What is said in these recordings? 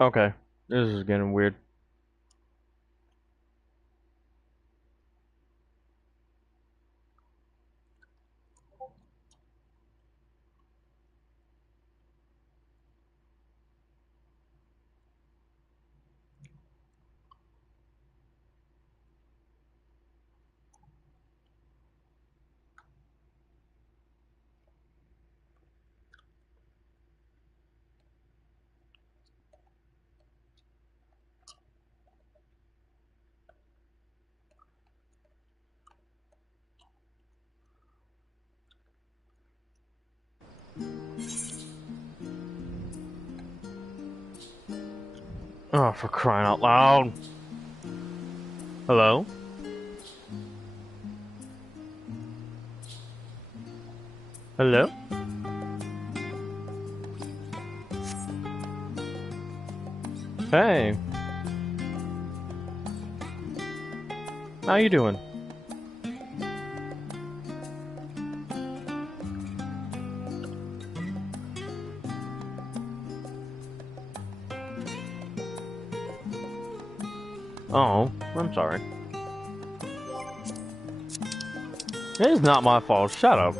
Okay, this is getting weird. Oh, for crying out loud. Hello? Hello? Hey. How you doing? Oh, I'm sorry. It is not my fault. Shut up.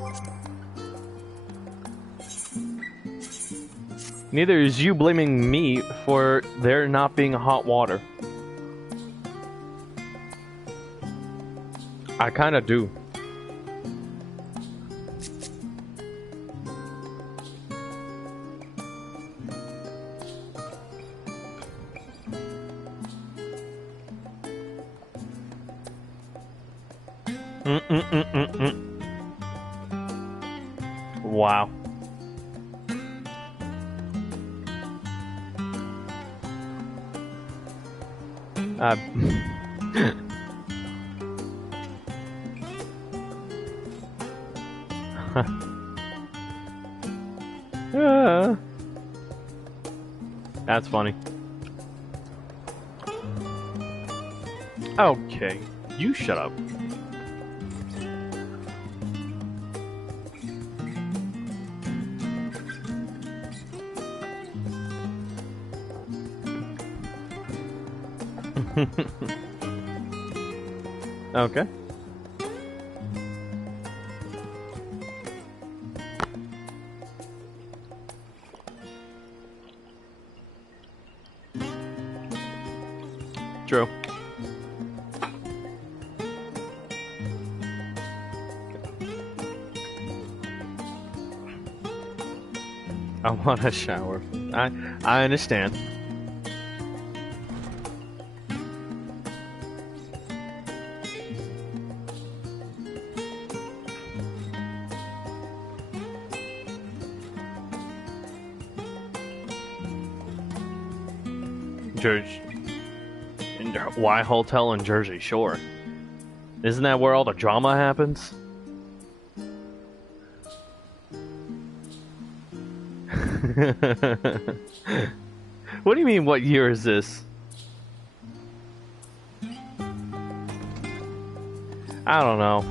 Neither is you blaming me for there not being hot water. I kinda do. Mm-mm-mm-mm-mm. Wow. Uh, Ah. That's funny. Okay, you shut up. Okay. True. I want a shower. I understand. George, why hotel in Jersey Shore? Isn't that where all the drama happens? What do you mean, what year is this? I don't know.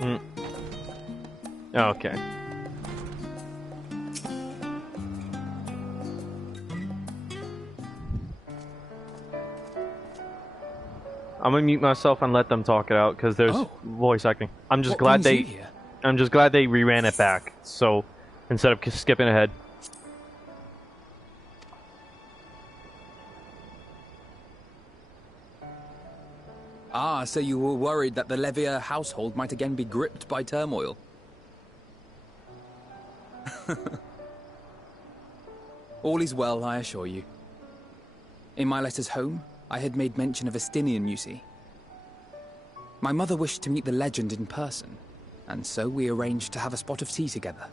Mm. Okay. I'm gonna mute myself and let them talk it out because there's voice acting. I'm just glad they. I'm just glad they reran it back. So instead of skipping ahead. Ah, so you were worried that the Levier household might again be gripped by turmoil. All is well, I assure you. In my letters home, I had made mention of Estinian, you see. My mother wished to meet the legend in person, and so we arranged to have a spot of tea together.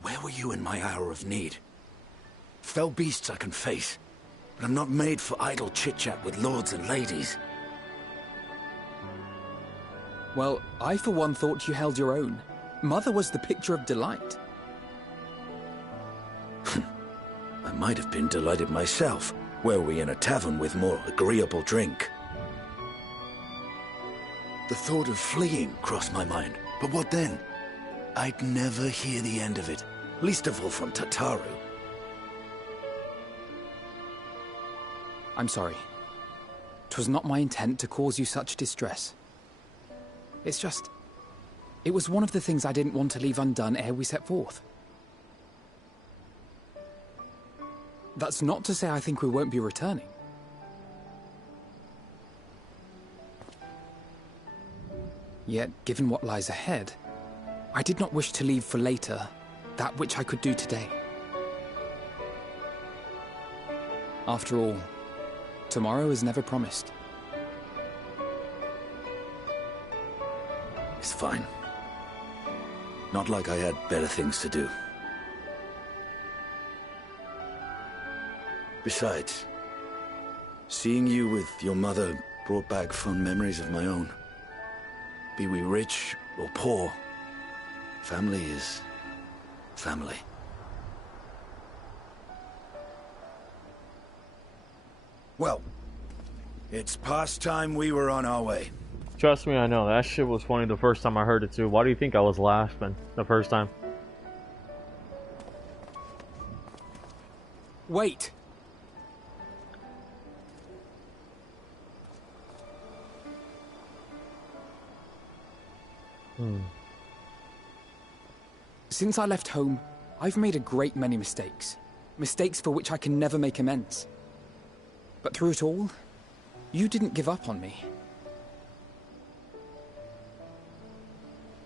Where were you in my hour of need? Fell beasts I can face, but I'm not made for idle chit-chat with lords and ladies. Well, I for one thought you held your own. Mother was the picture of delight. I might have been delighted myself, were we in a tavern with more agreeable drink. The thought of fleeing crossed my mind. But what then? I'd never hear the end of it. Least of all from Tataru. I'm sorry. 'Twas not my intent to cause you such distress. It's just... it was one of the things I didn't want to leave undone ere we set forth. That's not to say I think we won't be returning. Yet, given what lies ahead, I did not wish to leave for later that which I could do today. After all, tomorrow is never promised. It's fine. Not like I had better things to do. Besides, seeing you with your mother brought back fond memories of my own. Be we rich or poor, family is family. Well, it's past time we were on our way. Trust me, I know. That shit was funny the first time I heard it too. Why do you think I was laughing the first time? Wait! Since I left home, I've made a great many mistakes. Mistakes for which I can never make amends. But through it all, you didn't give up on me.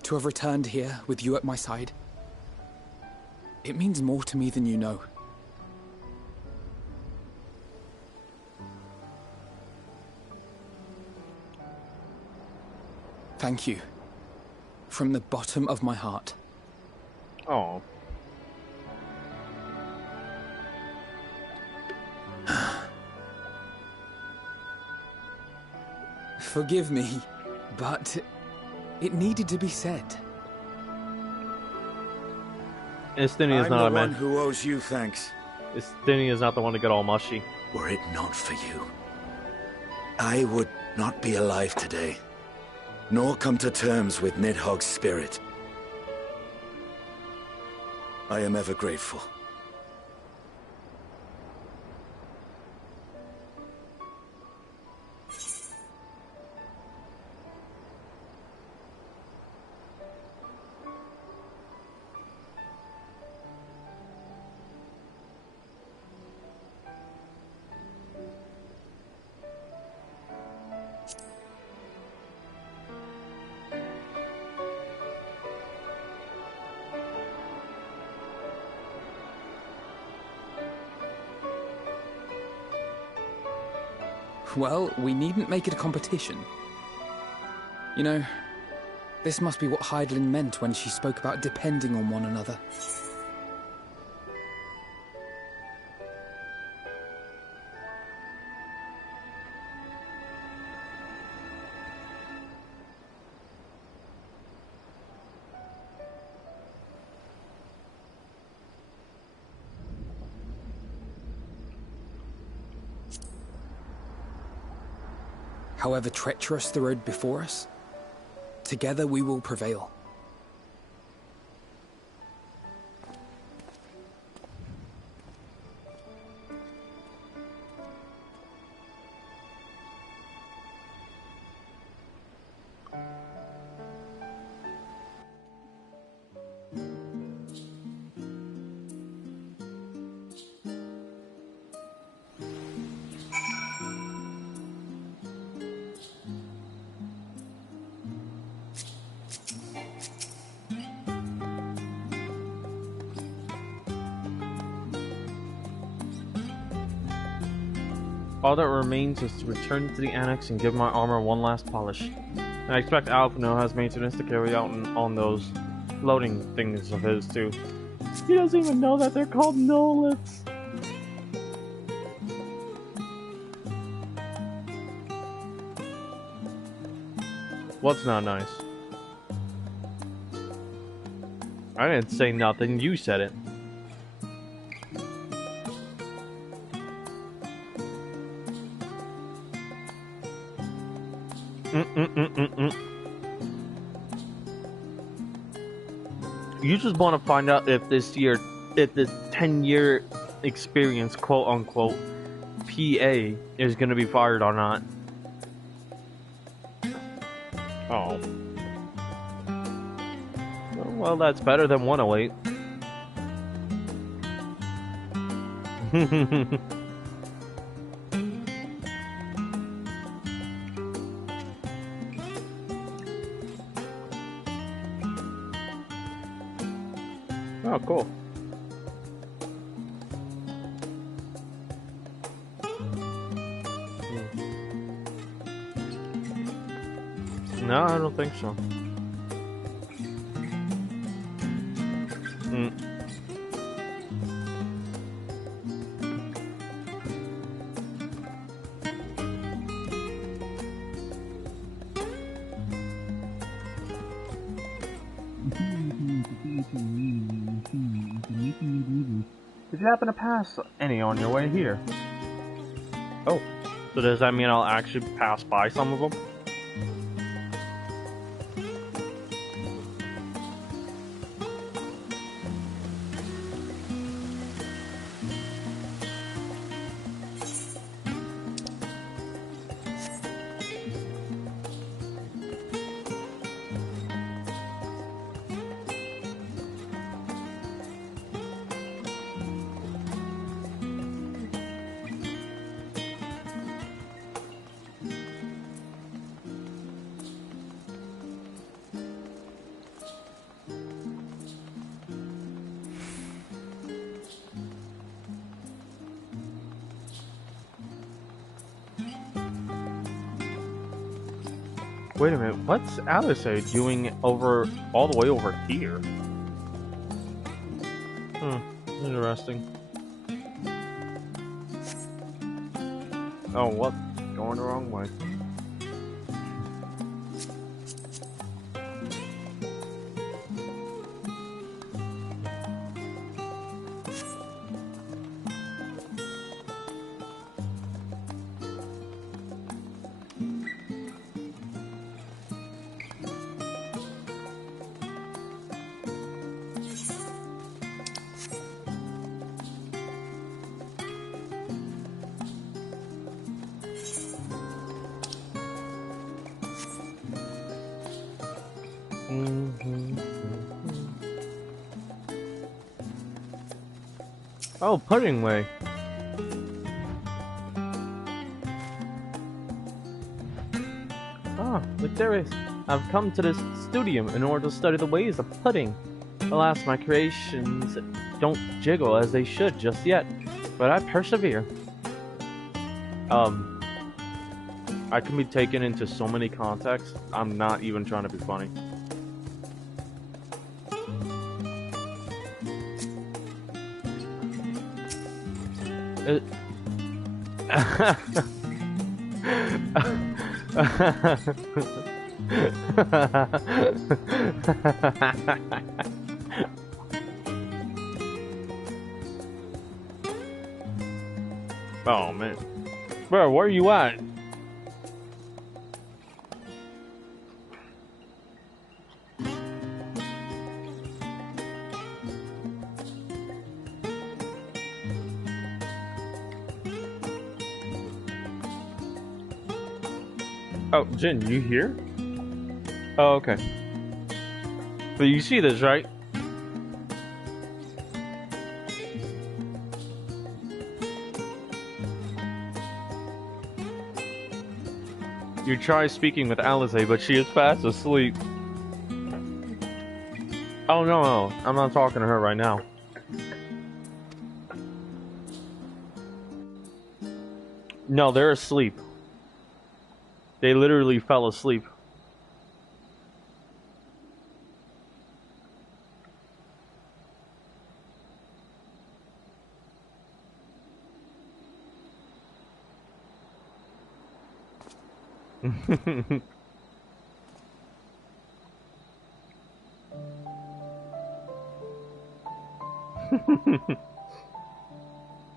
To have returned here with you at my side, it means more to me than you know. Thank you. From the bottom of my heart. Oh. Forgive me, but it needed to be said. Istini is I'm not the a man one who owes you thanks. Istini is not the one to get all mushy. Were it not for you, I would not be alive today, nor come to terms with Nidhogg's spirit. I am ever grateful. Well, we needn't make it a competition. You know, this must be what Hydaelyn meant when she spoke about depending on one another. However treacherous the road before us, together we will prevail. All that remains is to return to the annex and give my armor one last polish. And I expect Alphino has maintenance to carry out on those floating things of his too. He doesn't even know that they're called Nolits. What's not nice? I didn't say nothing, you said it. You just want to find out if this 10-year experience, quote unquote, PA is going to be fired or not. Oh. Well, that's better than 108. Oh, cool. No, I don't think so. Did you happen to pass any on your way here? Oh, so does that mean I'll actually pass by some of them? Wait a minute, what's Alice doing all the way over here? Interesting. Oh, what? Going the wrong way. Oh, Pudding Way. Ah, look, there is. I've come to this studio in order to study the ways of pudding. Alas, my creations don't jiggle as they should just yet, but I persevere. I can be taken into so many contexts. I'm not even trying to be funny. Oh man, bro, where are you at? Oh, Jin, you here? Oh, okay. But you see this, right? You try speaking with Alize, but she is fast asleep. Oh, no, I'm not talking to her right now. No, they're asleep. They literally fell asleep.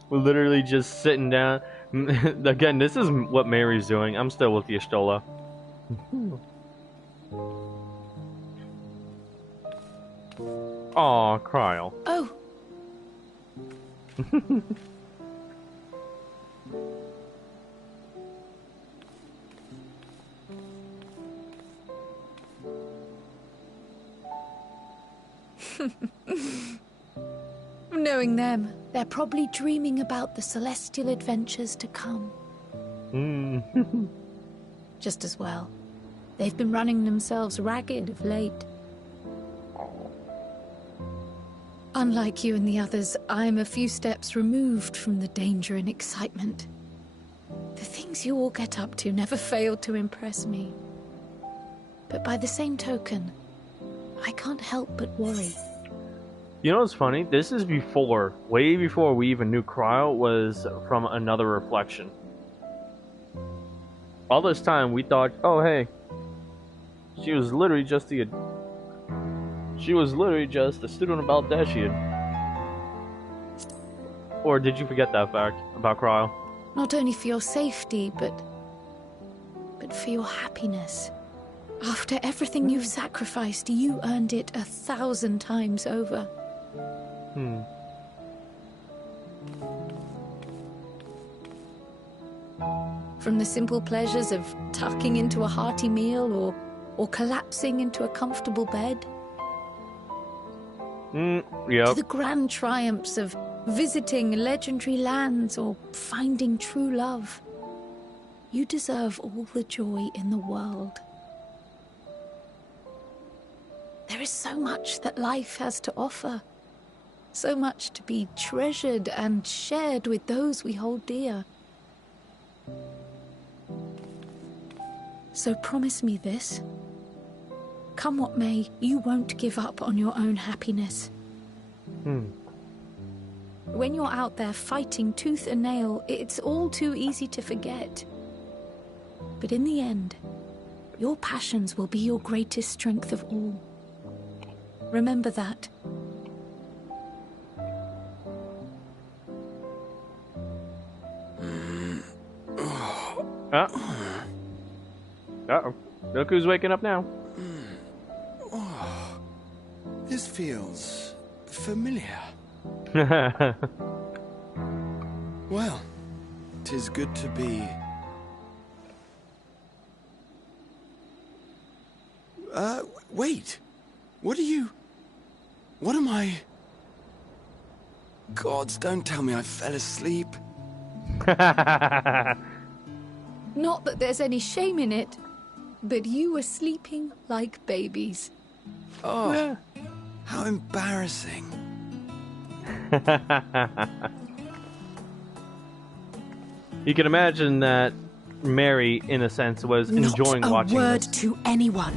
We're literally just sitting down. Again, this is what Mary's doing. I'm still with Y'shtola. Aw, Kryle. Oh. Knowing them, they're probably dreaming about the celestial adventures to come. Just as well. They've been running themselves ragged of late. Unlike you and the others, I'm a few steps removed from the danger and excitement. The things you all get up to never fail to impress me. But by the same token, I can't help but worry. You know what's funny? This is before, way before we even knew Kryle was from another reflection. All this time we thought, oh hey, she was literally just a student about Dashian. Or did you forget that fact about Kryle? Not only for your safety, but for your happiness. After everything you've sacrificed, you earned it 1,000 times over. From the simple pleasures of tucking into a hearty meal or collapsing into a comfortable bed. Yep. To the grand triumphs of visiting legendary lands or finding true love. You deserve all the joy in the world. There is so much that life has to offer. So much to be treasured and shared with those we hold dear. So promise me this. Come what may, you won't give up on your own happiness. When you're out there fighting tooth and nail, it's all too easy to forget. But in the end, your passions will be your greatest strength of all. Remember that. Uh-oh. Look who's waking up now. This feels familiar. Well, 'tis good to be... wait. What am I... Gods, don't tell me I fell asleep. Not that there's any shame in it, but you were sleeping like babies. Oh, Yeah. how embarrassing. You can imagine that Mary, in a sense, was enjoying watching Not a word this. to anyone.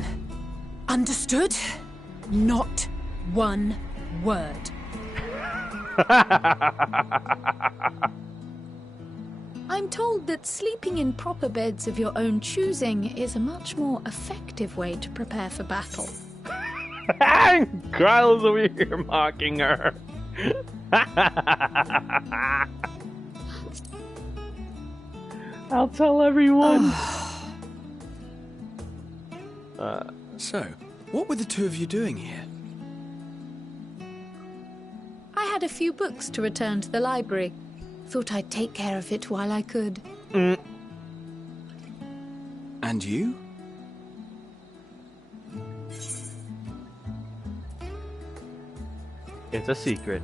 Understood? Not one word. I'm told that sleeping in proper beds of your own choosing is a much more effective way to prepare for battle. Kryle's over here mocking her. I'll tell everyone. So, what were the two of you doing here? I had a few books to return to the library. Thought I'd take care of it while I could. And you? It's a secret.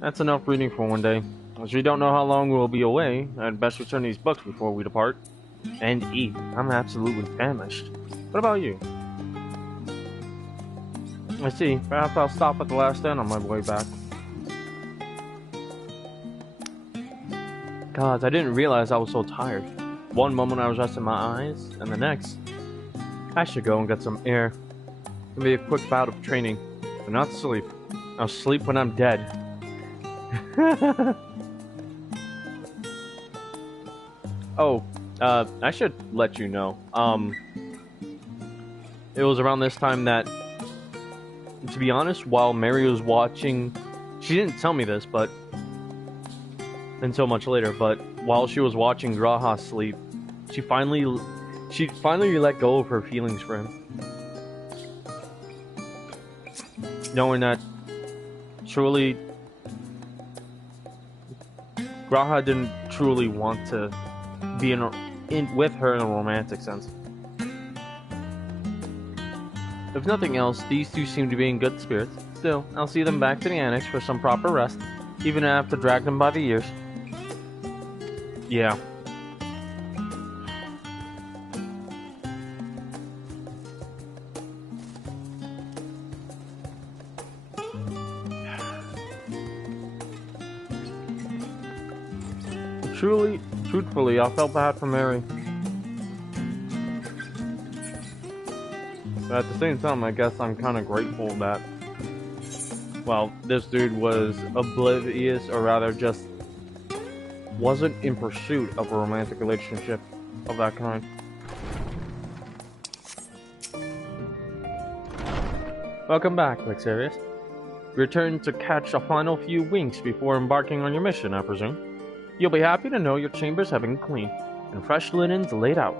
That's enough reading for one day. As we don't know how long we'll be away, I'd best return these books before we depart. And eat. I'm absolutely famished. What about you? I see. Perhaps I'll stop at the last inn on my way back. God, I didn't realize I was so tired. One moment I was resting my eyes, and the next, I should go and get some air. Maybe a quick bout of training, but not sleep. I'll sleep when I'm dead. Oh, I should let you know. It was around this time that, to be honest, while Mary was watching, she didn't tell me this, but until much later. But while she was watching Graha sleep, she finally let go of her feelings for him, knowing that truly Graha didn't truly want to be with her in a romantic sense. If nothing else, these two seem to be in good spirits. Still, I'll see them back to the annex for some proper rest, even if I have to drag them by the ears. Yeah. Truthfully, I felt bad for Mary. But at the same time, I guess I'm kind of grateful that, well, this dude was oblivious, or rather just wasn't in pursuit of a romantic relationship of that kind. Welcome back, Luxurious. Return to catch a final few winks before embarking on your mission, I presume. You'll be happy to know your chambers have been cleaned, and fresh linens laid out.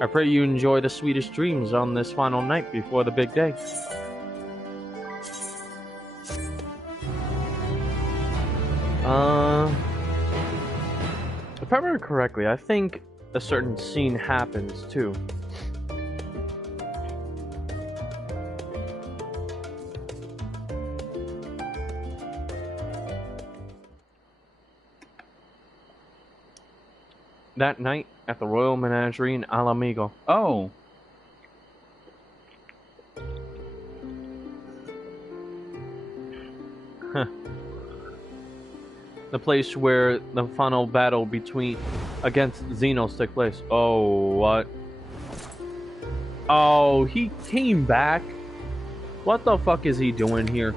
I pray you enjoy the sweetest dreams on this final night before the big day. If I remember correctly, I think a certain scene happens too. That night at the Royal Menagerie in Alamigo. Oh. Huh. The place where the final battle against Xenos took place. Oh, what? Oh, he came back? What the fuck is he doing here?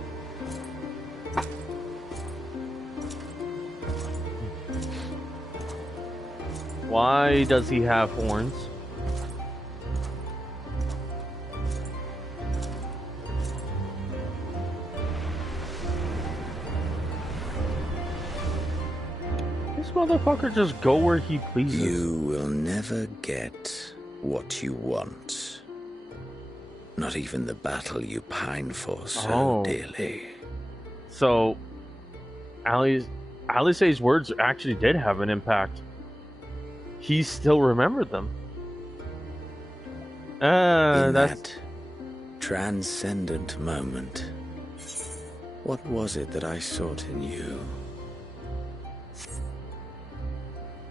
Why does he have horns? This motherfucker just go where he pleases. You will never get what you want. Not even the battle you pine for so dearly. So, Alice's words actually did have an impact. He still remembered them. In that transcendent moment, what was it that I sought in you?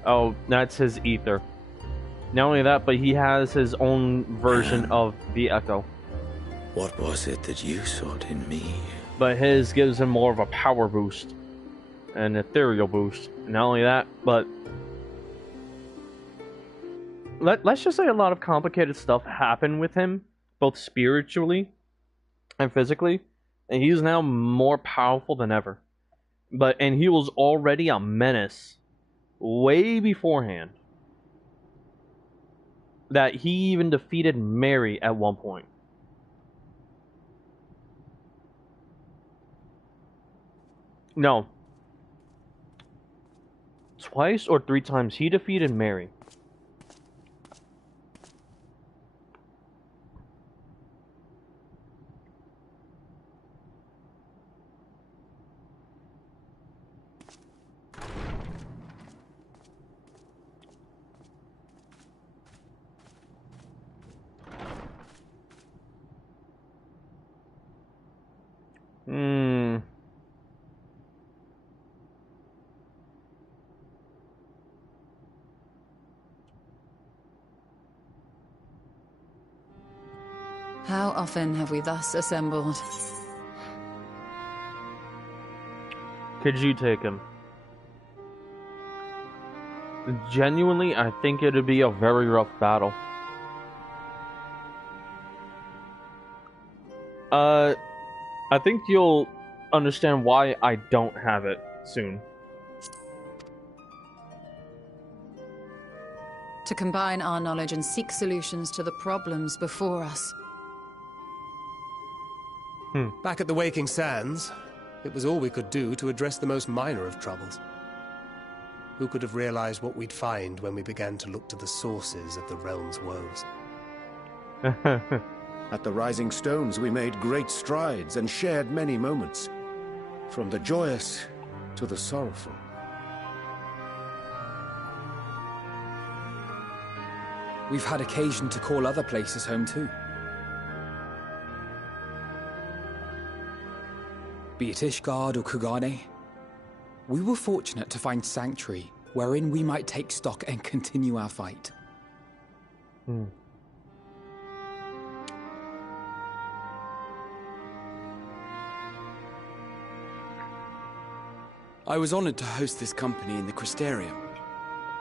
Oh, that's his ether. Not only that, but he has his own version of the echo. What was it that you sought in me? But his gives him more of a power boost. An ethereal boost. Not only that, but let's just say a lot of complicated stuff happened with him, both spiritually and physically, and he's now more powerful than ever. And he was already a menace way beforehand. That he even defeated Mary at one point. No. Twice or three times he defeated Mary. How often have we thus assembled? Could you take him? Genuinely, I think it'd be a very rough battle. I think you'll understand why I don't have it. soon. To combine our knowledge and seek solutions to the problems before us. Back at the Waking Sands, it was all we could do to address the most minor of troubles. Who could have realized what we'd find when we began to look to the sources of the realm's woes? At the Rising Stones, we made great strides and shared many moments, from the joyous to the sorrowful. We've had occasion to call other places home too. Be it Ishgard or Kugane, we were fortunate to find sanctuary wherein we might take stock and continue our fight. I was honored to host this company in the Crystarium,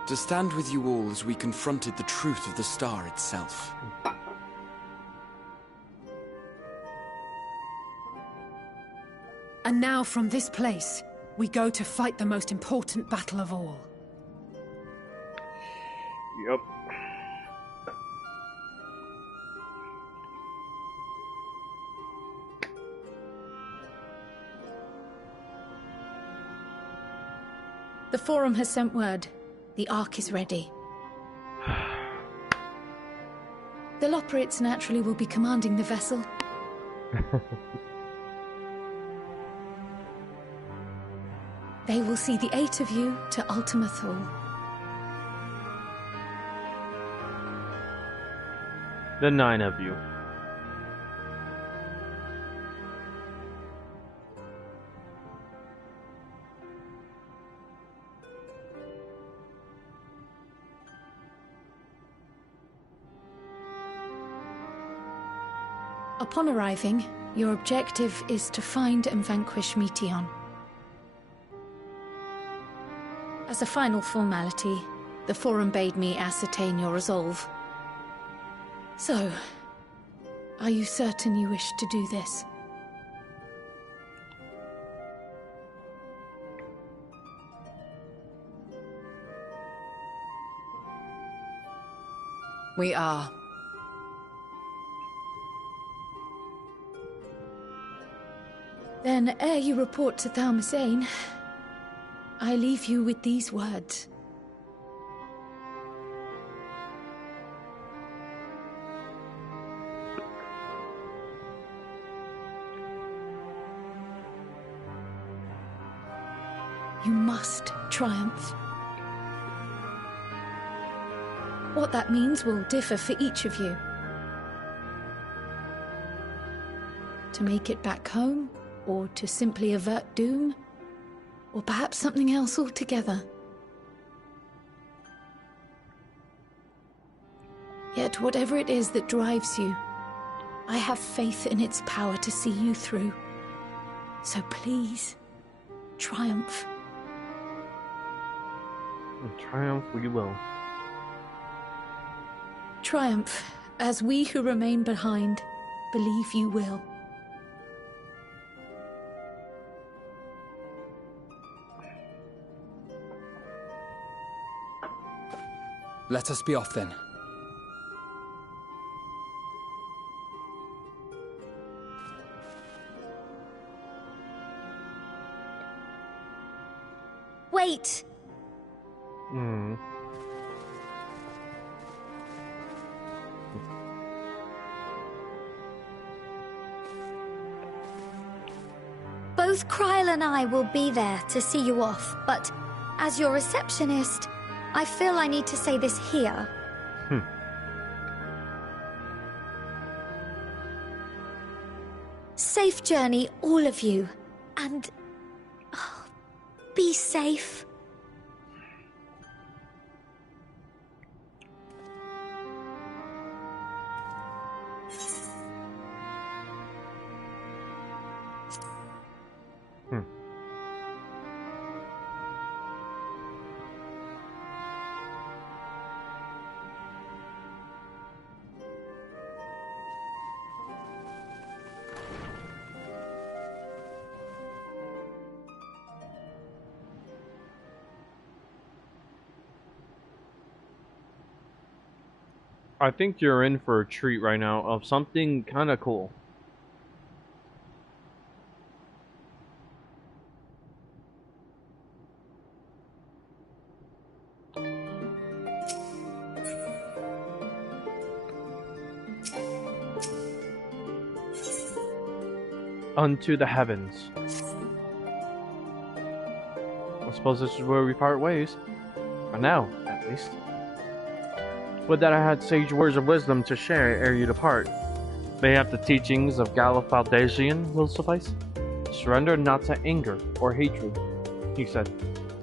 to stand with you all as we confronted the truth of the star itself. And now from this place, we go to fight the most important battle of all. Yep. The Forum has sent word. The Ark is ready. The Loporrits naturally will be commanding the vessel. They will see the 8 of you to Ultima Thule. The 9 of you. Upon arriving, your objective is to find and vanquish Meteon. As a final formality, the Forum bade me ascertain your resolve. So, are you certain you wish to do this? We are. Then, ere you report to Thalmasane, I leave you with these words. You must triumph. What that means will differ for each of you. To make it back home, or to simply avert doom, or perhaps something else altogether. Yet whatever it is that drives you, I have faith in its power to see you through. So please, triumph. Triumph we will. Triumph, as we who remain behind believe you will. Let us be off then. Wait! Both Kryl and I will be there to see you off, but as your receptionist, I feel I need to say this here. Safe journey, all of you, and be safe. I think you're in for a treat right now of something kind of cool. Unto the heavens. I suppose this is where we part ways. For now, at least. Would that I had sage words of wisdom to share ere you depart. Mayhap the teachings of Galafaldesian will suffice. Surrender not to anger or hatred, he said.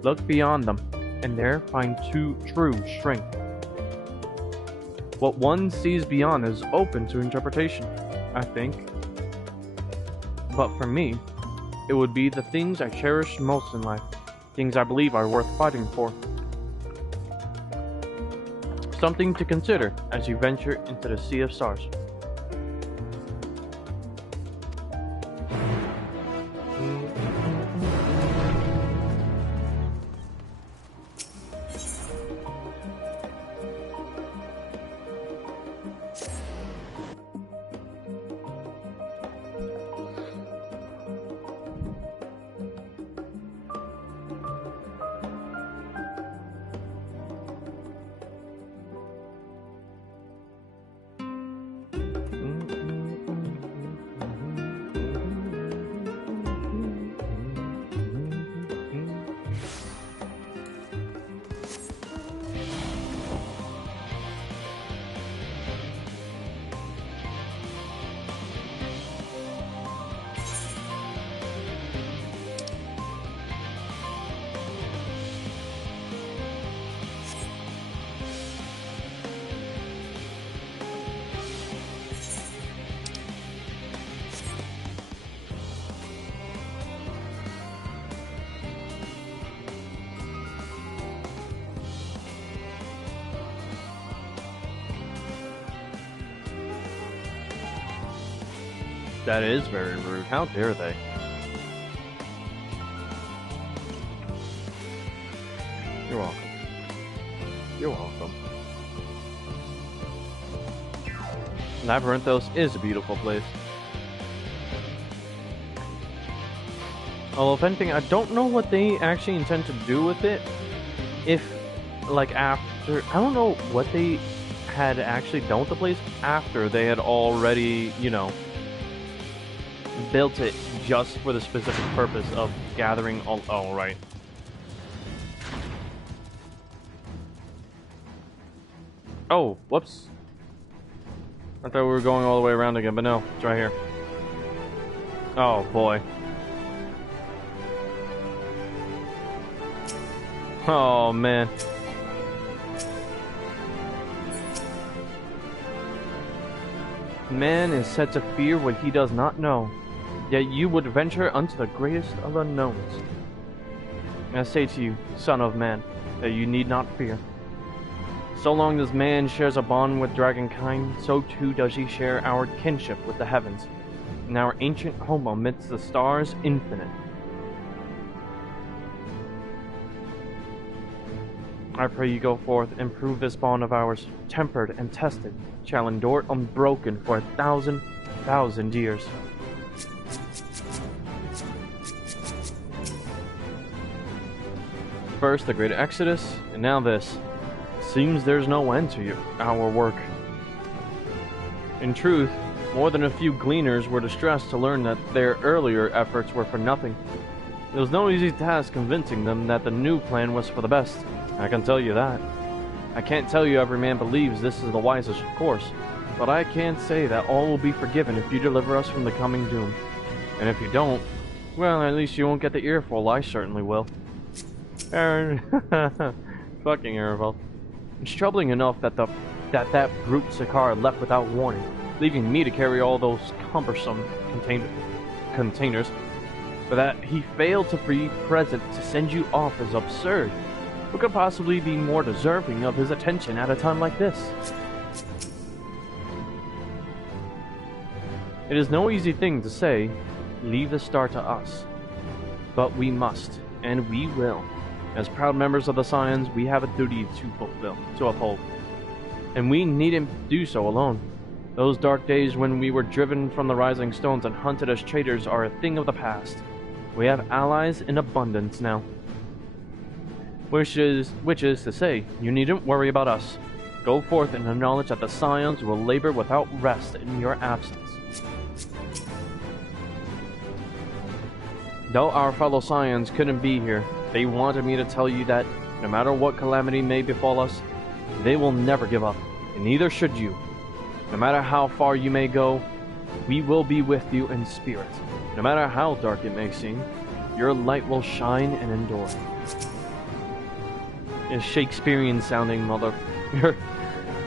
Look beyond them, and there find true strength. What one sees beyond is open to interpretation, I think. But for me, it would be the things I cherish most in life, things I believe are worth fighting for. Something to consider as you venture into the sea of stars. That is very rude. How dare they? You're welcome. You're welcome. Labyrinthos is a beautiful place. Although, if anything, I don't know what they actually intend to do with it. If, like, after... I don't know what they had actually done with the place after they had already, you know, built it just for the specific purpose of gathering all... Oh, right. Oh, whoops. I thought we were going all the way around again, but no, it's right here. Oh, boy. Oh, man. Man is said to fear what he does not know, yet you would venture unto the greatest of unknowns. I say to you, son of man, that you need not fear. So long as man shares a bond with dragonkind, so too does he share our kinship with the heavens, and our ancient home amidst the stars infinite. I pray you go forth and prove this bond of ours, tempered and tested, shall endure unbroken for 1,000 years. First the great Exodus, and now this. Seems there's no end to our work. In truth, more than a few gleaners were distressed to learn that their earlier efforts were for nothing. It was no easy task convincing them that the new plan was for the best. I can tell you that. I can't tell you every man believes this is the wisest course, but I can say that all will be forgiven if you deliver us from the coming doom. And if you don't, well, at least you won't get the earful. I certainly will. Aaron. Fucking Aravel. It's troubling enough that that brute Sakaar left without warning, leaving me to carry all those cumbersome containers. But that he failed to be present to send you off is absurd. Who could possibly be more deserving of his attention at a time like this? It is no easy thing to say, leave the star to us. But we must, and we will. As proud members of the Scions, we have a duty to uphold. and we needn't do so alone. Those dark days when we were driven from the rising stones and hunted as traitors are a thing of the past. We have allies in abundance now. Which is to say, you needn't worry about us. Go forth in the knowledge that the Scions will labor without rest in your absence. Though our fellow Scions couldn't be here, they wanted me to tell you that, no matter what calamity may befall us, they will never give up, and neither should you. No matter how far you may go, we will be with you in spirit. No matter how dark it may seem, your light will shine and endure. It's Shakespearean sounding, mother.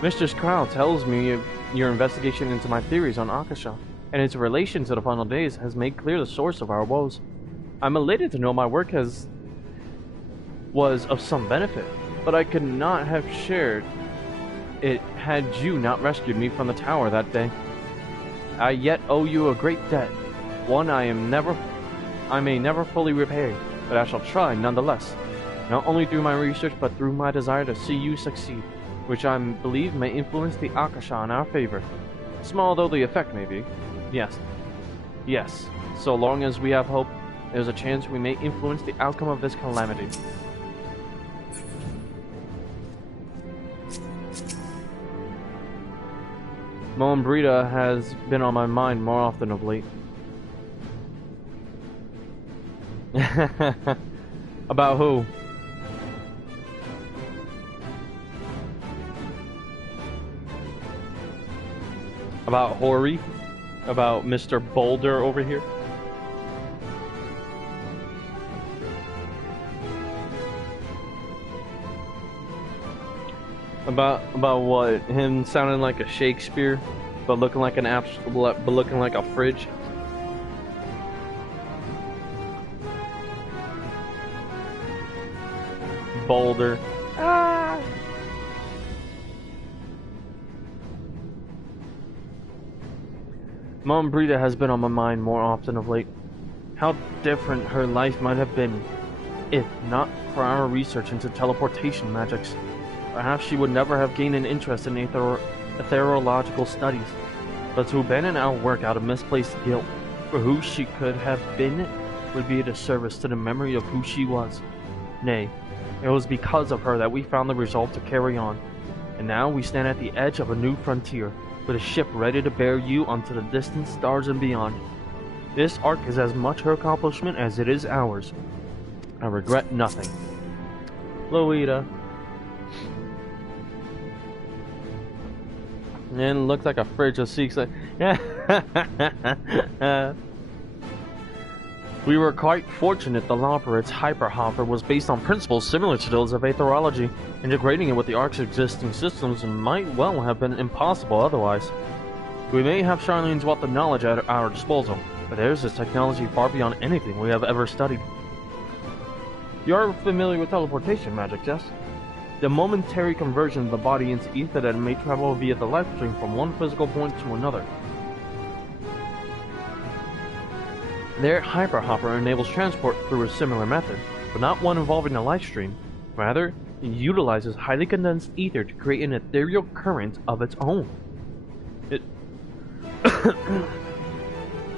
Mistress Crow tells me your investigation into my theories on Akasha and its relation to the final days has made clear the source of our woes. I'm elated to know my work was of some benefit, but I could not have shared it had you not rescued me from the tower that day. I yet owe you a great debt, one I may never fully repay, but I shall try nonetheless, not only through my research but through my desire to see you succeed, which I believe may influence the Akasha in our favor. Small though the effect may be. Yes, so long as we have hope, there's a chance we may influence the outcome of this calamity. Mom Brita has been on my mind more often of late. About who? About Hori? About Mr. Boulder over here? About what? Him sounding like a Shakespeare, but looking like looking like a fridge. Boulder. Ah. Mom Brita has been on my mind more often of late. How different her life might have been if not for our research into teleportation magics. Perhaps she would never have gained an interest in ethereological studies, but to abandon our work out of misplaced guilt for who she could have been would be a disservice to the memory of who she was. Nay, it was because of her that we found the resolve to carry on, and now we stand at the edge of a new frontier, with a ship ready to bear you onto the distant stars and beyond. This arc is as much her accomplishment as it is ours. I regret nothing. Loida. And looks like a fridge of seeks like We were quite fortunate the Lopperit's hyperhopper was based on principles similar to those of aetherology. Integrating it with the Ark's existing systems might well have been impossible otherwise. We may have Charlene's wealth of knowledge at our disposal, but theirs is technology far beyond anything we have ever studied. You're familiar with teleportation magic, yes? The momentary conversion of the body into ether that may travel via the life stream from one physical point to another. Their hyperhopper enables transport through a similar method, but not one involving a life stream. Rather, it utilizes highly condensed ether to create an ethereal current of its own.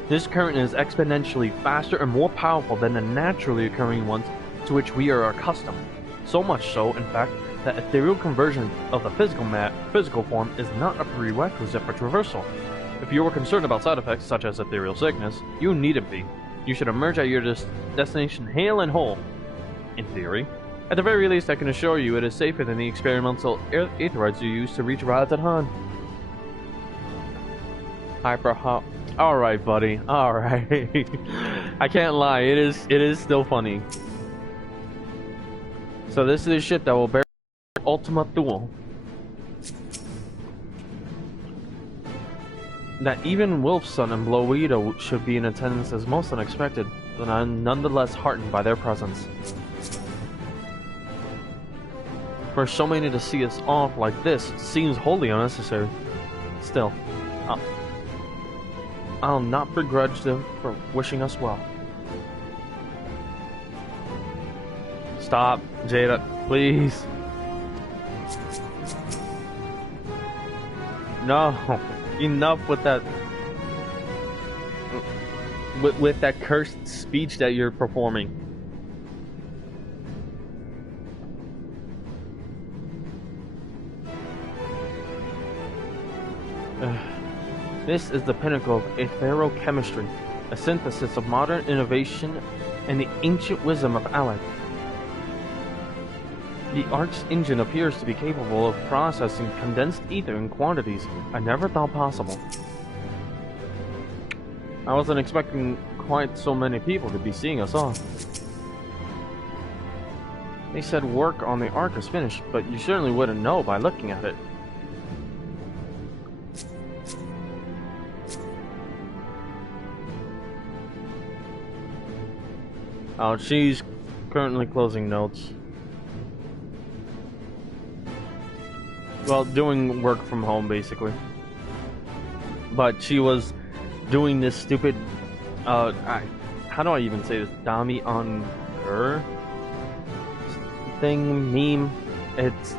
This current is exponentially faster and more powerful than the naturally occurring ones to which we are accustomed. So much so, in fact, that ethereal conversion of the physical form is not a prerequisite for traversal. If you were concerned about side effects such as ethereal sickness, you needn't be. You should emerge at your destination hale and whole, in theory. At the very least, I can assure you it is safer than the experimental aetherites you use to reach Radatan. Hyperhop. Alright, buddy. Alright. I can't lie, it is still funny. So this is the ship that will bear Ultima Thule. That even Wolfson and Blowedo should be in attendance is most unexpected, but I'm nonetheless heartened by their presence. For so many to see us off like this seems wholly unnecessary. Still, I'll not begrudge them for wishing us well. Stop, Jada, please. No, enough with that. With that cursed speech that you're performing. This is the pinnacle of aetherochemistry, a synthesis of modern innovation and the ancient wisdom of Alec. The Ark's engine appears to be capable of processing condensed ether in quantities I never thought possible. I wasn't expecting quite so many people to be seeing us off. They said work on the Ark is finished, but you certainly wouldn't know by looking at it. Oh, she's currently closing notes. Well, doing work from home, basically. But she was doing this stupid, how do I even say this? Dami on her thing, meme. It's,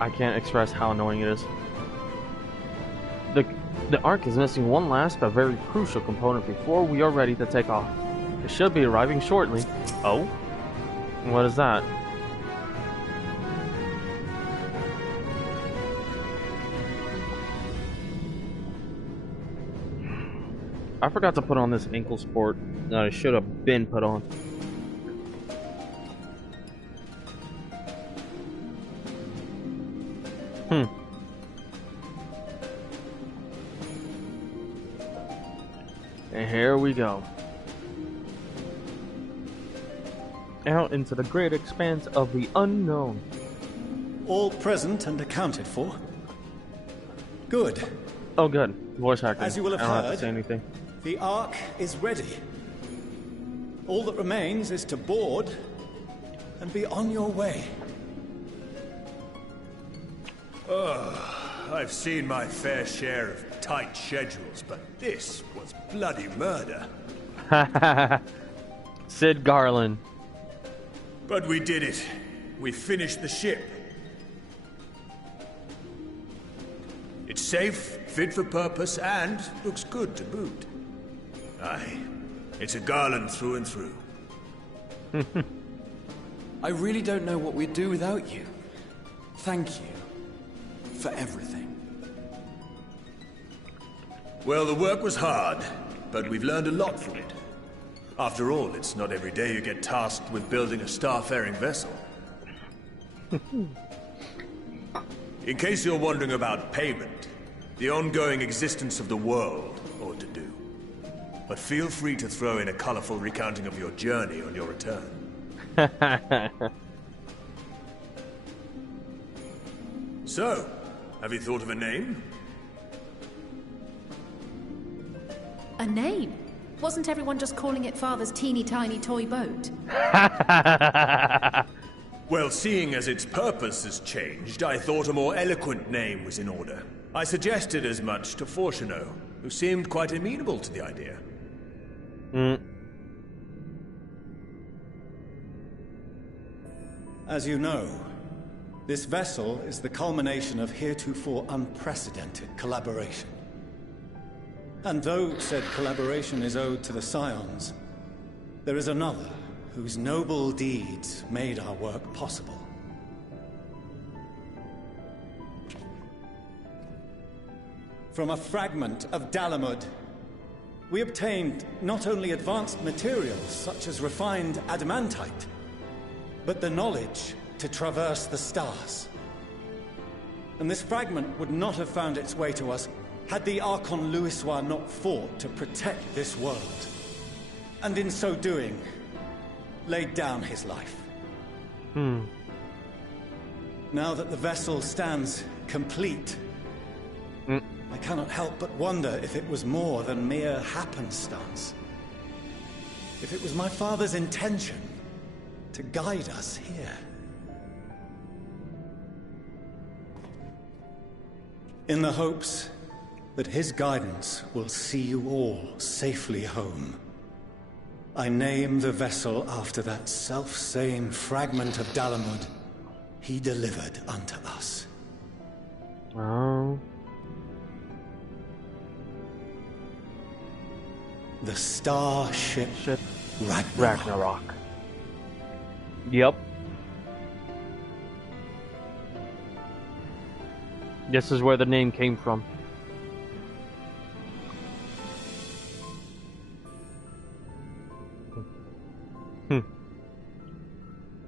I can't express how annoying it is. The Ark is missing one last but very crucial component before we are ready to take off. It should be arriving shortly. Oh? What is that? I forgot to put on this ankle sport that I should have been put on. And here we go. Out into the great expanse of the unknown. All present and accounted for? Good. Oh, good. Voice acting. As you will have I don't heard, have to say anything. The Ark is ready. All that remains is to board and be on your way. I've seen my fair share of tight schedules, but this was bloody murder. Sid Garland. But we did it. We finished the ship. It's safe, fit for purpose, and looks good to boot. Aye, it's a Garland through and through. I really don't know what we'd do without you. Thank you for everything. Well, the work was hard, but we've learned a lot from it. After all, it's not every day you get tasked with building a starfaring vessel. In case you're wondering about payment, the ongoing existence of the world ought to do. But feel free to throw in a colorful recounting of your journey on your return. So, have you thought of a name? A name? Wasn't everyone just calling it Father's teeny tiny toy boat? Well, seeing as its purpose has changed, I thought a more eloquent name was in order. I suggested as much to Fortuno, who seemed quite amenable to the idea. As you know, this vessel is the culmination of heretofore unprecedented collaboration. And though said collaboration is owed to the Scions, there is another whose noble deeds made our work possible. From a fragment of Dalamud, we obtained not only advanced materials such as refined adamantite, but the knowledge to traverse the stars. And this fragment would not have found its way to us had the Archon Louisoix not fought to protect this world, and in so doing, laid down his life. Now that the vessel stands complete, I cannot help but wonder if it was more than mere happenstance. If it was my father's intention to guide us here. In the hopes that his guidance will see you all safely home, I name the vessel after that self-same fragment of Dalamud he delivered unto us. Oh. The starship Ragnarok. Yep. This is where the name came from.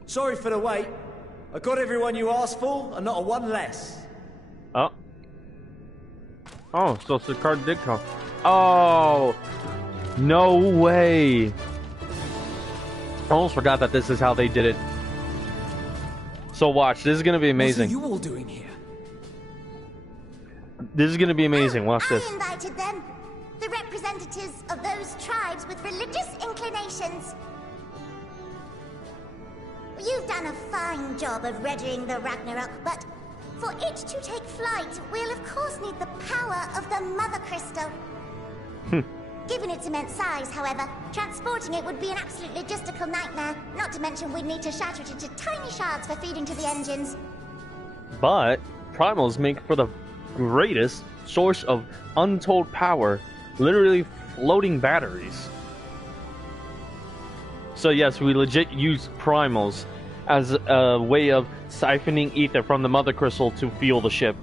Sorry for the wait. I got everyone you asked for, and not a one less. Oh. Oh, so Sicard did come. Oh! No way! I almost forgot that this is how they did it. So watch, this is gonna be amazing. What are you all doing here? This is gonna be amazing, watch this. I invited them. The representatives of those tribes with religious inclinations. You've done a fine job of readying the Ragnarok, but for it to take flight, we'll of course need the power of the Mother Crystal. Given its immense size, however, transporting it would be an absolute logistical nightmare, not to mention we'd need to shatter it into tiny shards for feeding to the engines. But primals make for the greatest source of untold power, literally floating batteries. So yes, we legit use primals as a way of siphoning ether from the Mother Crystal to fuel the ship.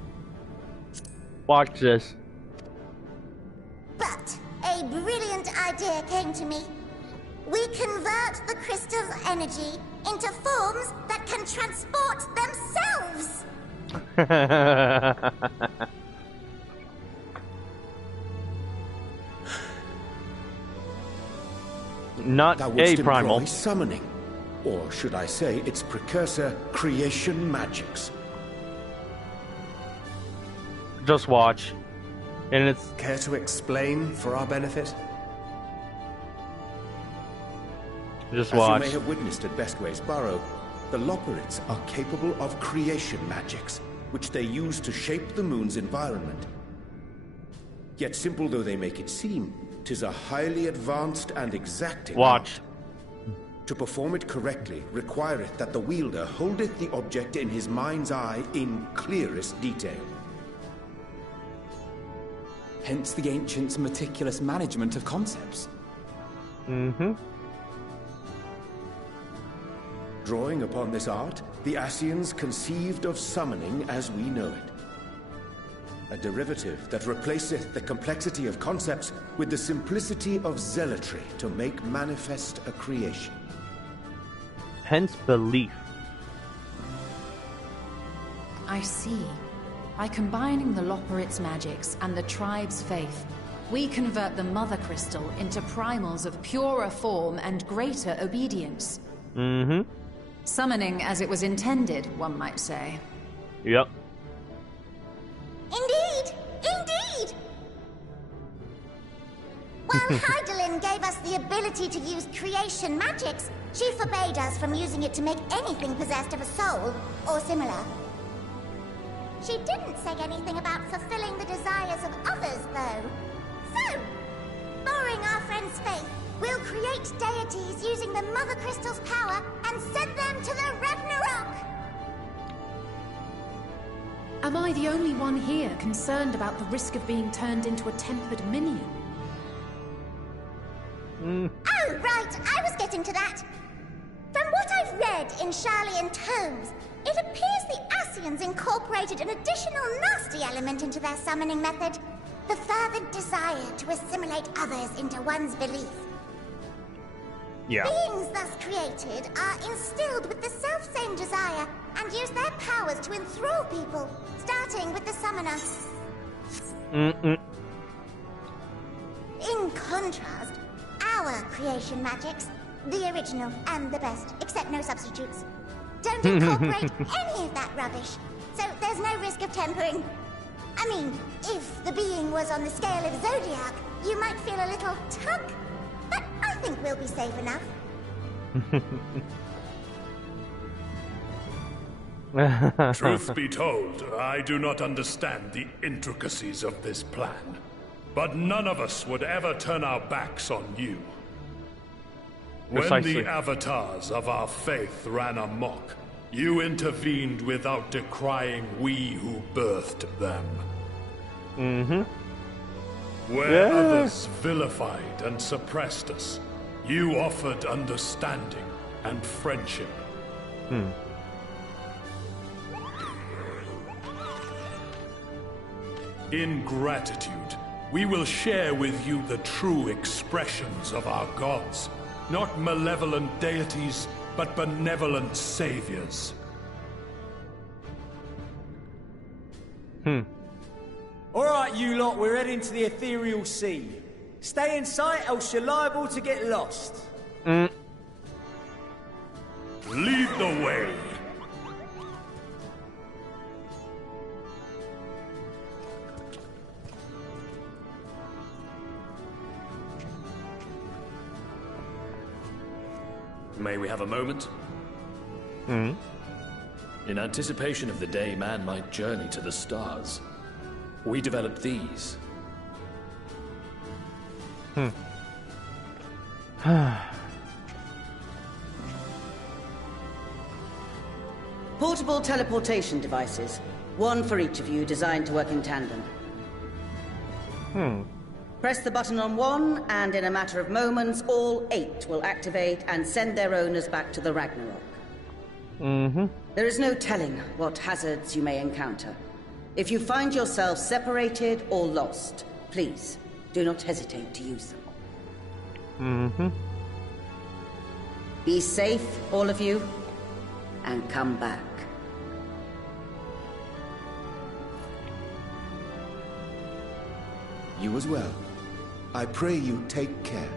Watch this. But a brilliant idea came to me. We convert the crystal's energy into forms that can transport themselves. Not that would a employ primal. Summoning, or should I say its precursor, creation magics. Just watch. And it's... Care to explain for our benefit? Just As watch. you may have witnessed at Bestway's Burrow, the Loporrits are capable of creation magics, which they use to shape the moon's environment. Yet simple though they make it seem, 'tis a highly advanced and exacting Watch. art. To perform it correctly requireth that the wielder holdeth the object in his mind's eye in clearest detail. Hence the ancients' meticulous management of concepts. Mm-hmm. Drawing upon this art, the Ascians conceived of summoning as we know it. A derivative that replaceth the complexity of concepts with the simplicity of zealotry to make manifest a creation. Hence belief. I see. By combining the Loporrits' magics and the tribe's faith, we convert the Mother Crystal into primals of purer form and greater obedience. Mm-hmm. Summoning as it was intended, one might say. Yep. Indeed! Indeed! While Heidelin gave us the ability to use creation magics, she forbade us from using it to make anything possessed of a soul, or similar. She didn't say anything about fulfilling the desires of others, though. So, borrowing our friend's faith, we'll create deities using the Mother Crystal's power and send them to the Ragnarok! Am I the only one here concerned about the risk of being turned into a tempered minion? Oh, right, I was getting to that. From what I've read in Sharlayan tomes, it appears the Ascians incorporated an additional nasty element into their summoning method. The fervent desire to assimilate others into one's belief. Yeah. Beings thus created are instilled with the self-same desire and use their powers to enthrall people, starting with the summoner. In contrast, our creation magics, the original and the best, except no substitutes, don't incorporate any of that rubbish, so there's no risk of tempering. I mean, if the being was on the scale of Zodiac, you might feel a little tug, but I think we'll be safe enough. Truth be told, I do not understand the intricacies of this plan. But none of us would ever turn our backs on you. When Precisely. the avatars of our faith ran amok, You intervened without decrying we who birthed them. Mm-hmm. Where others vilified and suppressed us, you offered understanding and friendship. In gratitude, we will share with you the true expressions of our gods. Not malevolent deities, but benevolent saviors. Alright, you lot, we're heading to the ethereal sea. Stay in sight, else you're liable to get lost. Lead the way. May we have a moment? In anticipation of the day man might journey to the stars, we developed these. Portable teleportation devices. One for each of you, designed to work in tandem. Press the button on one, and in a matter of moments, all 8 will activate and send their owners back to the Ragnarok. There is no telling what hazards you may encounter. If you find yourself separated or lost, please do not hesitate to use them. Be safe, all of you, and come back. You as well. I pray you take care.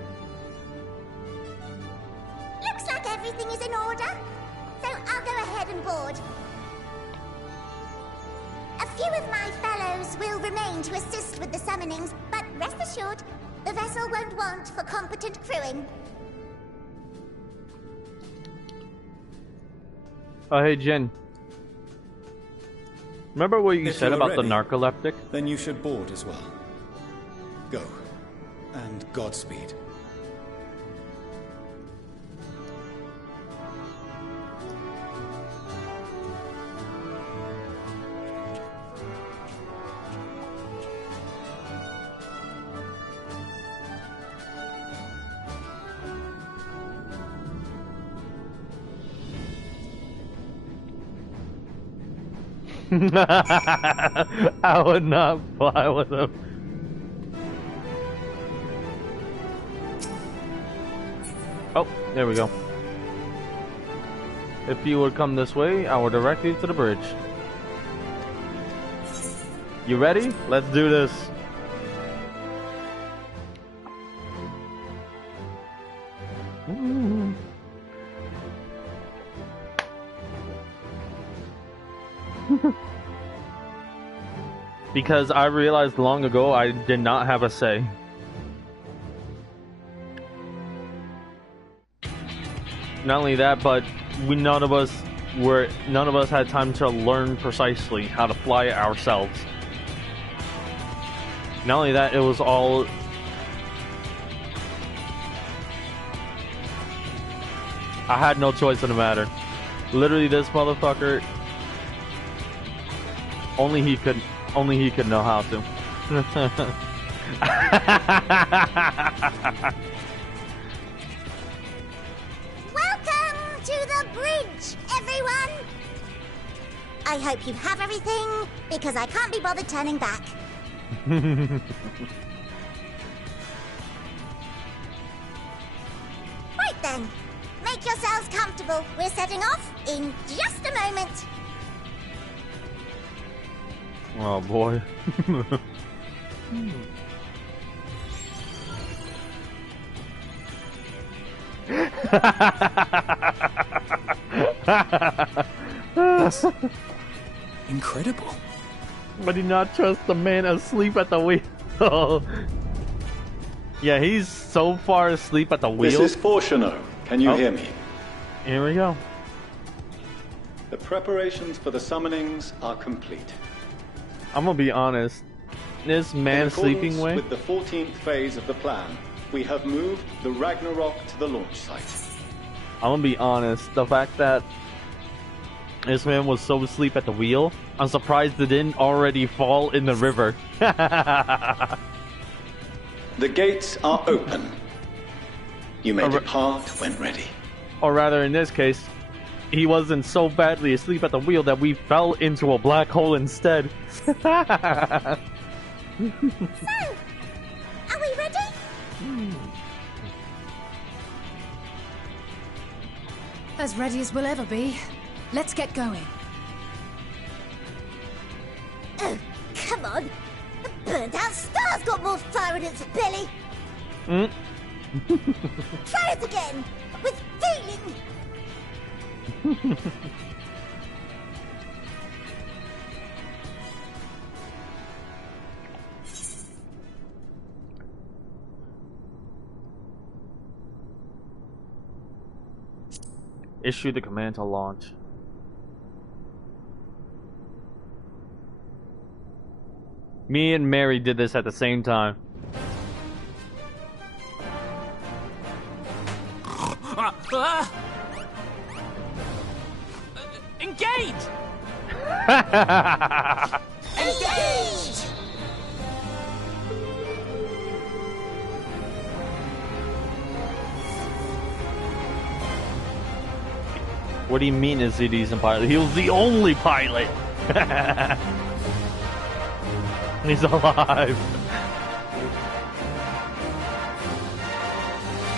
Looks like everything is in order, so I'll go ahead and board. A few of my fellows will remain to assist with the summonings, but rest assured, the vessel won't want for competent crewing. Oh, hey, Jin. Remember what you said about the narcoleptic? Then you should board as well. Go. And Godspeed. I would not fly with him. Oh, there we go. If you would come this way, I will direct you to the bridge. You ready? Let's do this. Because I realized long ago I did not have a say. Not only that, but none of us had time to learn precisely how to fly it ourselves. Not only that, it was all I had no choice in the matter. Literally, this motherfucker, only he could know how to. Welcome to the bridge, everyone! I hope you have everything, because I can't be bothered turning back. Right then, make yourselves comfortable. We're setting off in just a moment. Oh boy. Incredible. I do not trust the man asleep at the wheel. Yeah, he's so far asleep at the wheel. This is Fortuno. Can you hear me? Here we go. The preparations for the summonings are complete. I'm gonna be honest. This man sleeping way. With the 14th phase of the plan, we have moved the Ragnarok to the launch site. I'm gonna be honest. The fact that This man was so asleep at the wheel, I'm surprised it didn't already fall in the river. The gates are open. You may depart when ready. Or rather, in this case, he wasn't so badly asleep at the wheel that we fell into a black hole instead. So, are we ready? As ready as we'll ever be. Let's get going. Oh, come on. The burnt-out star's got more fire in its belly. Try it again, with feeling. Issue the command to launch. Me and Mary did this at the same time. Engage! Engage! What do you mean is he decent pilot? He was the only pilot! He's alive.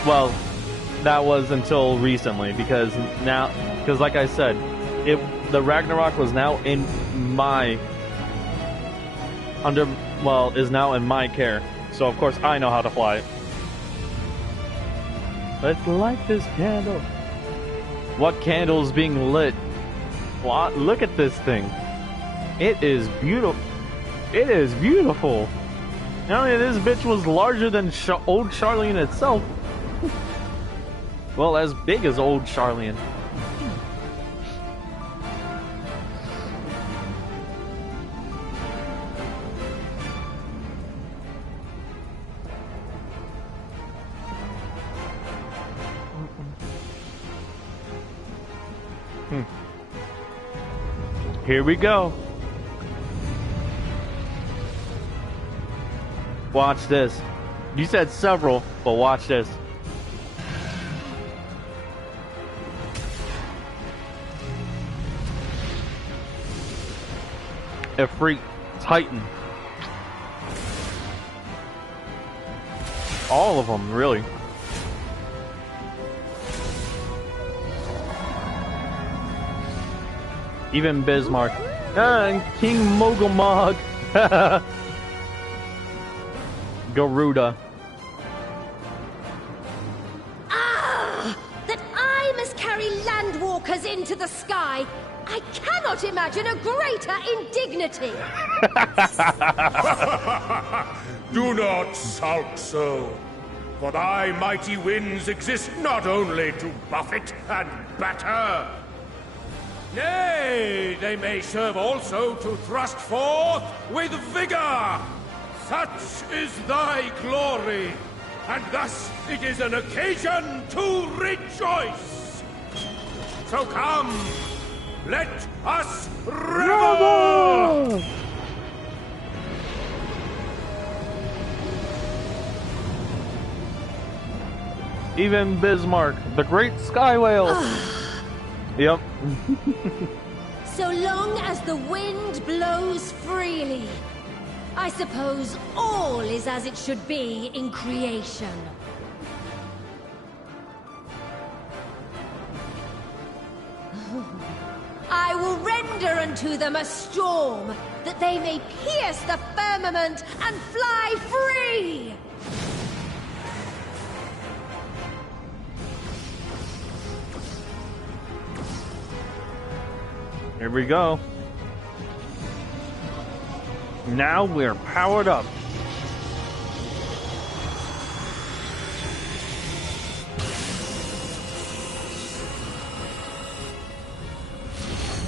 Well, that was until recently, because like I said, the Ragnarok was now in my is now in my care. So of course I know how to fly it. Let's light this candle. What candle is being lit? What? Look at this thing. It is beautiful. It is beautiful. Not only this bitch was larger than old Charlene itself. Well, as big as old Charlene. Here we go. Watch this. You said several, but watch this. A freak Titan. All of them, really. Even Bismarck. And King Mogulmog. Garuda. Ah! That I must carry landwalkers into the sky. I cannot imagine a greater indignity. Do not sulk so, for thy mighty winds exist not only to buffet and batter. Nay, they may serve also to thrust forth with vigor. Such is thy glory, and thus it is an occasion to rejoice. So come, let us revel! Even Bismarck, the great sky whale. Yep. So long as the wind blows freely, I suppose all is as it should be in creation. I will render unto them a storm, that they may pierce the firmament and fly free! Here we go. Now we're powered up.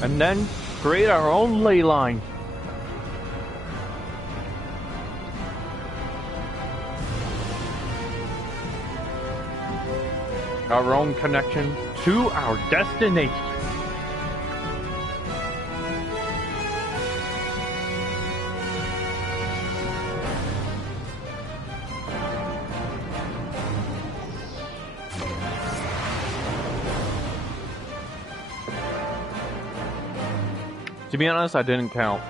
And then create our own ley line. Our own connection to our destination. To be honest, I didn't count.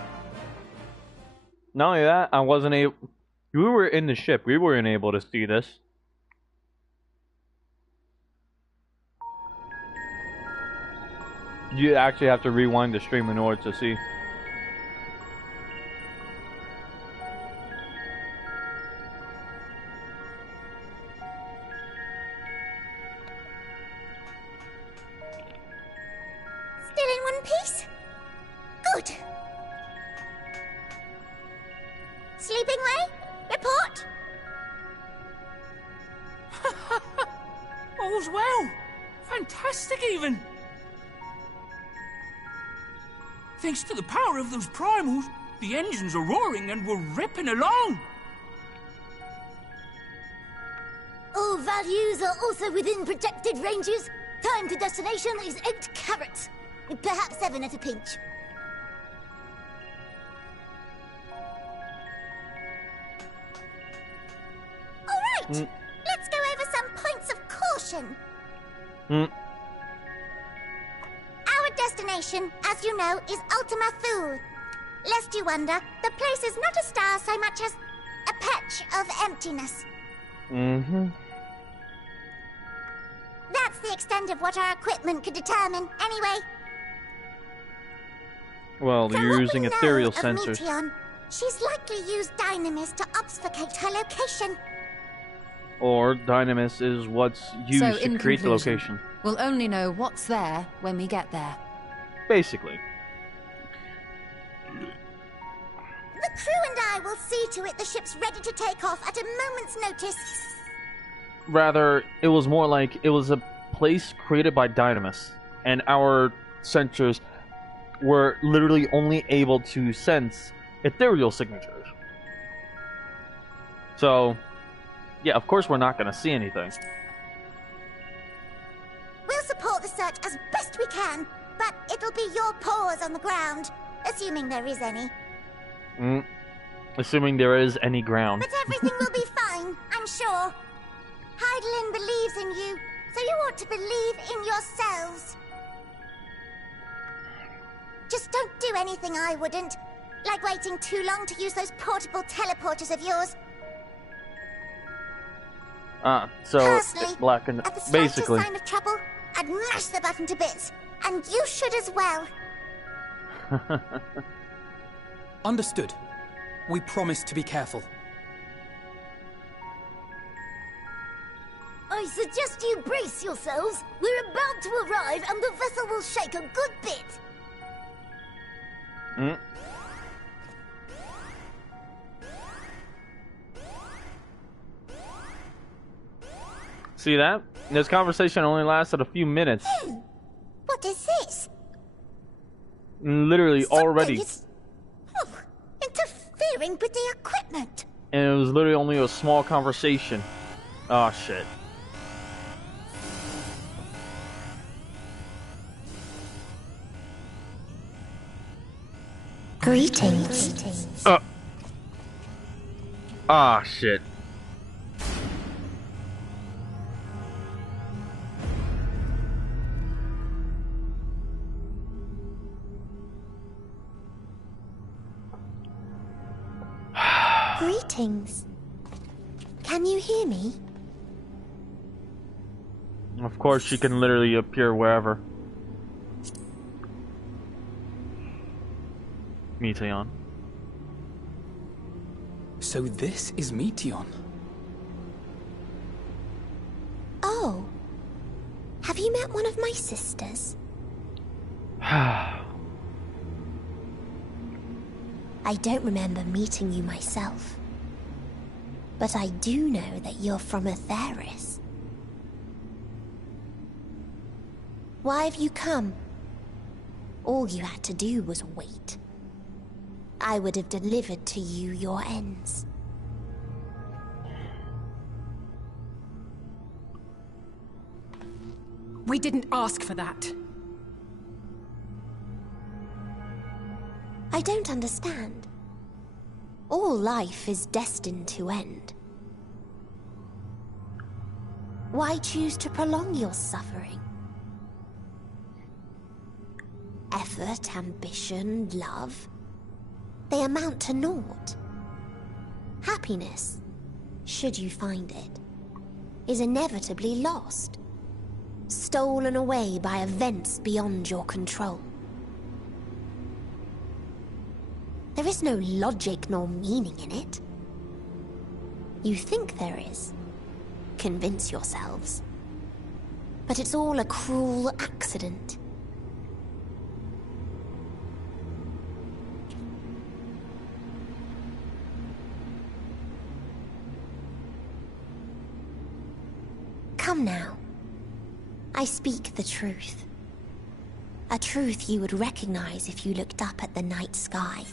Not only that, I wasn't able... We were in the ship. We weren't able to see this. You actually have to rewind the stream in order to see. Still in one piece? Good. Sleeping Ray? Report? All's well. Fantastic, even. Thanks to the power of those primals, the engines are roaring and we're ripping along. All values are also within projected ranges. Time to destination is 8 carats. Perhaps 7 at a pinch. All right. Let's go over some points of caution. Our destination, as you know, is Ultima Thule. Lest you wonder, the place is not a star so much as a patch of emptiness. That's the extent of what our equipment could determine, anyway. Well, you're using ethereal sensors. Meteon, she's likely used Dynamis to obfuscate her location. Or Dynamis is what's used So, to in create the conclusion, location. We'll only know what's there when we get there. Basically. The crew and I will see to it the ship's ready to take off at a moment's notice. Rather, it was more like it was a place created by Dynamis, and our sensors were literally only able to sense ethereal signatures. So, yeah, of course we're not going to see anything. We'll support the search as best we can, but it'll be your paws on the ground, assuming there is any. Assuming there is any ground. But everything will be fine, I'm sure. Heidelin believes in you, so you ought to believe in yourselves. Just don't do anything I wouldn't, like waiting too long to use those portable teleporters of yours. So Personally, it's black and at the slightest basically. sign of trouble, I'd mash the button to bits, and you should as well. Understood. We promise to be careful. I suggest you brace yourselves. We're about to arrive and the vessel will shake a good bit. See that? This conversation only lasted a few minutes. What is this? Literally already. Interfering with the equipment. And it was literally only a small conversation. Oh shit. Greetings. Ah shit. Greetings. Can you hear me? Of course, she can literally appear wherever. Meteon. So this is Meteon. Oh. Have you met one of my sisters? I don't remember meeting you myself. But I do know that you're from Atheris. Why have you come? All you had to do was wait. I would have delivered to you your ends. We didn't ask for that. I don't understand. All life is destined to end. Why choose to prolong your suffering? effort, ambition, love, they amount to naught. Happiness, should you find it, is inevitably lost, stolen away by events beyond your control. There is no logic nor meaning in it. You think there is. Convince yourselves. But it's all a cruel accident. Come now. I speak the truth. A truth you would recognize if you looked up at the night sky.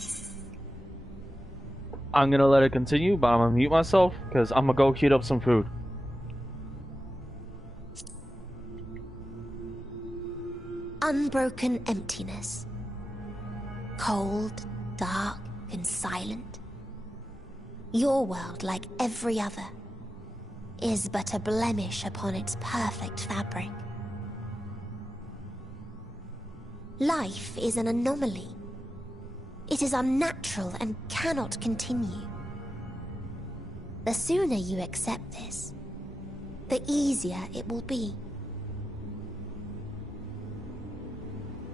I'm gonna let it continue, but I'm gonna mute myself because I'm gonna go heat up some food. Unbroken emptiness. Cold, dark, and silent. Your world, like every other, is but a blemish upon its perfect fabric. Life is an anomaly. It is unnatural and cannot continue. The sooner you accept this, the easier it will be.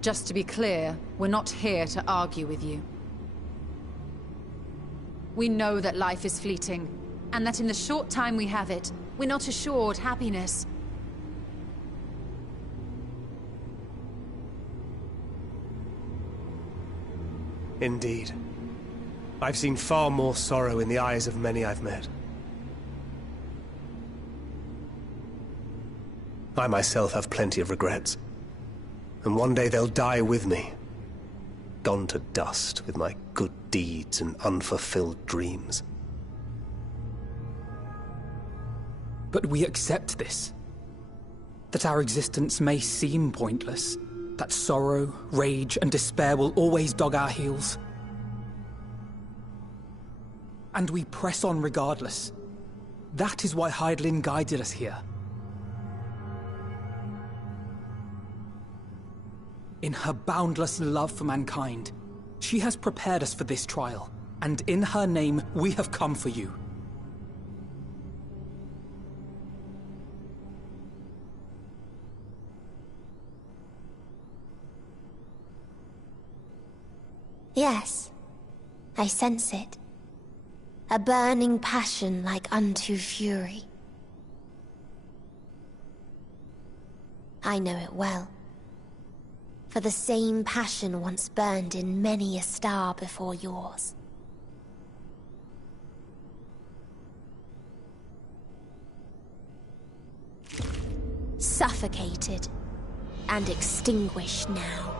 Just to be clear, we're not here to argue with you. We know that life is fleeting, and that in the short time we have it, we're not assured happiness. Indeed. I've seen far more sorrow in the eyes of many I've met. I myself have plenty of regrets. And one day they'll die with me. Gone to dust with my good deeds and unfulfilled dreams. But we accept this. That our existence may seem pointless. That sorrow, rage, and despair will always dog our heels. And we press on regardless. That is why Hydaelyn guided us here. In her boundless love for mankind, she has prepared us for this trial, and in her name, we have come for you. Yes, I sense it. A burning passion like unto fury. I know it well. For the same passion once burned in many a star before yours. Suffocated and extinguished now.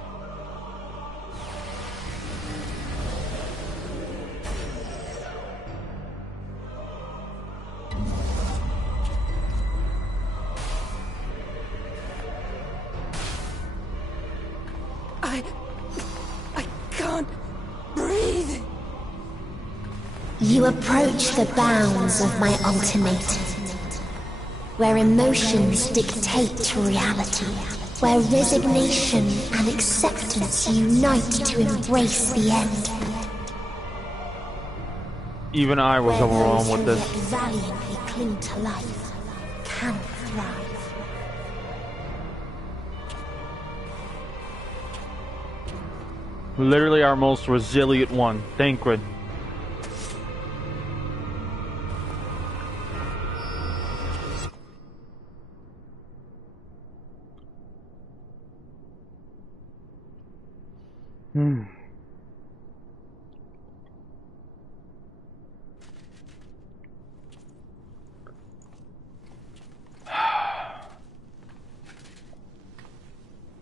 I can't breathe. You approach the bounds of my ultimatum, where emotions dictate reality, where resignation and acceptance unite to embrace the end. Even I was overwhelmed with this. Where those who valiantly cling to life can thrive. Literally our most resilient one, Thancred.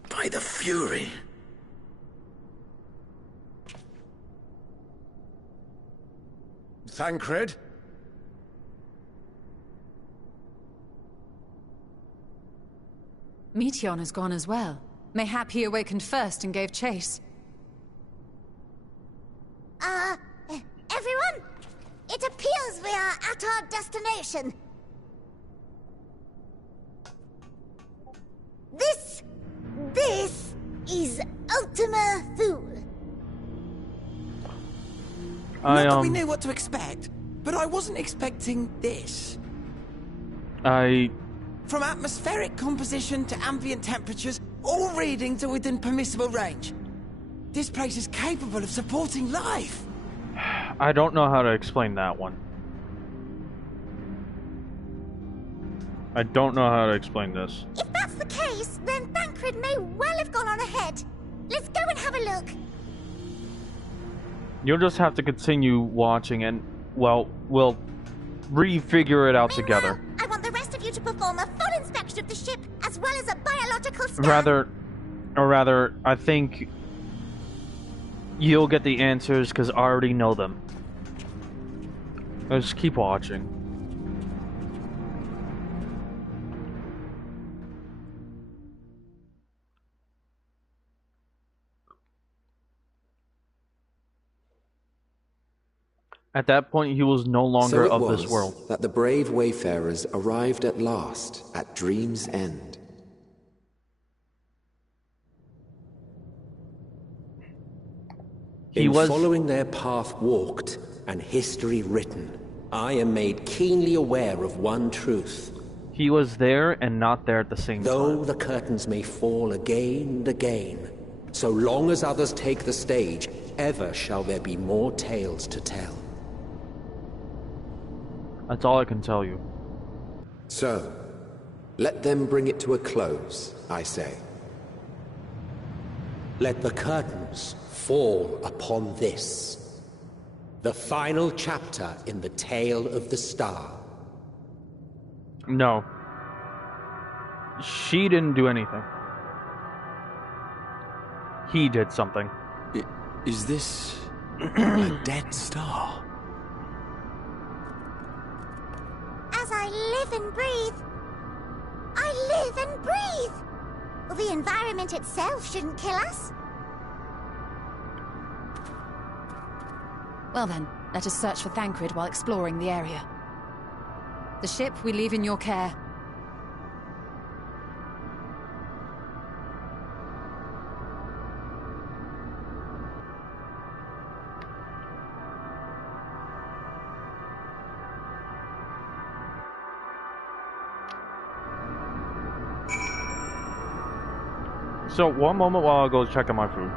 By the Fury. Thancred? Meteion has gone as well. Mayhap he awakened first and gave chase. Everyone? It appears we are at our destination. This is Ultima Thule. Not that we knew what to expect, but I wasn't expecting this. From atmospheric composition to ambient temperatures, all readings are within permissible range. This place is capable of supporting life. I don't know how to explain that one. I don't know how to explain this. If that's the case, then Thancred may well have gone on ahead. Let's go and have a look. You'll just have to continue watching and, well, we'll refigure it out together. I want the rest of you to perform a full inspection of the ship, as well as a biological scan. Rather, I think you'll get the answers because I already know them. Let's keep watching. At that point, he was no longer of this world. So it was that the brave wayfarers arrived at last at Dream's End. In following their path walked, and history written, I am made keenly aware of one truth. He was there and not there at the same time. Though the curtains may fall again and again, so long as others take the stage, ever shall there be more tales to tell. That's all I can tell you. So, let them bring it to a close, I say. Let the curtains fall upon this, the final chapter in the tale of the star. No. She didn't do anything. He did something. Is this a dead star? As I live and breathe, I live and breathe. Well, the environment itself shouldn't kill us. Well then, let us search for Thancred while exploring the area. The ship we leave in your care. So, one moment while I go check on my food.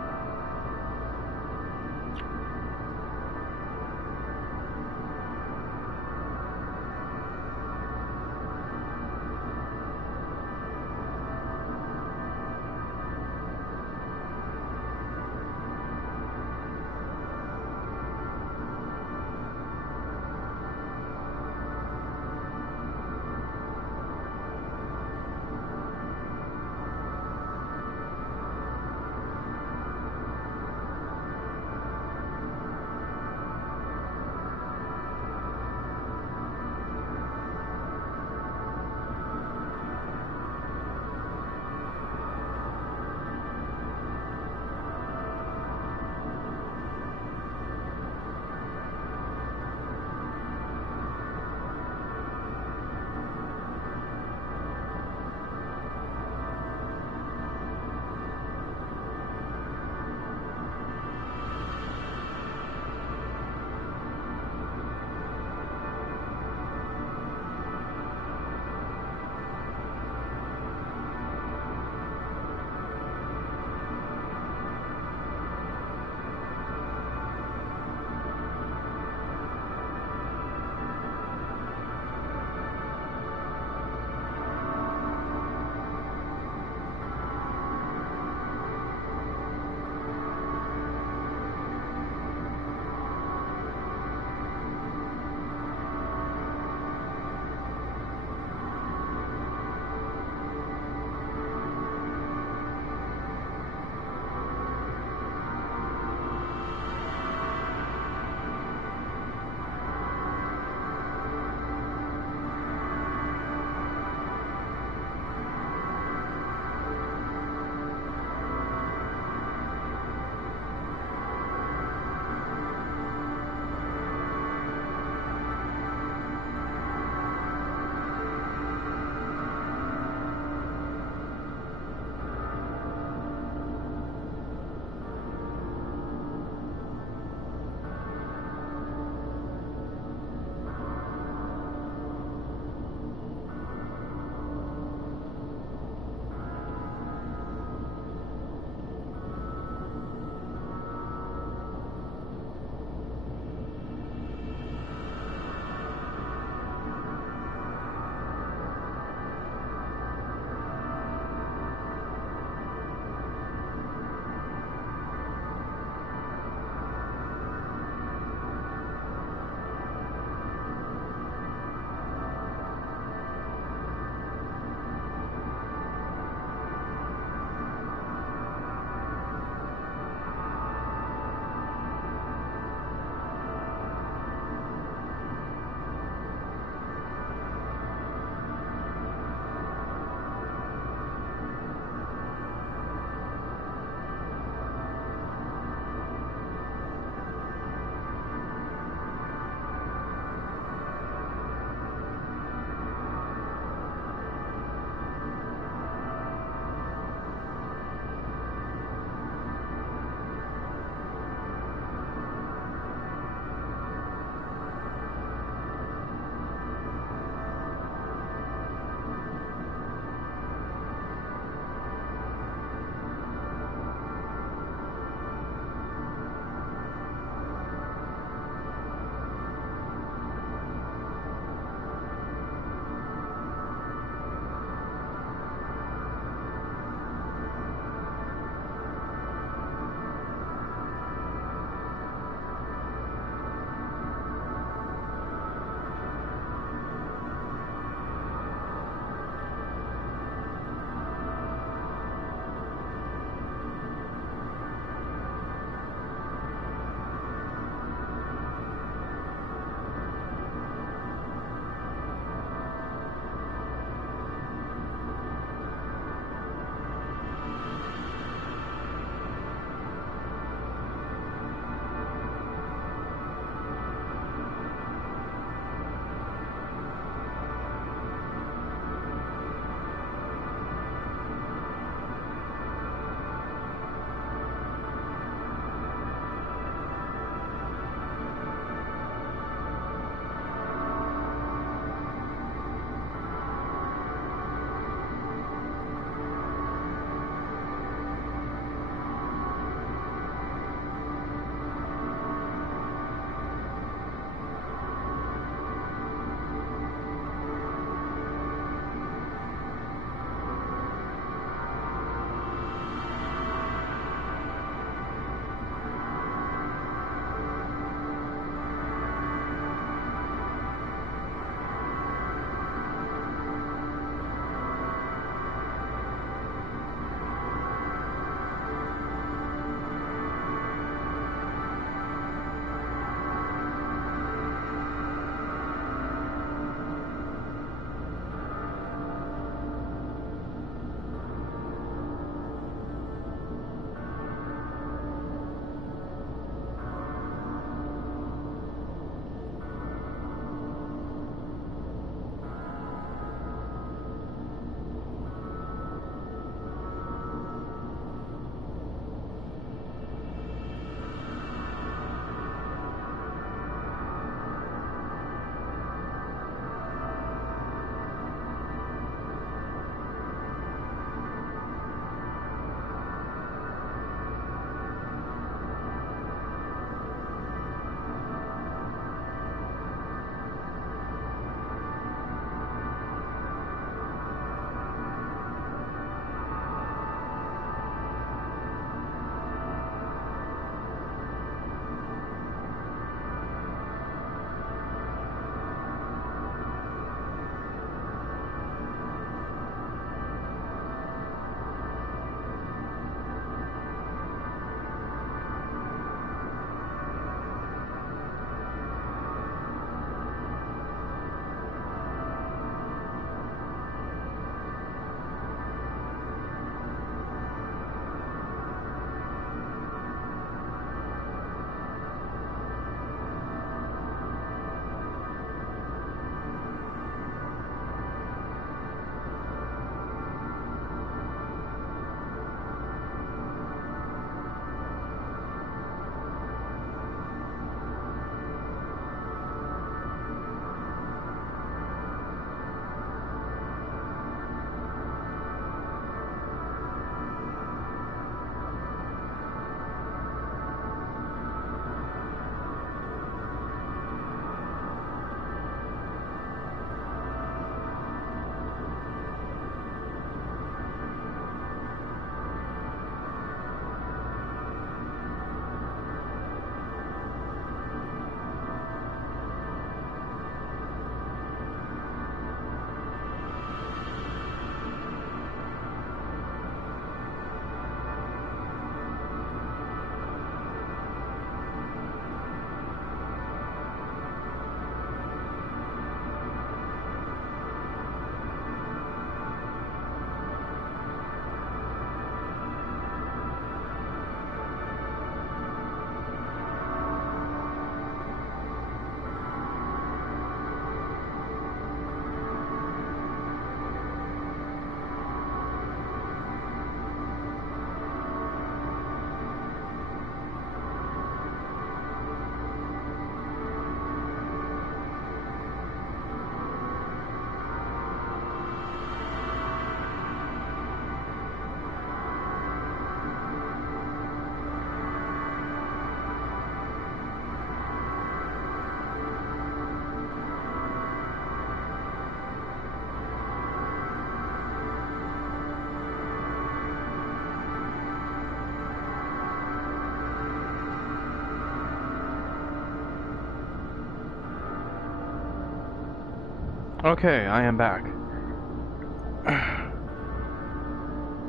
Okay, I am back.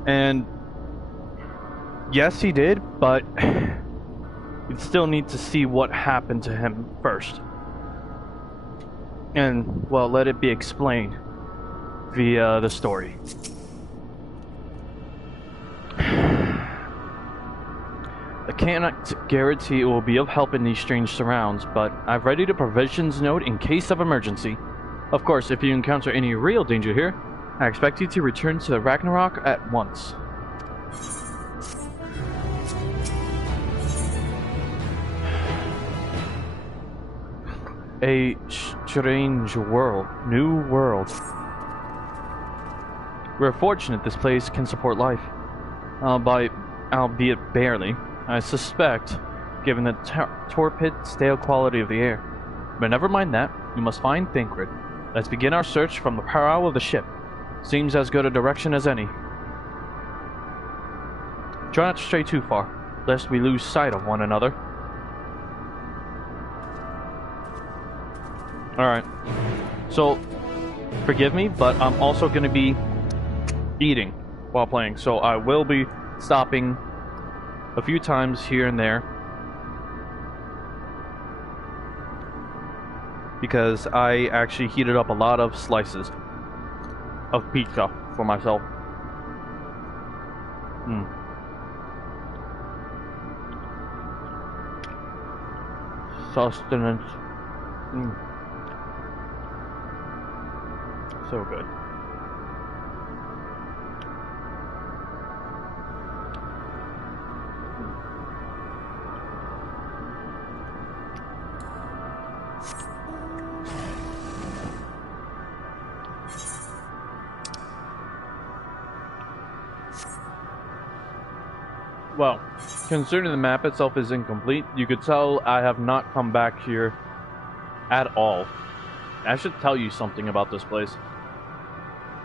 And yes, he did, but you'd still need to see what happened to him first. And, well, let it be explained via the story. I cannot guarantee it will be of help in these strange surrounds, but I've readied a provisions note in case of emergency. Of course, if you encounter any real danger here, I expect you to return to the Ragnarok at once. A strange world. New world. We're fortunate this place can support life. Albeit barely, I suspect, given the torpid, stale quality of the air. But never mind that, we must find Thancred. Let's begin our search from the prow of the ship. Seems as good a direction as any. Try not to stray too far, lest we lose sight of one another. Alright. So, forgive me, but I'm also going to be eating while playing. So I will be stopping a few times here and there. Because I actually heated up a lot of slices of pizza for myself. Sustenance. So good. Well, considering the map itself is incomplete, you could tell I have not come back here at all. I should tell you something about this place.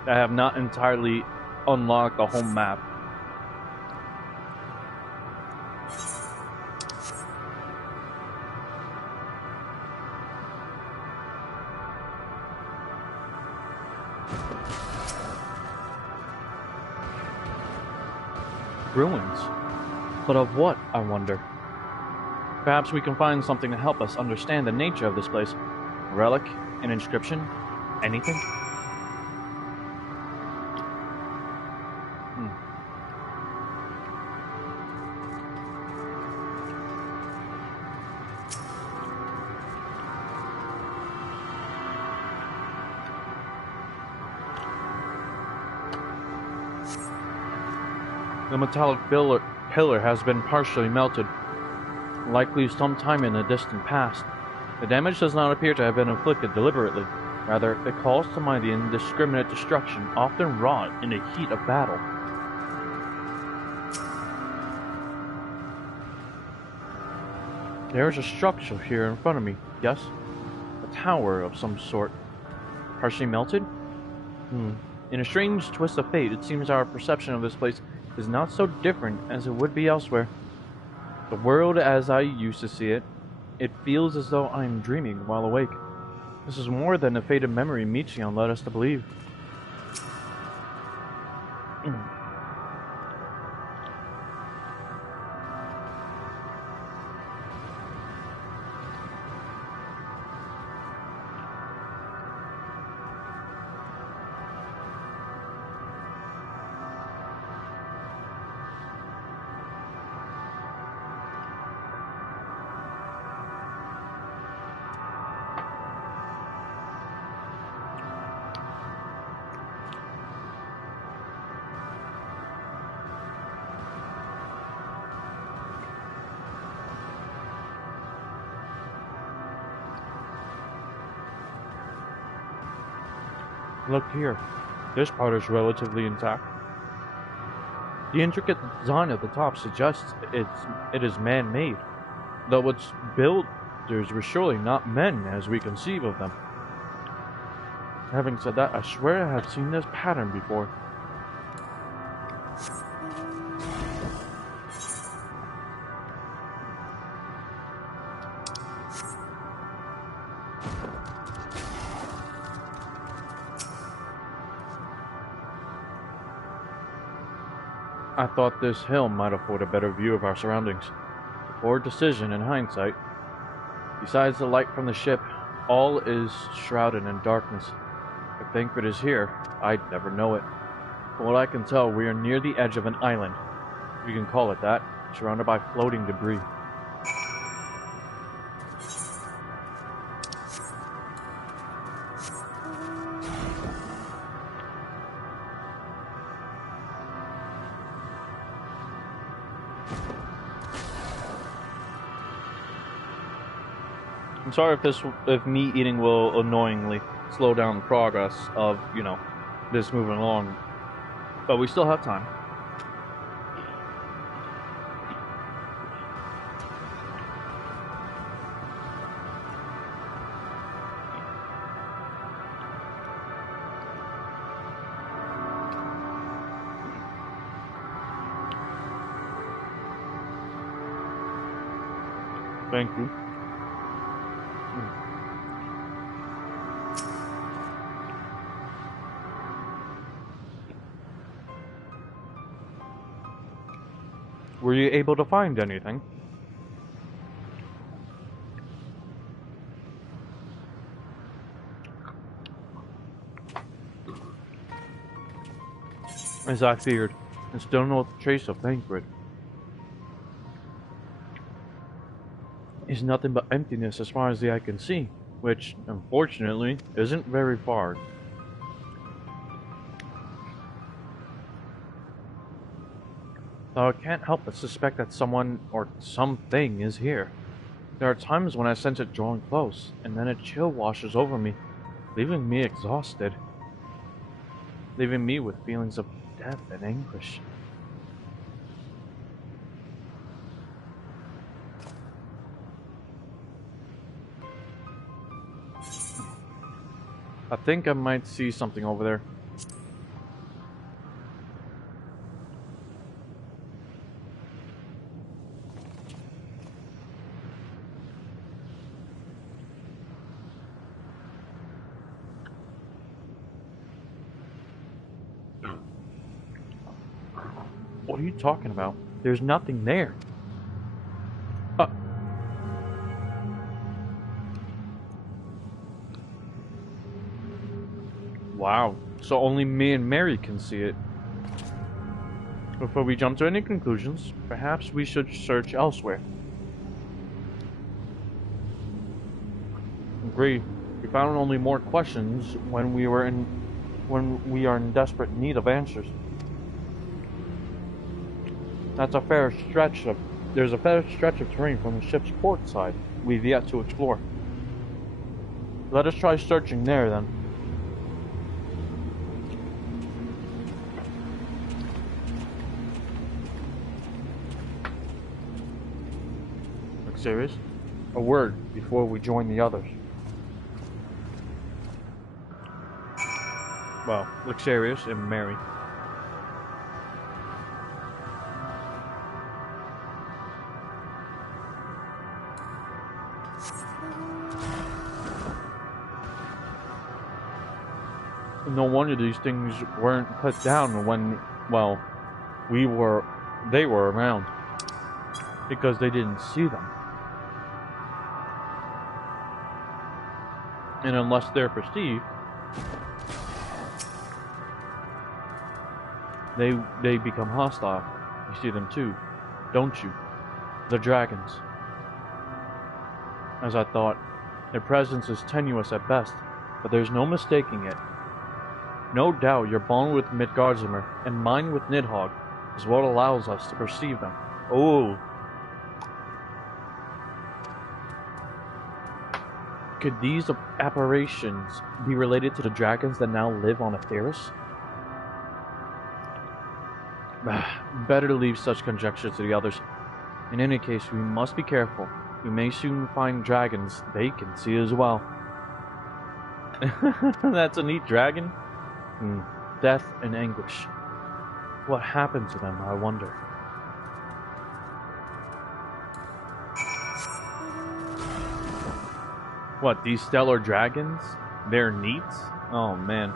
I have not entirely unlocked the home map. Ruins. But of what, I wonder? Perhaps we can find something to help us understand the nature of this place. A relic, an inscription, anything? The metallic pillar has been partially melted, likely sometime in the distant past. The damage does not appear to have been inflicted deliberately. Rather, it calls to mind the indiscriminate destruction often wrought in the heat of battle. There is a structure here in front of me, yes? A tower of some sort. Partially melted? In a strange twist of fate, it seems our perception of this place is not so different as it would be elsewhere. The world as I used to see it, it feels as though I am dreaming while awake. This is more than a faded memory Michion led us to believe. Look here. This part is relatively intact. The intricate design at the top suggests it is man-made, though its builders were surely not men as we conceive of them. Having said that, I swear I have seen this pattern before. I thought this hill might afford a better view of our surroundings. A poor decision in hindsight. Besides the light from the ship, all is shrouded in darkness. If Thancred is here, I'd never know it. From what I can tell, we are near the edge of an island, if you can call it that, surrounded by floating debris. I'm sorry if me eating will annoyingly slow down the progress of, this moving along. But we still have time. Thank you. Were you able to find anything? As I feared, and still no trace of Thancred. Is nothing but emptiness as far as the eye can see, which, unfortunately, isn't very far. Though I can't help but suspect that someone or something is here. There are times when I sense it drawing close, and then a chill washes over me, leaving me exhausted. Leaving me with feelings of death and anguish. I think I might see something over there. What are you talking about? There's nothing there. Wow, so only me and Mary can see it. Before we jump to any conclusions, perhaps we should search elsewhere. Agree. We found only more questions when we are in desperate need of answers. There's a fair stretch of terrain from the ship's port side we've yet to explore. Let us try searching there then. Look serious? A word before we join the others. Well, Luxurious and Mary. No wonder these things weren't put down when, well, they were around. Because they didn't see them. And unless they're perceived, they become hostile. You see them too, don't you? The dragons. As I thought, their presence is tenuous at best, but there's no mistaking it. No doubt your bond with Midgardsormr and mine with Nidhogg is what allows us to perceive them. Oh. Could these apparitions be related to the dragons that now live on Aetheris? Better to leave such conjecture to the others. In any case, we must be careful. We may soon find dragons they can see as well. That's a neat dragon. Death and anguish. What happened to them, I wonder. What, these stellar dragons? They're neat? Oh man.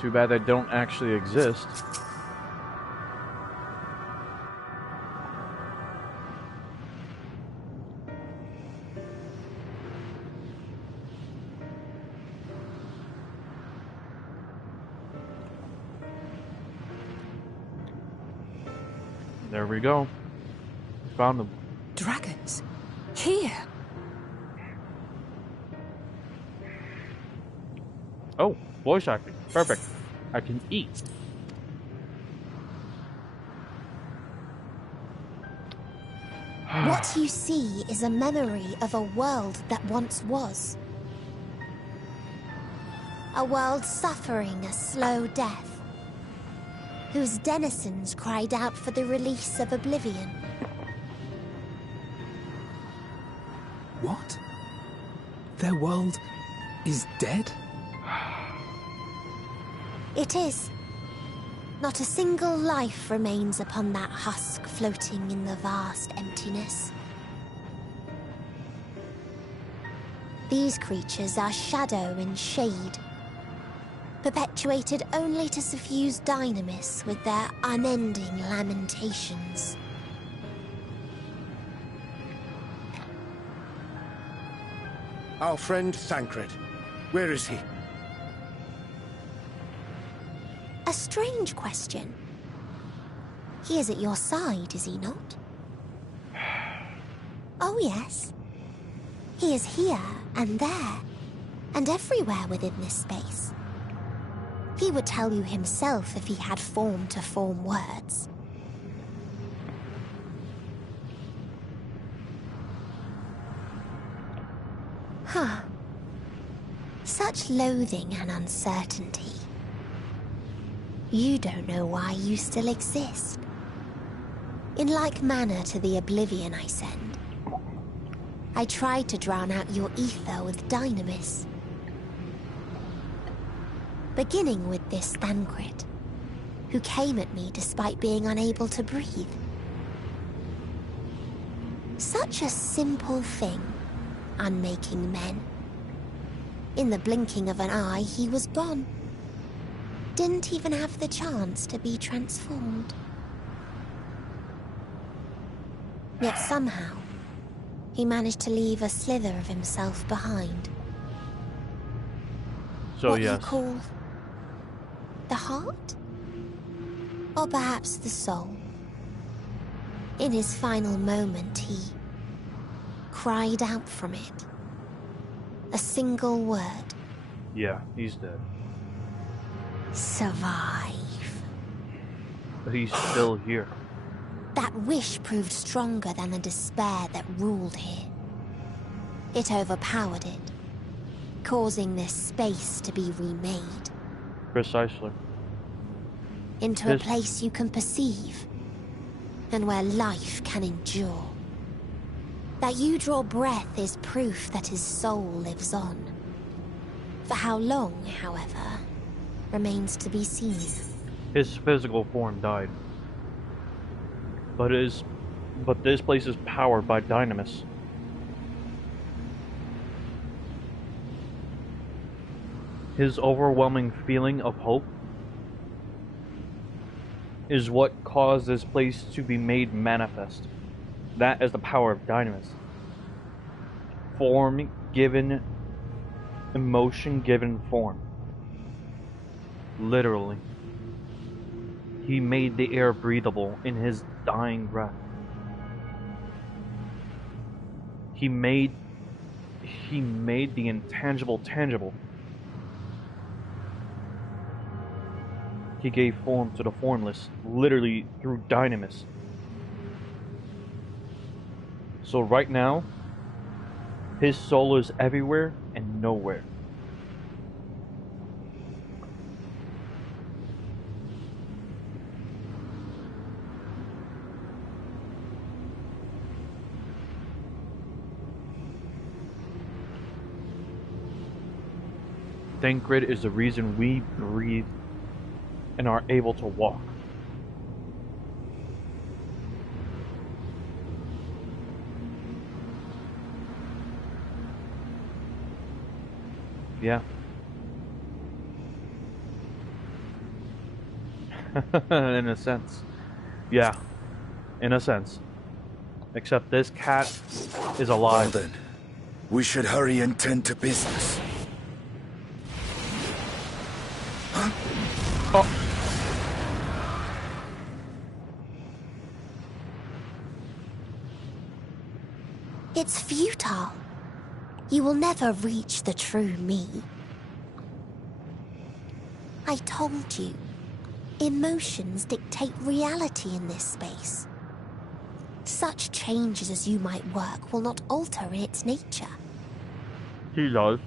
Too bad they don't actually exist. There we go. Found them. Dragons? Here? Oh, voice acting. Perfect. I can eat. What you see is a memory of a world that once was. A world suffering a slow death, whose denizens cried out for the release of oblivion. What? Their world is dead? It is. Not a single life remains upon that husk floating in the vast emptiness. These creatures are shadow and shade, perpetuated only to suffuse dynamis with their unending lamentations. Our friend Thancred. Where is he? A strange question. He is at your side, is he not? Oh, yes. He is here, and there, and everywhere within this space. He would tell you himself if he had form to form words. Huh. Such loathing and uncertainty. You don't know why you still exist. In like manner to the oblivion I send, I tried to drown out your ether with dynamis. Beginning with this Thancred, who came at me despite being unable to breathe. Such a simple thing, unmaking men. In the blinking of an eye, he was gone. Didn't even have the chance to be transformed. Yet somehow, he managed to leave a slither of himself behind. So what yes. you call the heart? Or perhaps the soul. In his final moment, he cried out from it. A single word. Yeah, he's dead. Survive. But he's still here. That wish proved stronger than the despair that ruled here. It overpowered it, causing this space to be remade. Precisely. Into a place you can perceive, and where life can endure. That you draw breath is proof that his soul lives on. For how long, however, remains to be seen. His physical form died. But this place is powered by dynamis. His overwhelming feeling of hope is what caused this place to be made manifest. That is the power of dynamis. Form given, emotion given form. Literally. He made the air breathable in his dying breath. He made the intangible tangible. He gave form to the formless, literally through dynamis. So right now, his soul is everywhere and nowhere. Thancred is the reason we breathe and are able to walk. Yeah. In a sense. Yeah. In a sense. Except this cat is alive. Well then, we should hurry and tend to business. Huh? Oh. It's futile. You will never reach the true me. I told you, emotions dictate reality in this space. Such changes as you might work will not alter its nature. He does.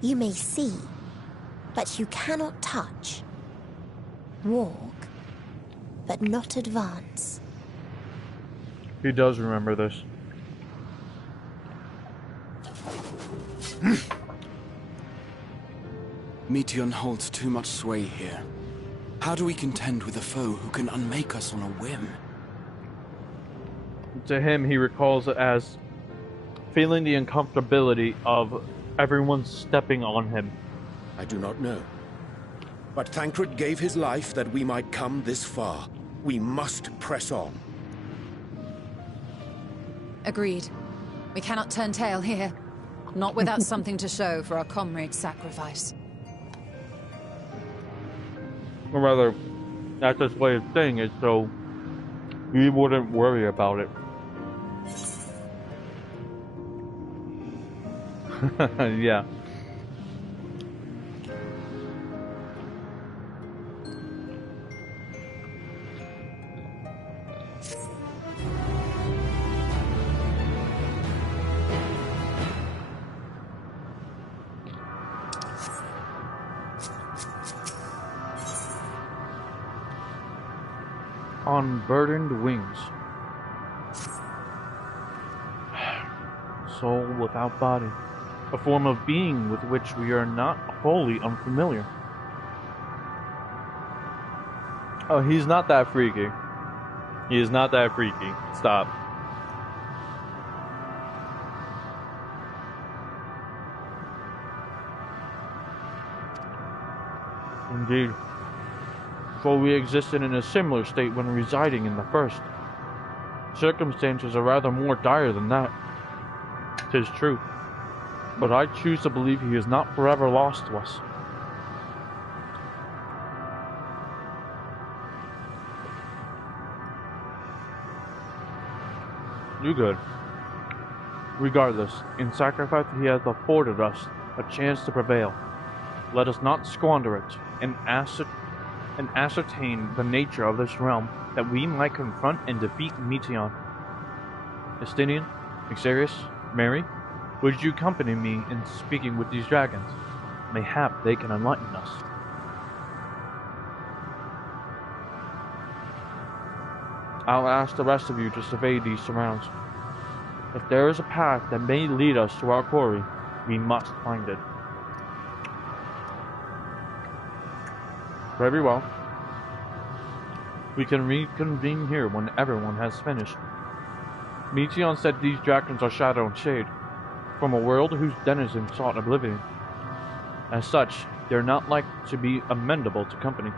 You may see, but you cannot touch. Walk, but not advance. He does remember this. Meteion holds too much sway here. How do we contend with a foe who can unmake us on a whim? To him, he recalls it as feeling the uncomfortability of everyone stepping on him. I do not know. But Thancred gave his life that we might come this far. We must press on. Agreed. We cannot turn tail here. Not without something to show for our comrade's sacrifice. Or rather, that's his way of saying it, so he wouldn't worry about it. Yeah. Unburdened wings. Soul without body. A form of being with which we are not wholly unfamiliar. Oh, he's not that freaky. He is not that freaky. Stop. Indeed. For we existed in a similar state when residing in the first. Circumstances are rather more dire than that. 'Tis true. But I choose to believe he is not forever lost to us. Do good. Regardless, in sacrifice he has afforded us a chance to prevail. Let us not squander it, and ascertain the nature of this realm, that we might confront and defeat Meteion. Estinian, Xerius, Mary, would you accompany me in speaking with these dragons? Mayhap they can enlighten us. I'll ask the rest of you to survey these surrounds. If there is a path that may lead us to our quarry, we must find it. Very well. We can reconvene here when everyone has finished. Meteion said these dragons are shadow and shade, from a world whose denizens sought oblivion. As such, they are not like to be amenable to company,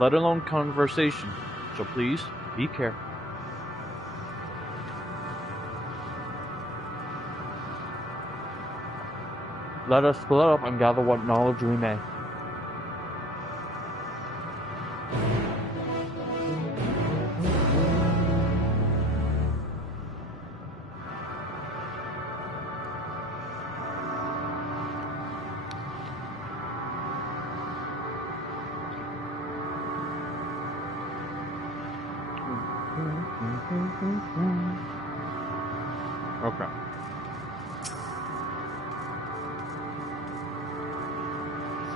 let alone conversation, so please, be careful. Let us split up and gather what knowledge we may. Okay.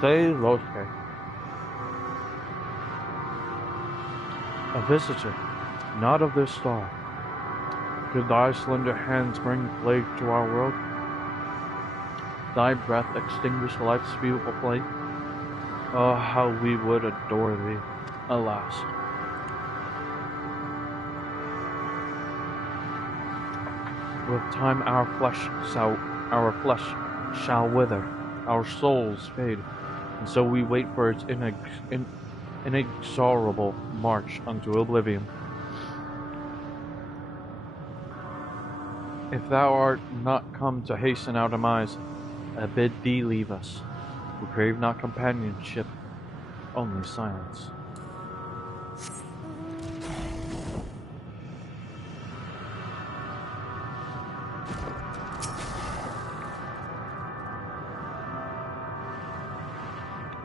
Say Loske. A visitor, not of this star. Could thy slender hands bring plague to our world? Thy breath extinguish life's feeble flame? Oh, how we would adore thee, alas. With time our flesh shall wither, our souls fade, and so we wait for its inexorable march unto oblivion. If thou art not come to hasten our demise, I bid thee leave us, who crave not companionship, only silence.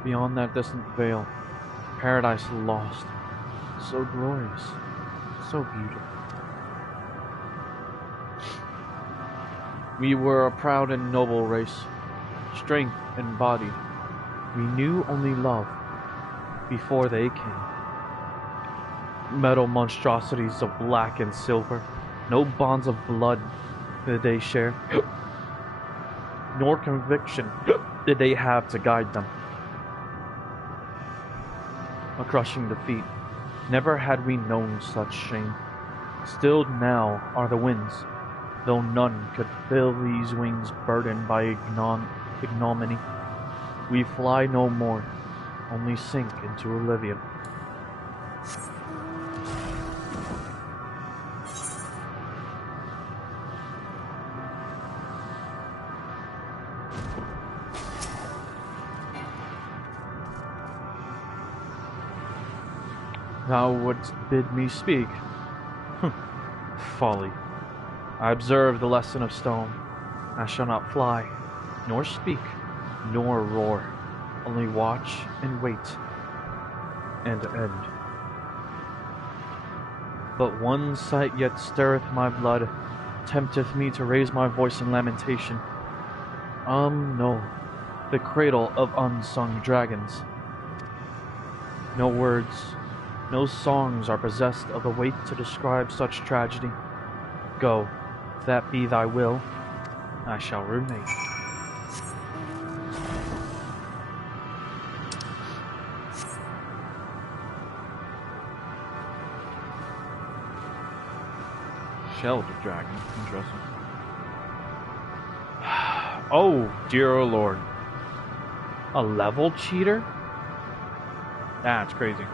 Beyond that distant veil, paradise lost, so glorious, so beautiful. We were a proud and noble race, strength embodied. We knew only love before they came. Metal monstrosities of black and silver, no bonds of blood did they share, nor conviction did they have to guide them. A crushing defeat, never had we known such shame. Stilled now are the winds, though none could fill these wings burdened by ignominy. We fly no more, only sink into oblivion. Thou wouldst bid me speak? Folly. I observe the lesson of stone. I shall not fly, nor speak, nor roar, only watch and wait, and end. But one sight yet stirreth my blood, tempteth me to raise my voice in lamentation. No, the cradle of unsung dragons. No words, no songs are possessed of the weight to describe such tragedy. Go, if that be thy will, I shall remain. Shelled dragon, interesting. Oh, dear Lord. A level cheater? That's crazy.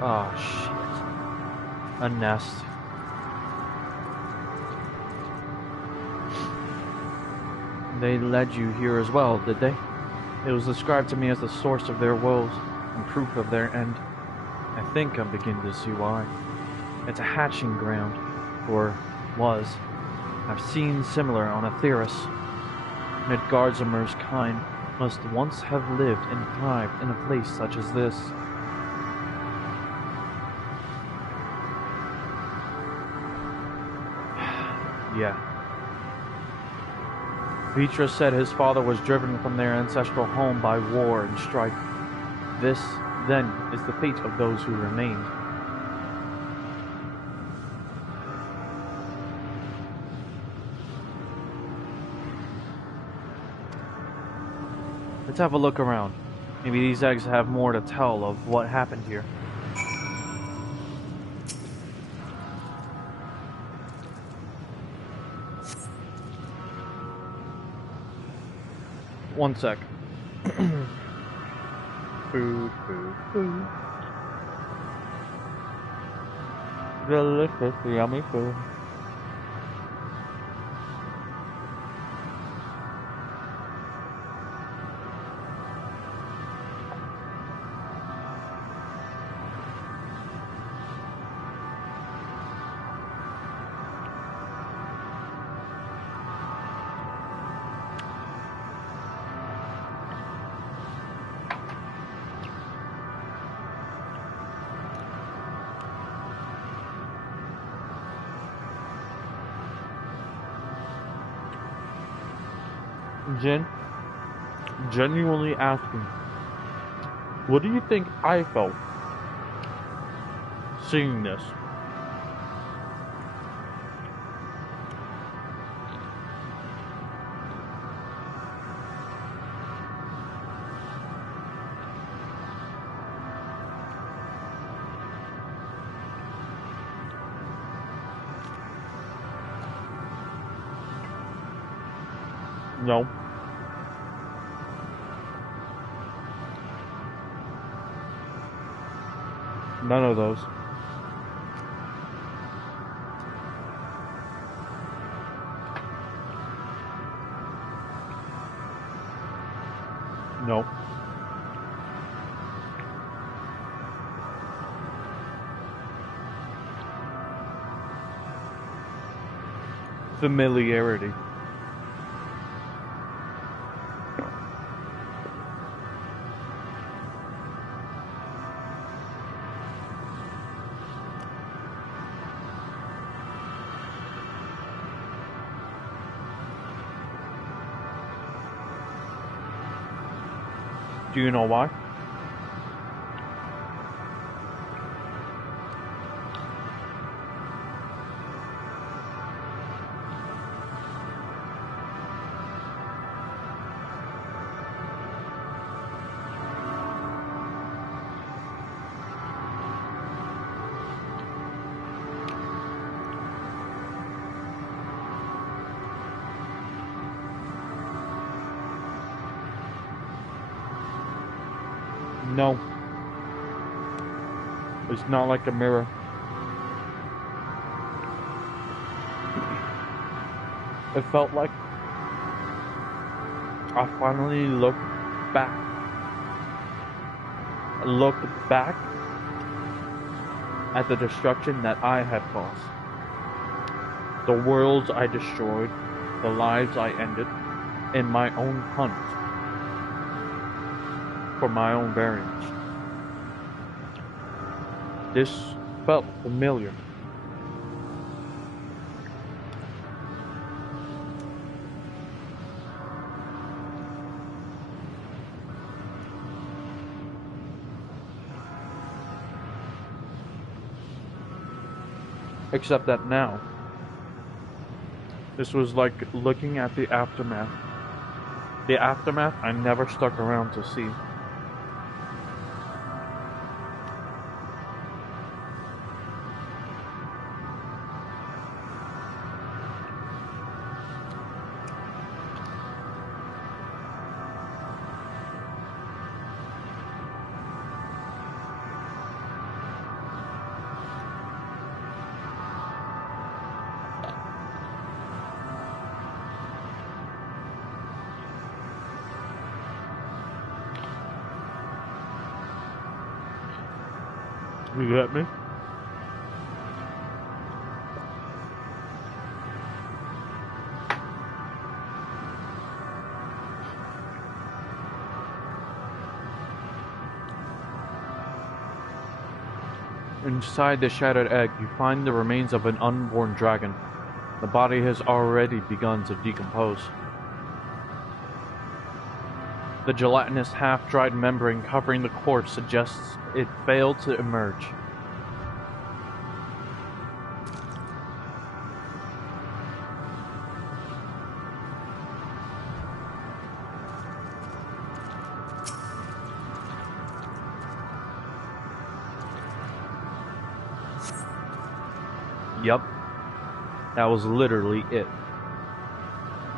Oh, shit. A nest. They led you here as well, did they? It was described to me as the source of their woes and proof of their end. I think I'm beginning to see why. It's a hatching ground, or was. I've seen similar on Aetheris. Midgardsormr's kind must once have lived and thrived in a place such as this. Yeah. Vitra said his father was driven from their ancestral home by war and strife. This, then, is the fate of those who remained. Let's have a look around. Maybe these eggs have more to tell of what happened here. One sec. Food. Delicious, yummy food. Genuinely asking, what do you think I felt seeing this? No. None of those. No. Familiarity. Do you know why? No. It's not like a mirror. It felt like I finally looked back. At the destruction that I had caused. The worlds I destroyed, the lives I ended, in my own hunt for my own variance. This felt familiar. Except that now, this was like looking at the aftermath. The aftermath I never stuck around to see. You got me? Inside the shattered egg, you find the remains of an unborn dragon. The body has already begun to decompose. The gelatinous, half-dried membrane covering the corpse suggests it failed to emerge. Yup, that was literally it.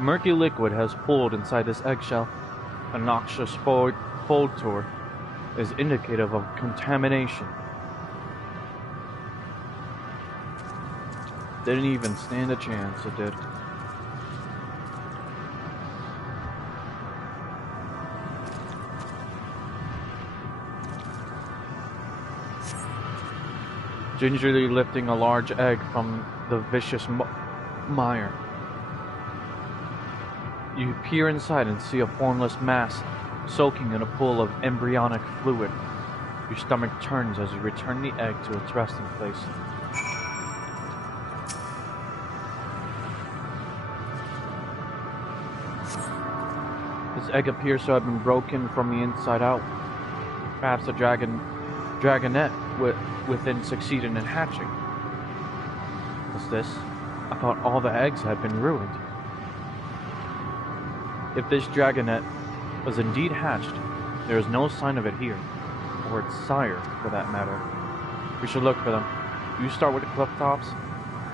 Murky liquid has pooled inside this eggshell. A noxious fold tour is indicative of contamination. Didn't even stand a chance, it did. Gingerly lifting a large egg from the vicious mire. You peer inside and see a formless mass soaking in a pool of embryonic fluid. Your stomach turns as you return the egg to its resting place. This egg appears to have been broken from the inside out. Perhaps a dragonette within succeeded in hatching. What's this? I thought all the eggs had been ruined. If this dragonette was indeed hatched, there is no sign of it here, or its sire, for that matter. We should look for them. You start with the cliff tops,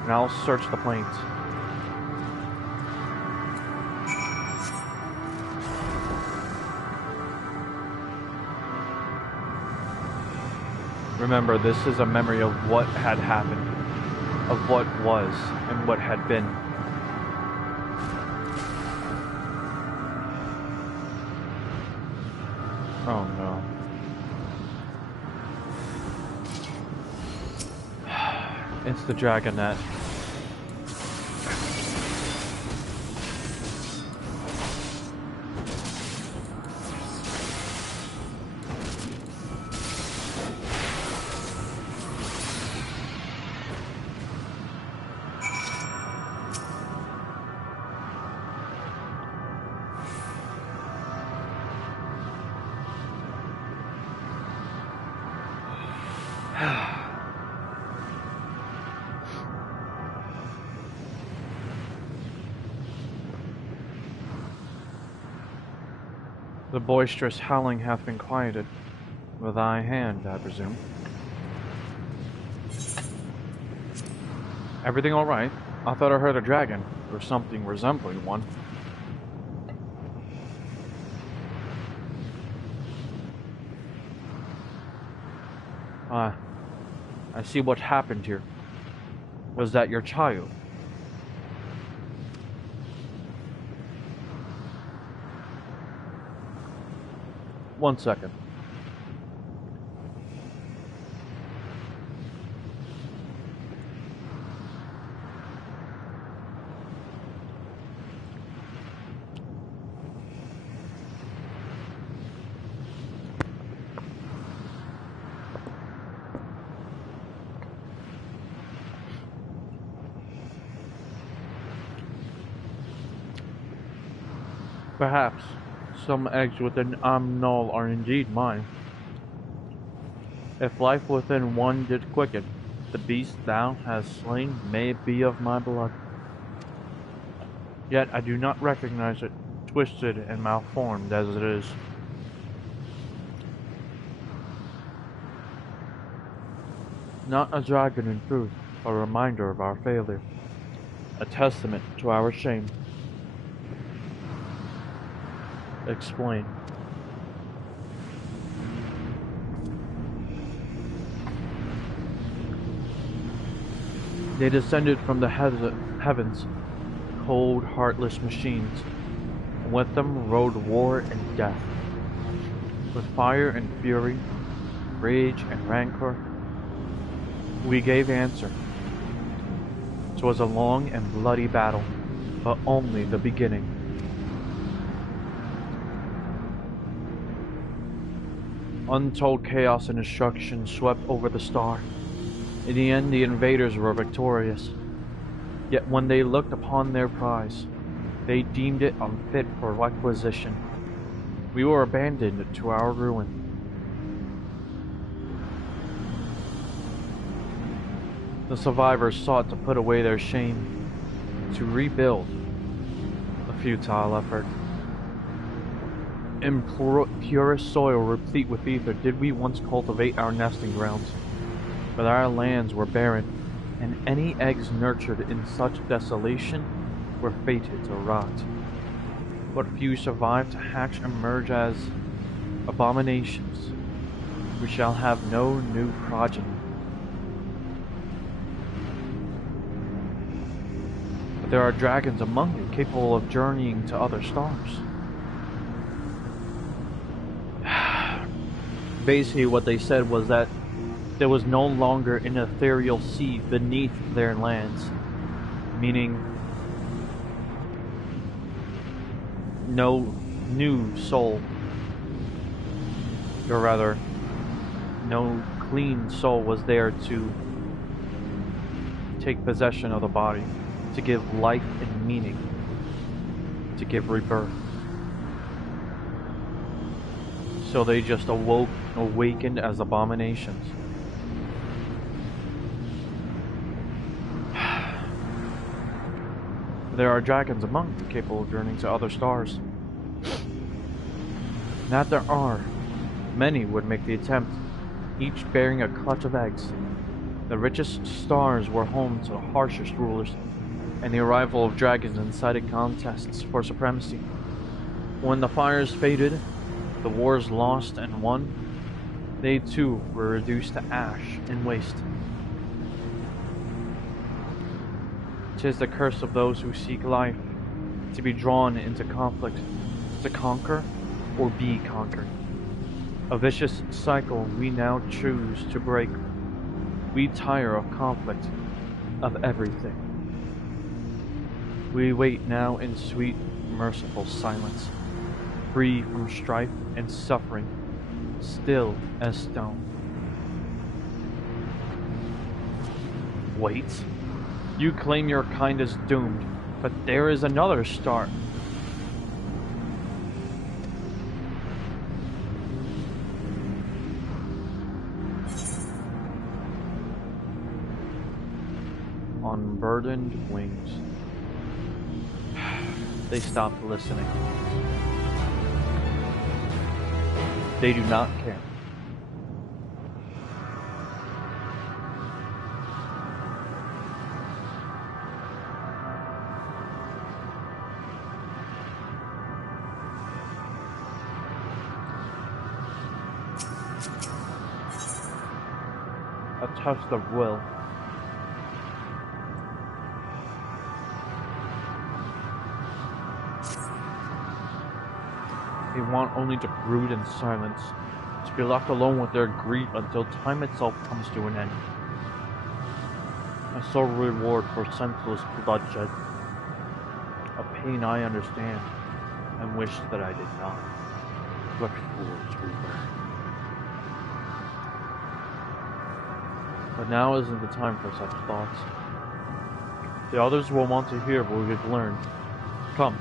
and I'll search the plains. Remember, this is a memory of what had happened, of what was, and what had been. Oh no. It's the Dragonet. The boisterous howling hath been quieted, with thy hand, I presume. Everything all right? I thought I heard a dragon, or something resembling one. I see what happened here. Was that your child? One second. Perhaps some eggs within Amnol are indeed mine. If life within one did quicken, the beast thou hast slain may be of my blood. Yet I do not recognize it, twisted and malformed as it is. Not a dragon in truth, a reminder of our failure, a testament to our shame. Explain. They descended from the heavens, cold, heartless machines, and with them rode war and death. With fire and fury, rage and rancor, we gave answer. 'Twas a long and bloody battle, but only the beginning. Untold chaos and destruction swept over the star. In the end, the invaders were victorious. Yet when they looked upon their prize, they deemed it unfit for requisition. We were abandoned to our ruin. The survivors sought to put away their shame, to rebuild. A futile effort. In purest soil replete with ether did we once cultivate our nesting grounds, but our lands were barren, and any eggs nurtured in such desolation were fated to rot. What few survived to hatch and emerge as abominations. We shall have no new progeny. But there are dragons among you capable of journeying to other stars. Basically what they said was that there was no longer an ethereal sea beneath their lands, meaning no new soul, or rather, no clean soul was there to take possession of the body, to give life and meaning, to give rebirth. So they just awakened as abominations. There are dragons among you capable of journeying to other stars. That there are. Many would make the attempt, each bearing a clutch of eggs. The richest stars were home to the harshest rulers, and the arrival of dragons incited contests for supremacy. When the fires faded, the wars lost and won, They too were reduced to ash and waste. 'Tis the curse of those who seek life, to be drawn into conflict, to conquer or be conquered. A vicious cycle we now choose to break. We tire of conflict, of everything. We wait now in sweet, merciful silence, free from strife and suffering, still as stone. Wait? You claim your kind is doomed, but there is another star. On burdened wings, they stopped listening. They do not care. A test of will. They want only to brood in silence, to be left alone with their grief until time itself comes to an end. A sole reward for senseless bloodshed. A pain I understand, and wish that I did not. What fools we were. But now isn't the time for such thoughts. The others will want to hear what we've learned. Come.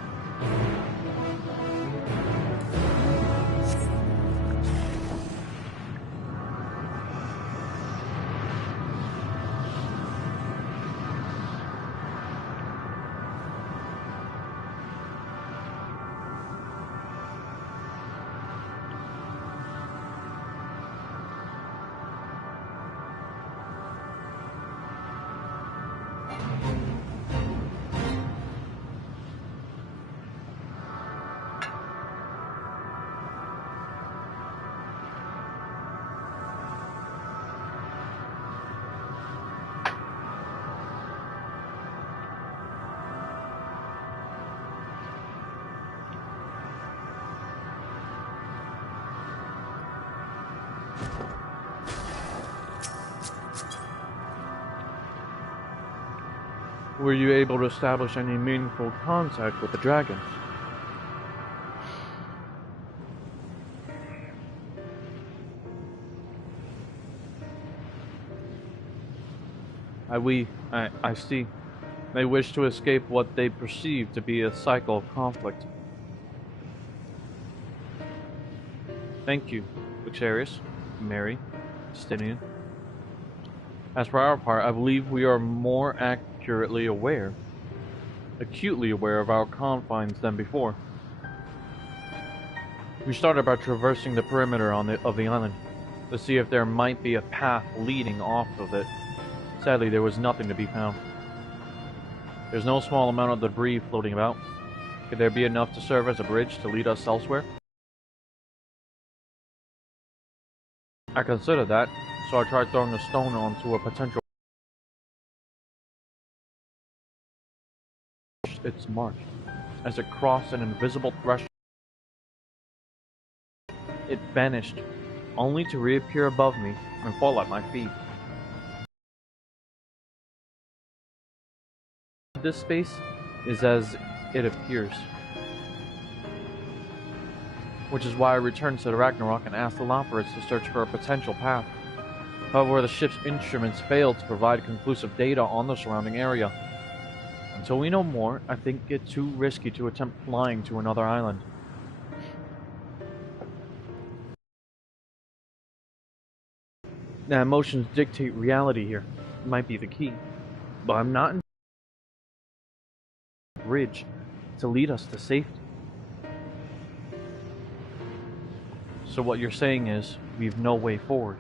Were you able to establish any meaningful contact with the dragons? I see. They wish to escape what they perceive to be a cycle of conflict. Thank you, Luxarius, Mary, Stinian. As for our part, I believe we are more acutely aware of our confines than before. We started by traversing the perimeter of the island to see if there might be a path leading off of it. Sadly, there was nothing to be found. There's no small amount of debris floating about. Could there be enough to serve as a bridge to lead us elsewhere? I considered that, so I tried throwing a stone onto a potential. Its mark. As it crossed an invisible threshold, it vanished, only to reappear above me and fall at my feet. This space is as it appears, which is why I returned to the Ragnarok and asked the Loporits to search for a potential path. However, the ship's instruments failed to provide conclusive data on the surrounding area. Until we know more, I think it too risky to attempt flying to another island. Now, emotions dictate reality here. Might be the key. But I'm not in a bridge to lead us to safety. So what you're saying is, we've no way forward.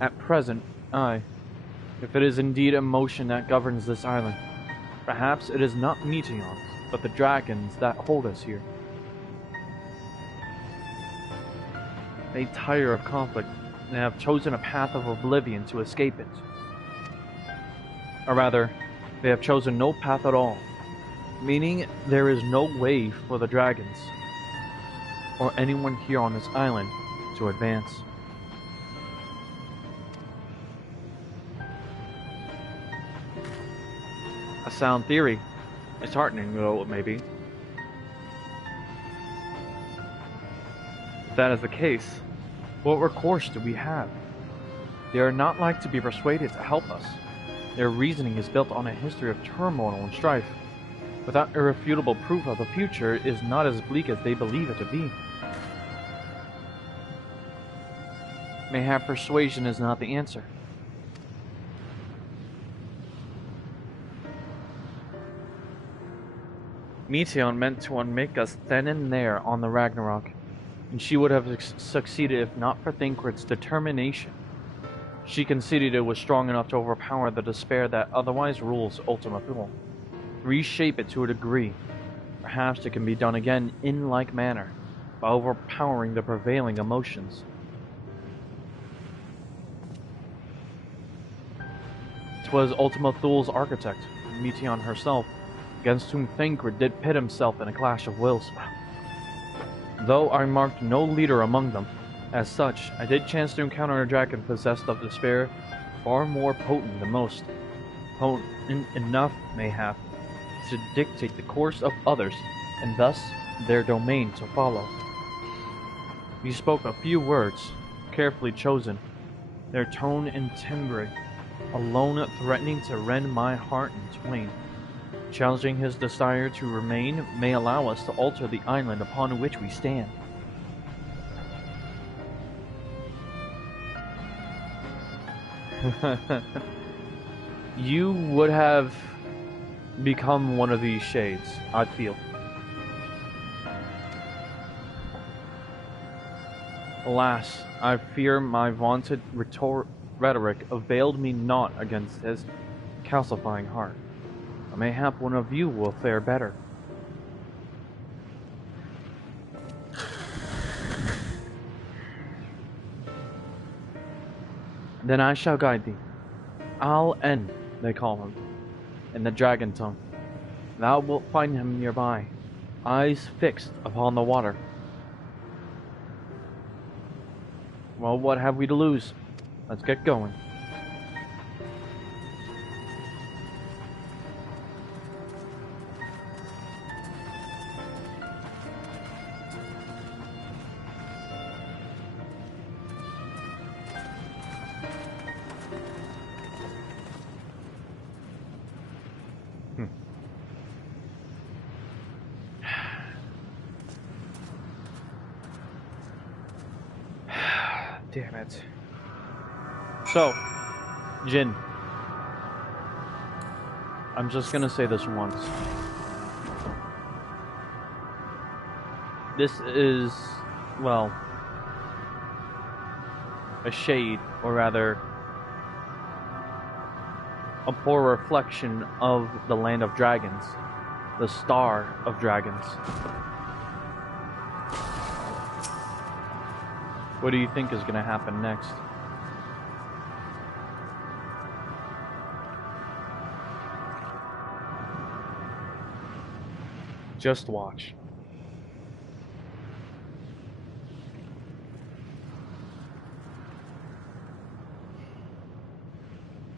At present, if it is indeed emotion that governs this island, perhaps it is not meteons, but the dragons that hold us here. They tire of conflict and have chosen a path of oblivion to escape it. Or rather, they have chosen no path at all, meaning there is no way for the dragons, or anyone here on this island, to advance. A sound theory. It's heartening, though it may be. If that is the case, what recourse do we have? They are not like to be persuaded to help us. Their reasoning is built on a history of turmoil and strife. Without irrefutable proof of the future is not as bleak as they believe it to be. Mayhap persuasion is not the answer. Meteon meant to unmake us then and there on the Ragnarok, and she would have succeeded if not for Thancred's determination. She conceded it was strong enough to overpower the despair that otherwise rules Ultima Thule. Reshape it to a degree. Perhaps it can be done again in like manner, by overpowering the prevailing emotions. 'Twas Ultima Thule's architect, Meteon herself, against whom Thancred did pit himself in a clash of wills. Though I marked no leader among them, as such, I did chance to encounter a dragon possessed of despair far more potent than most. Potent enough, mayhap, to dictate the course of others, and thus their domain to follow. He spoke a few words, carefully chosen, their tone and timbre alone threatening to rend my heart in twain. Challenging his desire to remain may allow us to alter the island upon which we stand. You would have become one of these shades, I feel. Alas, I fear my vaunted rhetoric availed me naught against his calcifying heart. Mayhap one of you will fare better. Then I shall guide thee. Al-En, they call him, in the dragon tongue. Thou wilt find him nearby, eyes fixed upon the water. Well, what have we to lose? Let's get going. Damn it. So, Jin. I'm just gonna say this once. This is, well, a shade, or rather, a poor reflection of the land of dragons, the star of dragons. What do you think is going to happen next? Just watch.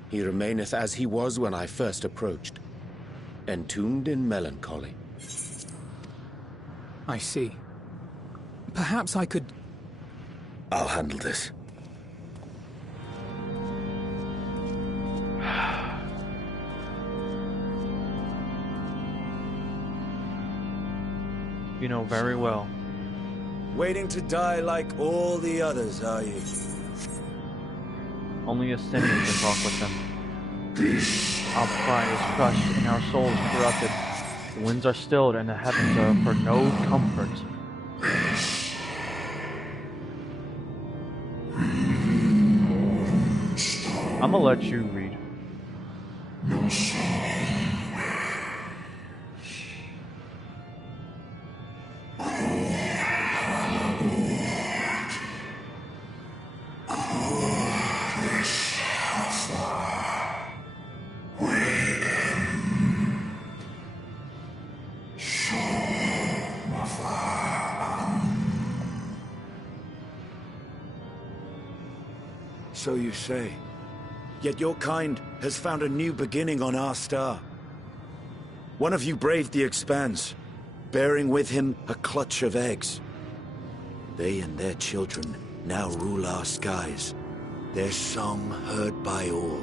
He remaineth as he was when I first approached, entombed in melancholy. I see. Perhaps I could... I'll handle this. You know very well. Waiting to die like all the others, are you? Only a sinner can talk with them. Our pride is crushed and our souls corrupted. The winds are stilled and the heavens are for no comfort. I'm gonna let you read. So you say. Yet your kind has found a new beginning on our star. One of you braved the Expanse, bearing with him a clutch of eggs. They and their children now rule our skies, their song heard by all.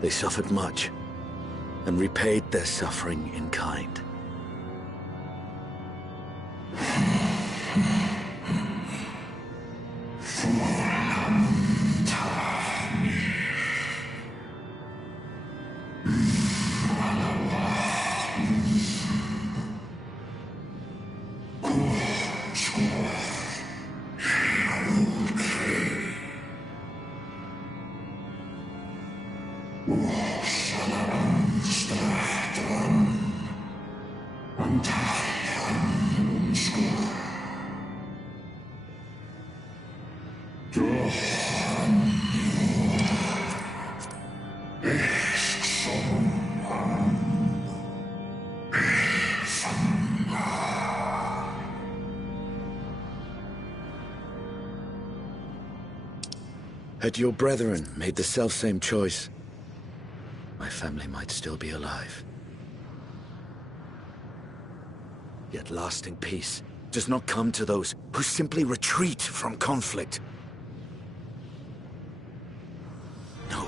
They suffered much, and repaid their suffering in kind. Had your brethren made the selfsame choice, my family might still be alive. Yet lasting peace does not come to those who simply retreat from conflict. No,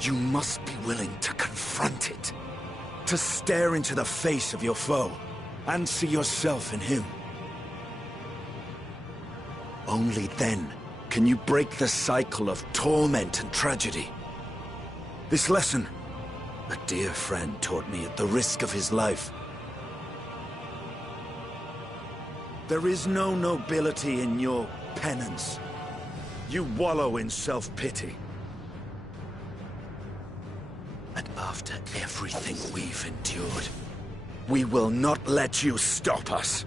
you must be willing to confront it, to stare into the face of your foe, and see yourself in him. Only then can you break the cycle of torment and tragedy. This lesson, a dear friend taught me at the risk of his life. There is no nobility in your penance. You wallow in self-pity. And after everything we've endured, we will not let you stop us.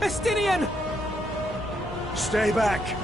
Estinian! Stay back!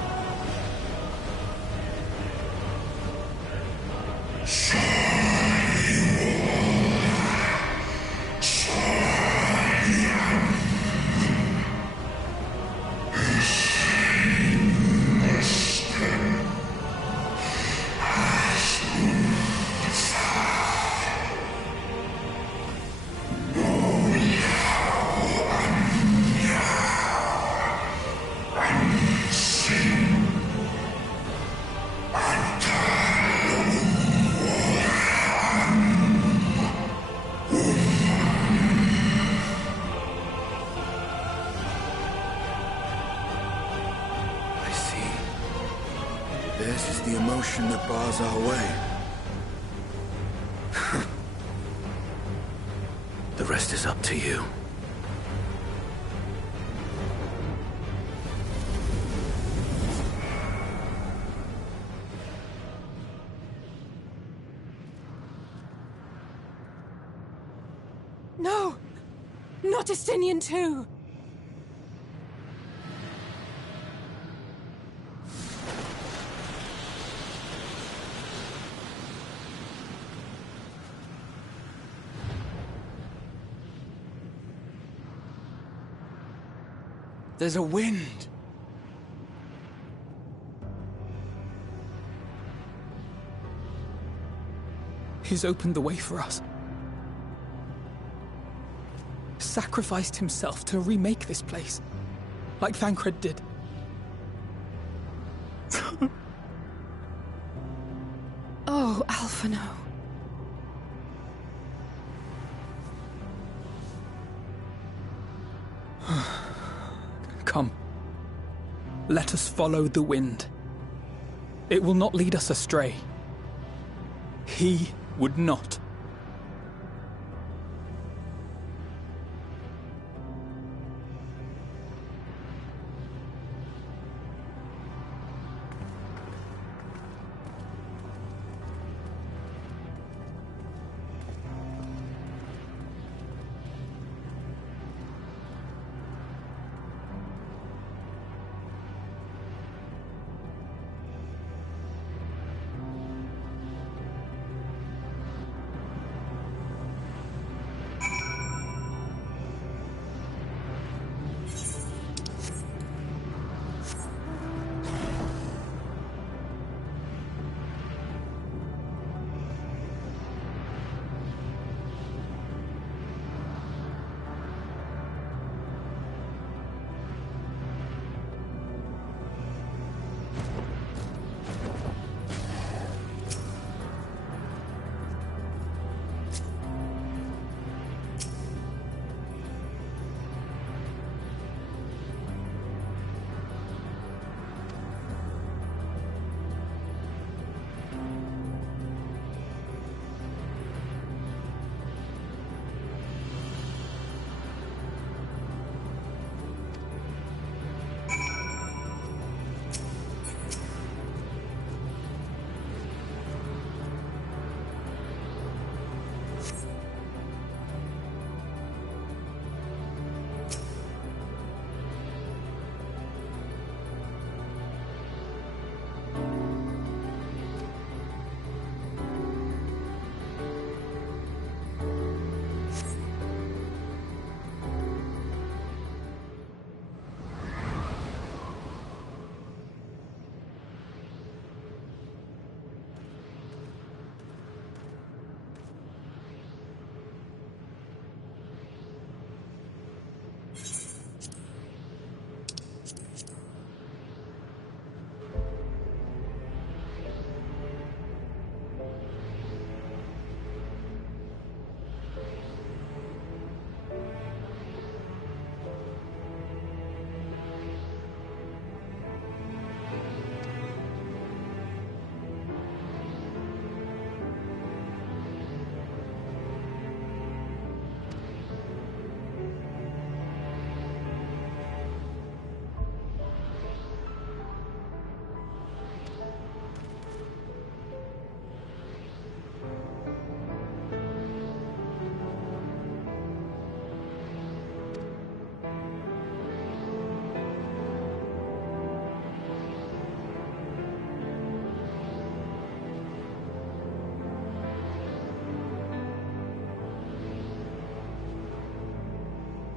Theirs is the emotion that bars our way. The rest is up to you. No! Not Estinian too! There's a wind. He's opened the way for us. Sacrificed himself to remake this place, like Thancred did. Oh, Alphino. Come. Let us follow the wind. It will not lead us astray. He would not.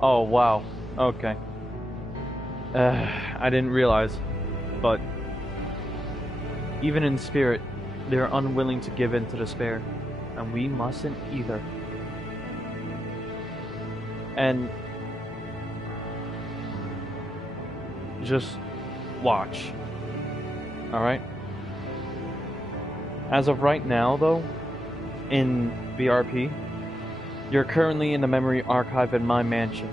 Oh, wow. Okay. I didn't realize, but even in spirit, they're unwilling to give in to despair, and we mustn't either. And just watch. Alright? As of right now, though, in BRP, you're currently in the memory archive in my mansion.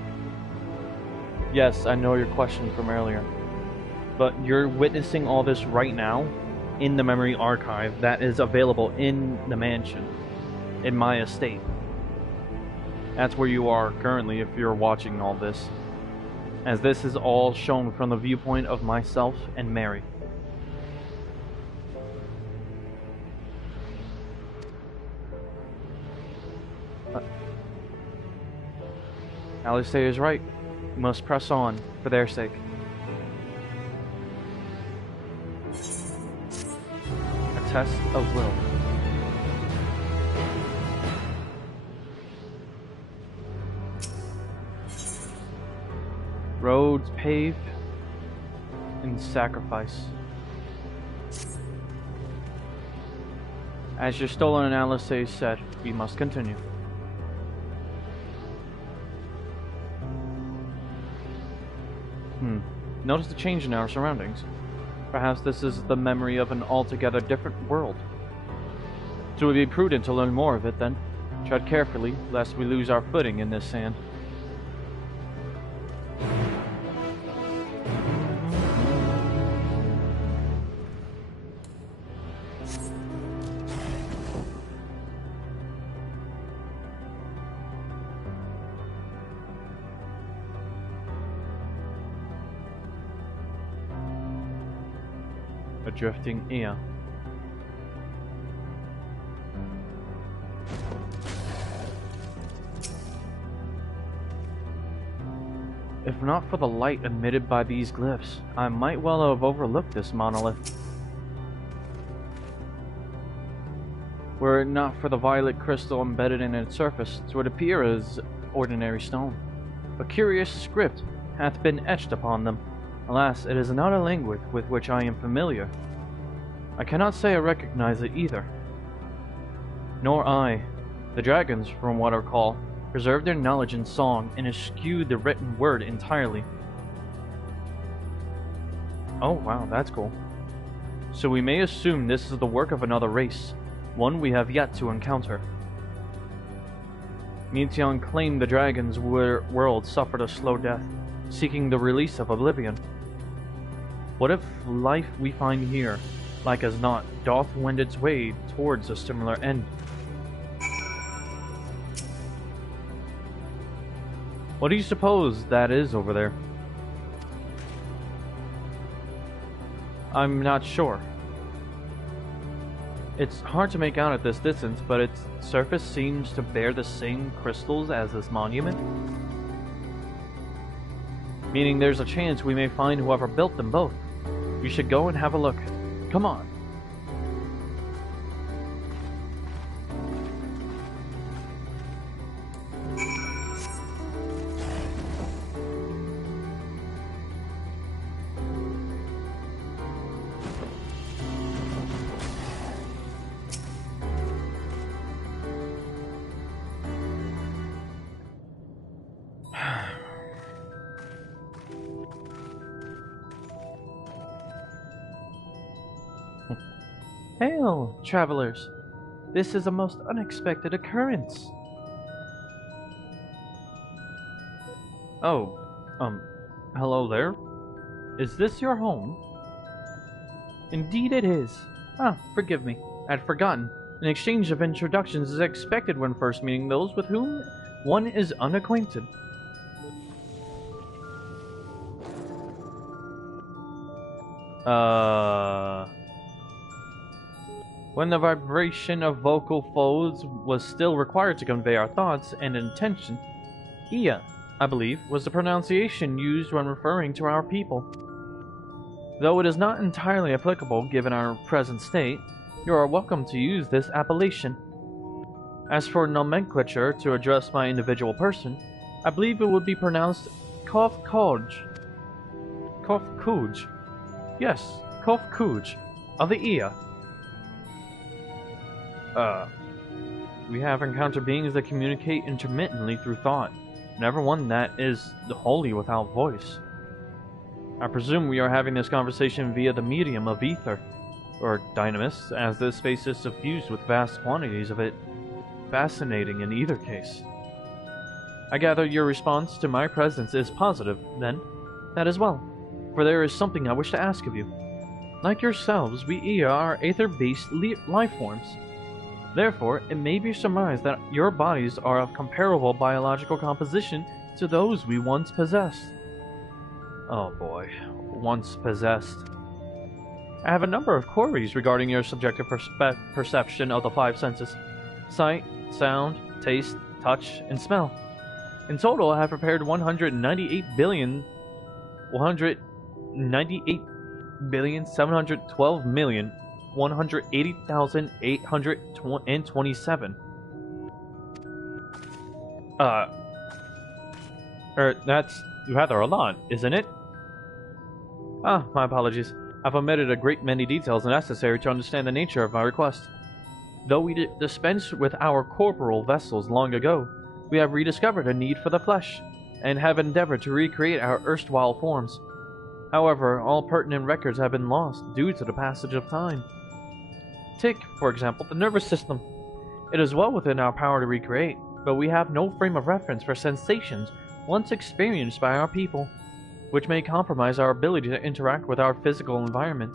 Yes, I know your question from earlier, but you're witnessing all this right now in the memory archive that is available in the mansion, in my estate. That's where you are currently if you're watching all this, as this is all shown from the viewpoint of myself and Mary. Alistair is right. We must press on, for their sake. A test of will. Roads paved in sacrifice. As your stolen Alistair said, we must continue. Notice the change in our surroundings. Perhaps this is the memory of an altogether different world. So it would be prudent to learn more of it then. Tread carefully, lest we lose our footing in this sand. A drifting ear. If not for the light emitted by these glyphs, I might well have overlooked this monolith. Were it not for the violet crystal embedded in its surface, it would appear as ordinary stone. A curious script hath been etched upon them. Alas, it is not a language with which I am familiar. I cannot say I recognize it either. Nor I. The dragons, from what I recall, preserved their knowledge in song and eschewed the written word entirely. Oh wow, that's cool. So we may assume this is the work of another race, one we have yet to encounter. Meteon claimed the dragon's world suffered a slow death, seeking the release of oblivion. What if life we find here, like as not, doth wend its way towards a similar end? What do you suppose that is over there? I'm not sure. It's hard to make out at this distance, but its surface seems to bear the same crystals as this monument. Meaning there's a chance we may find whoever built them both. We should go and have a look. Come on. Hail, travelers. This is a most unexpected occurrence. Oh, hello there. Is this your home? Indeed it is. Ah, forgive me. I'd forgotten. An exchange of introductions is expected when first meeting those with whom one is unacquainted. When the vibration of vocal folds was still required to convey our thoughts and intention, Ia, I believe, was the pronunciation used when referring to our people. Though it is not entirely applicable given our present state, you are welcome to use this appellation. As for nomenclature to address my individual person, I believe it would be pronounced Kofkuj. Kofkuj. Yes, Kofkuj, of the Ia. We have encountered beings that communicate intermittently through thought, never one that is wholly without voice. I presume we are having this conversation via the medium of ether, or dynamis, as this space is suffused with vast quantities of it. Fascinating in either case. I gather your response to my presence is positive, then? That as well, for there is something I wish to ask of you. Like yourselves, we Ia are aether-based life forms. Therefore, it may be surmised that your bodies are of comparable biological composition to those we once possessed. Oh boy, once possessed. I have a number of queries regarding your subjective perception of the five senses: sight, sound, taste, touch, and smell. In total, I have prepared 198,712,180,827. That's rather a lot, isn't it? Ah, my apologies. I've omitted a great many details necessary to understand the nature of my request. Though we dispensed with our corporal vessels long ago, we have rediscovered a need for the flesh, and have endeavored to recreate our erstwhile forms. However, all pertinent records have been lost due to the passage of time. Take, for example, the nervous system. It is well within our power to recreate, but we have no frame of reference for sensations once experienced by our people, which may compromise our ability to interact with our physical environment.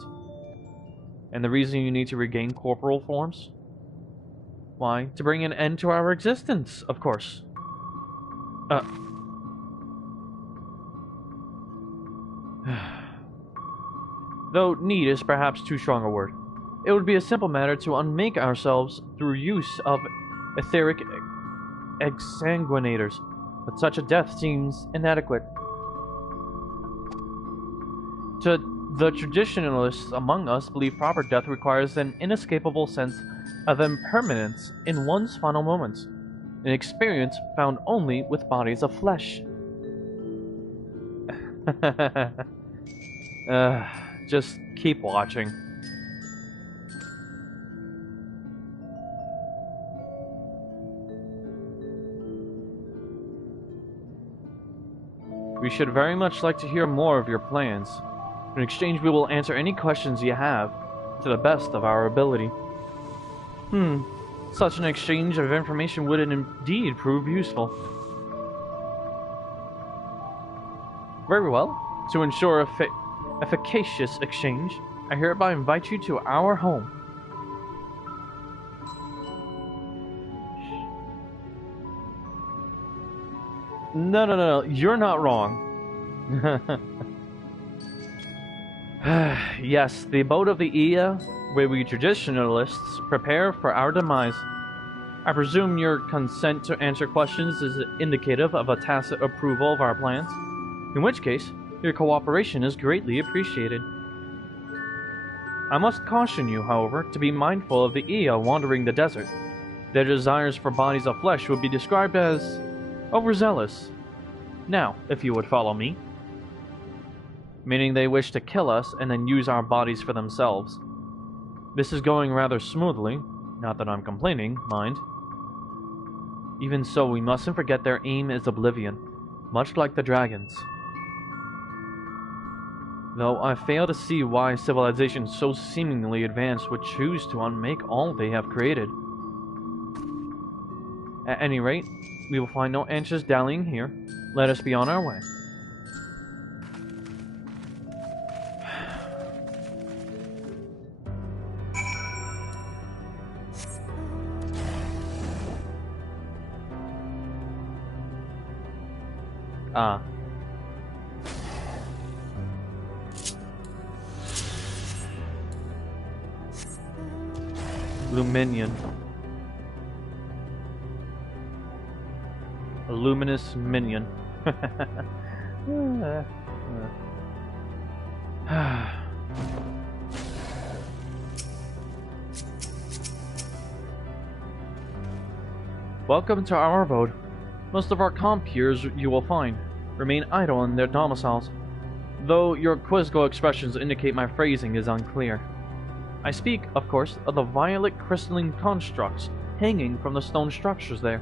And the reason you need to regain corporal forms? Why, to bring an end to our existence, of course. Though need is perhaps too strong a word. It would be a simple matter to unmake ourselves through use of etheric exsanguinators, but such a death seems inadequate. To the traditionalists among us believe proper death requires an inescapable sense of impermanence in one's final moments, an experience found only with bodies of flesh. Just keep watching. We should very much like to hear more of your plans. In exchange, we will answer any questions you have, to the best of our ability. Such an exchange of information would indeed prove useful. Very well. To ensure efficacious exchange, I hereby invite you to our home. No, you're not wrong. Yes, the abode of the Ia, where we traditionalists prepare for our demise. I presume your consent to answer questions is indicative of a tacit approval of our plans, in which case, your cooperation is greatly appreciated. I must caution you, however, to be mindful of the Ia wandering the desert. Their desires for bodies of flesh would be described as overzealous. Now, if you would follow me. Meaning they wish to kill us and then use our bodies for themselves. This is going rather smoothly, not that I'm complaining, mind. Even so, we mustn't forget their aim is oblivion, much like the dragons. Though I fail to see why civilizations so seemingly advanced would choose to unmake all they have created. At any rate, we will find no answers dallying here. Let us be on our way. Ah. Luminion. A luminous minion. Welcome to our abode. Most of our compeers, you will find, remain idle in their domiciles, though your quizzical expressions indicate my phrasing is unclear. I speak, of course, of the violet crystalline constructs hanging from the stone structures there.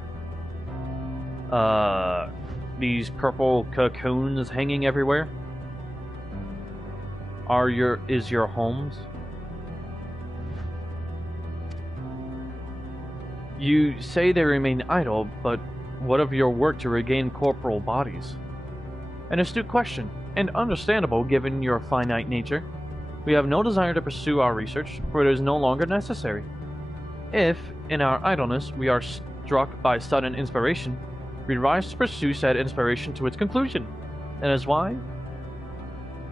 These purple cocoons hanging everywhere? Is your homes? You say they remain idle, but what of your work to regain corporal bodies? An astute question, and understandable given your finite nature. We have no desire to pursue our research, for it is no longer necessary. If, in our idleness, we are struck by sudden inspiration, we rise to pursue said inspiration to its conclusion. That is why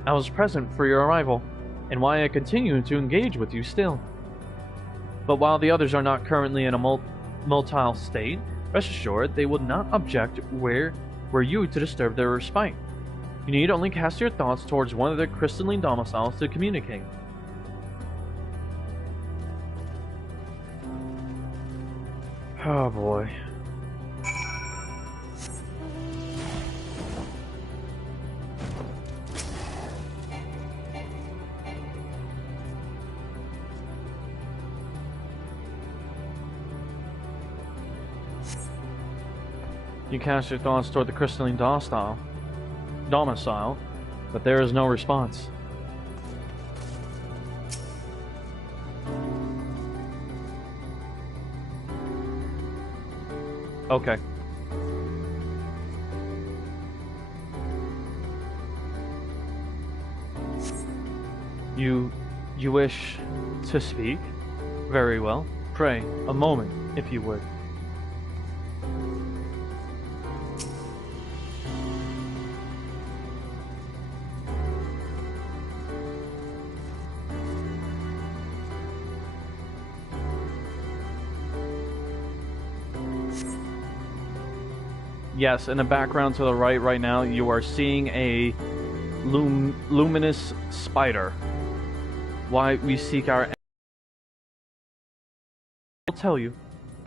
I was present for your arrival, and why I continue to engage with you still. But while the others are not currently in a motile state, rest assured they would not object were you to disturb their respite. You need only cast your thoughts towards one of their crystalline domiciles to communicate. Oh boy. You cast your thoughts toward the crystalline domicile, but there is no response. Okay. You wish to speak? Very well. Pray, a moment, if you would. Yes, in the background to the right now, you are seeing a luminous spider. Why we seek our... I'll tell you.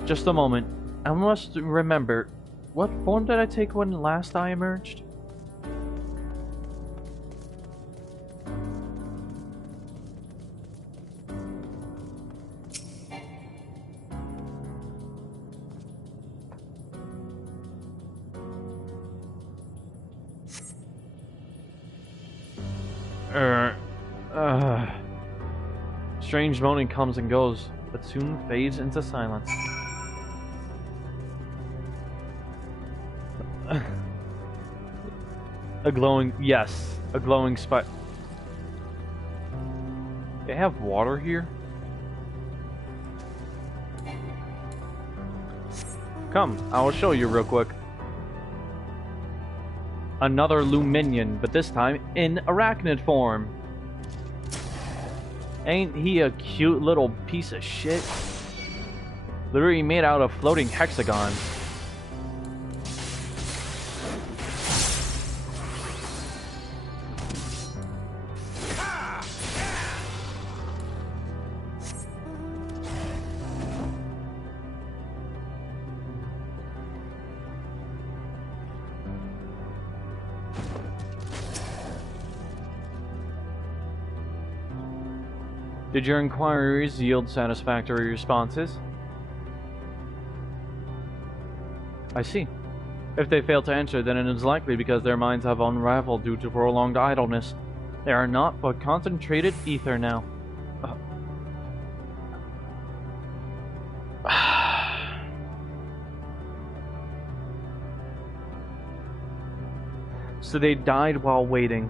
Just a moment. I must remember, what form did I take when last I emerged? Strange moaning comes and goes, but soon fades into silence. A glowing spot. They have water here? Come, I will show you real quick. Another Luminion, but this time in arachnid form. Ain't he a cute little piece of shit? Literally made out of floating hexagons. Did your inquiries yield satisfactory responses? I see. If they fail to answer, then it is likely because their minds have unraveled due to prolonged idleness. They are not but concentrated ether now. So they died while waiting.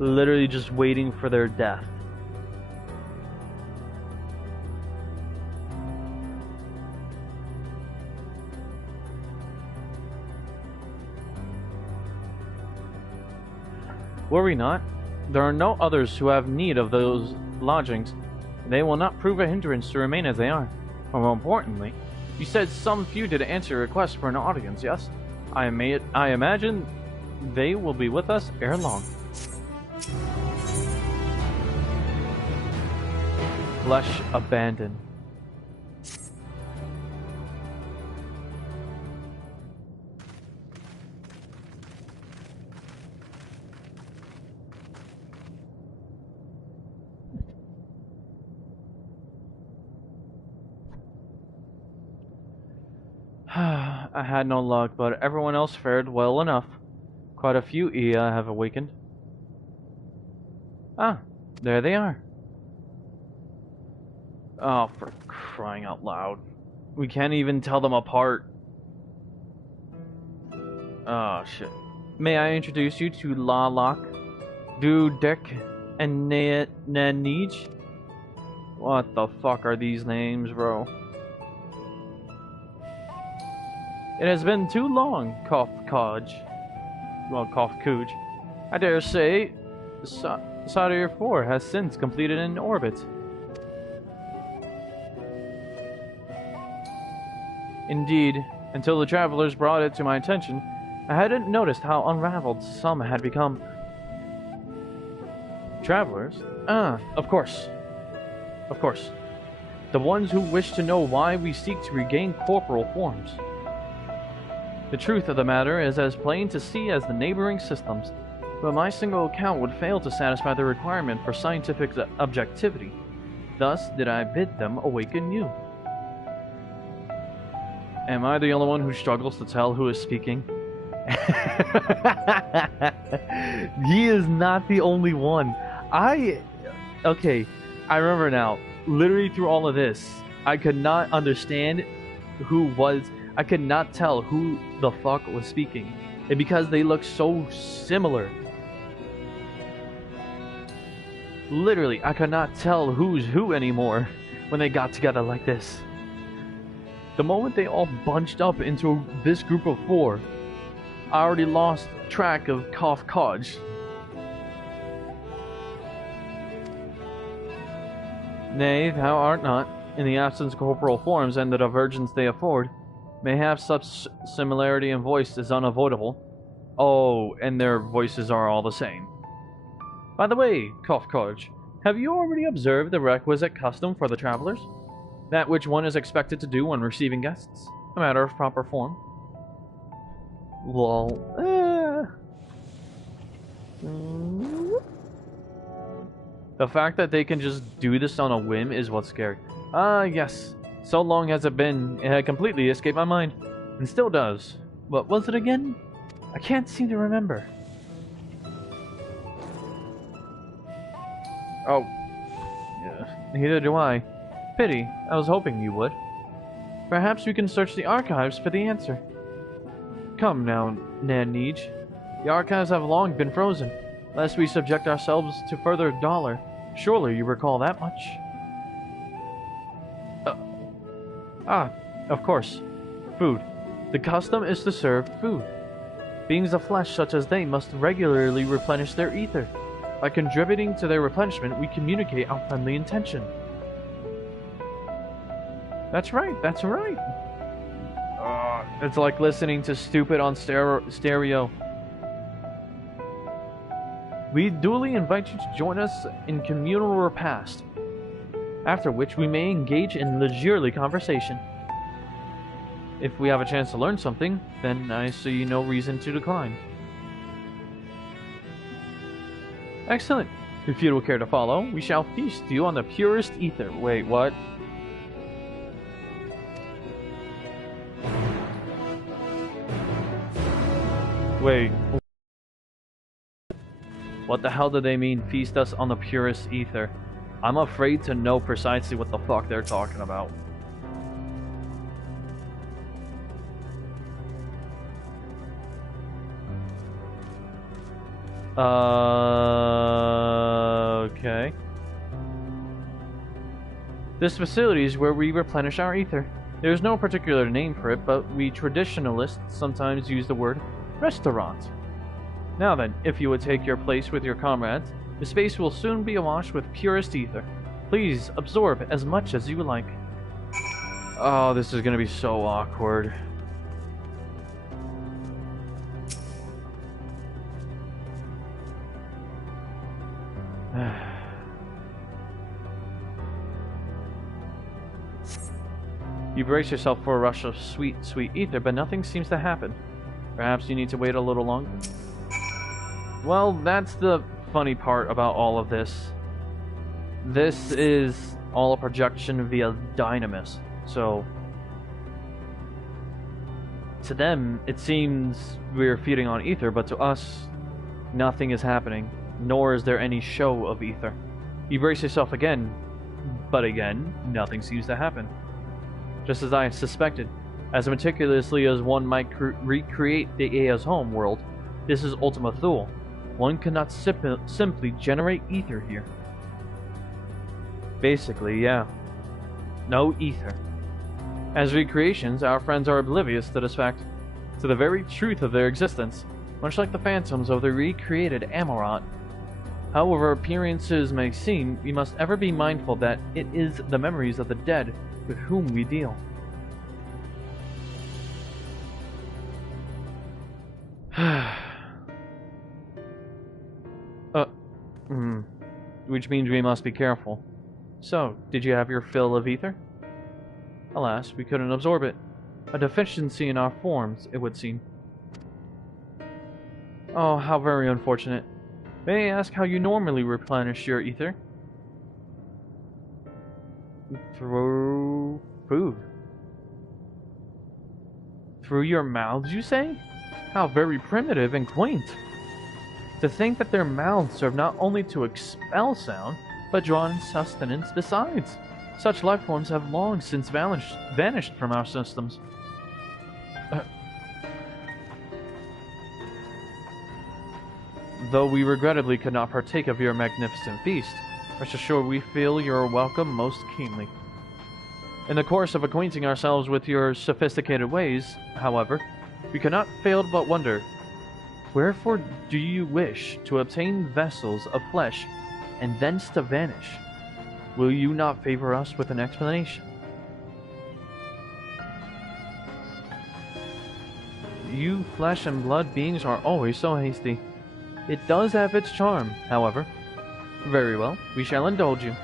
Literally just waiting for their death. Worry not. There are no others who have need of those lodgings. They will not prove a hindrance to remain as they are. But more importantly, you said some few did answer your request for an audience, yes? I imagine they will be with us ere long. Flesh abandoned. I had no luck, but everyone else fared well enough. Quite a few Ea have awakened. Ah, there they are. Oh, for crying out loud. We can't even tell them apart. Oh, shit. May I introduce you to Lalak, Dudek, and Nanij? What the fuck are these names, bro? It has been too long, Kof-Kaj. Well, Kof-Kuj. I dare say, Sadir 4 has since completed an orbit. Indeed, until the travelers brought it to my attention, I hadn't noticed how unraveled some had become. Travelers? Ah, of course. Of course. The ones who wish to know why we seek to regain corporal forms. The truth of the matter is as plain to see as the neighboring systems, but my single account would fail to satisfy the requirement for scientific objectivity. Thus did I bid them awaken you. Am I the only one who struggles to tell who is speaking? He is not the only one. Okay, I remember now. Literally through all of this, I could not understand I could not tell who the fuck was speaking. And because they look so similar. Literally, I could not tell who's who anymore when they got together like this. The moment they all bunched up into this group of 4, I already lost track of Kof-Kaj. Nay, thou art not, in the absence of corporal forms and the divergence they afford. Mayhap such similarity in voice is unavoidable. Oh, and their voices are all the same. By the way, Cough Courage, have you already observed the requisite custom for the travelers? That which one is expected to do when receiving guests? A matter of proper form. Lol. The fact that they can just do this on a whim is what's scary. Yes. So long has it been, it had completely escaped my mind. And still does. What was it again? I can't seem to remember. Oh. Yeah, neither do I. Pity. I was hoping you would. Perhaps we can search the archives for the answer. Come now, Nan Neej. The archives have long been frozen, lest we subject ourselves to further dollar. Surely you recall that much? Of course. Food. The custom is to serve food. Beings of flesh such as they must regularly replenish their ether. By contributing to their replenishment, we communicate our friendly intention. That's right, that's right. It's like listening to Stupid on stereo. We duly invite you to join us in communal repast, after which we may engage in leisurely conversation. If we have a chance to learn something, then I see no reason to decline. Excellent. If you will care to follow, we shall feast you on the purest ether. Wait, what? Wait. What the hell do they mean, feast us on the purest ether? I'm afraid to know precisely what the fuck they're talking about. Okay. This facility is where we replenish our ether. There's no particular name for it, but we traditionalists sometimes use the word restaurant. Now then, if you would take your place with your comrades, the space will soon be awash with purest ether. Please absorb as much as you would like. Oh, this is gonna be so awkward. You brace yourself for a rush of sweet, sweet ether, but nothing seems to happen. Perhaps you need to wait a little longer? Well, that's the funny part about all of this. This is all a projection via Dynamis, so to them it seems we're feeding on ether, but to us nothing is happening, nor is there any show of ether. You brace yourself again, but again nothing seems to happen. Just as I suspected, as meticulously as one might recreate the Ea's home world, this is Ultima Thule. One cannot simply generate ether here. Basically, yeah. No ether. As recreations, our friends are oblivious to this fact, to the very truth of their existence, much like the phantoms of the recreated Amarant. However appearances may seem, we must ever be mindful that it is the memories of the dead with whom we deal. Which means we must be careful. So, did you have your fill of ether? Alas, we couldn't absorb it. A deficiency in our forms, it would seem. Oh, how very unfortunate. May I ask how you normally replenish your ether? Through food. Through your mouths, you say? How very primitive and quaint. To think that their mouths serve not only to expel sound, but draw in sustenance besides. Such life forms have long since vanished from our systems. Though we regrettably could not partake of your magnificent feast, rest assured we feel your welcome most keenly. In the course of acquainting ourselves with your sophisticated ways, however, we cannot fail but wonder, wherefore do you wish to obtain vessels of flesh and thence to vanish? Will you not favor us with an explanation? You flesh and blood beings are always so hasty. It does have its charm, however. Very well, we shall indulge you.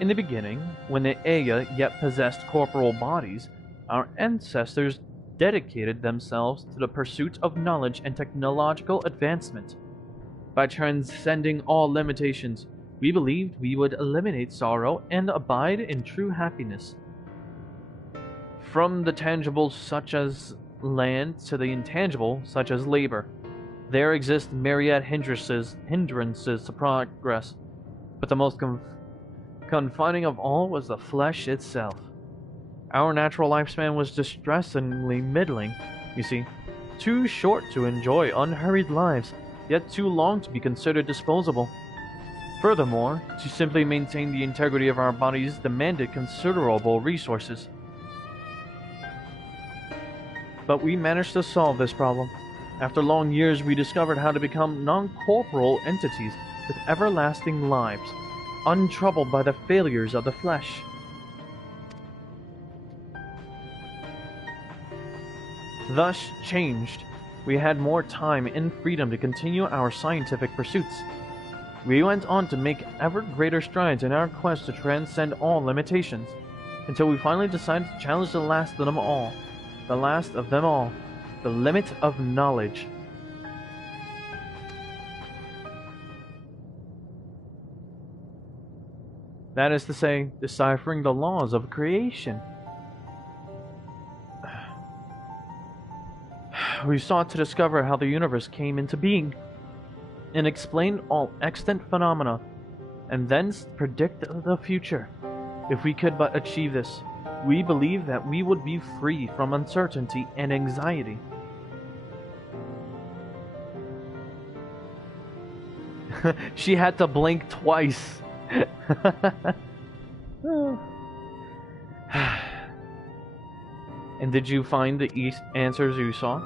In the beginning, when the Aya yet possessed corporal bodies, our ancestors dedicated themselves to the pursuit of knowledge and technological advancement. By transcending all limitations, we believed we would eliminate sorrow and abide in true happiness. From the tangible such as land to the intangible such as labor, there exist myriad hindrances to progress, but the most confining of all was the flesh itself. Our natural lifespan was distressingly middling, you see, too short to enjoy unhurried lives, yet too long to be considered disposable. Furthermore, to simply maintain the integrity of our bodies demanded considerable resources. But we managed to solve this problem. After long years, we discovered how to become non-corporal entities with everlasting lives, untroubled by the failures of the flesh. Thus changed, we had more time and freedom to continue our scientific pursuits. We went on to make ever greater strides in our quest to transcend all limitations, until we finally decided to challenge the last of them all. The last of them all. The limit of knowledge. That is to say, deciphering the laws of creation. We sought to discover how the universe came into being, and explain all extant phenomena, and thence predict the future. If we could but achieve this, we believe that we would be free from uncertainty and anxiety. She had to blink twice. And did you find the answers you sought?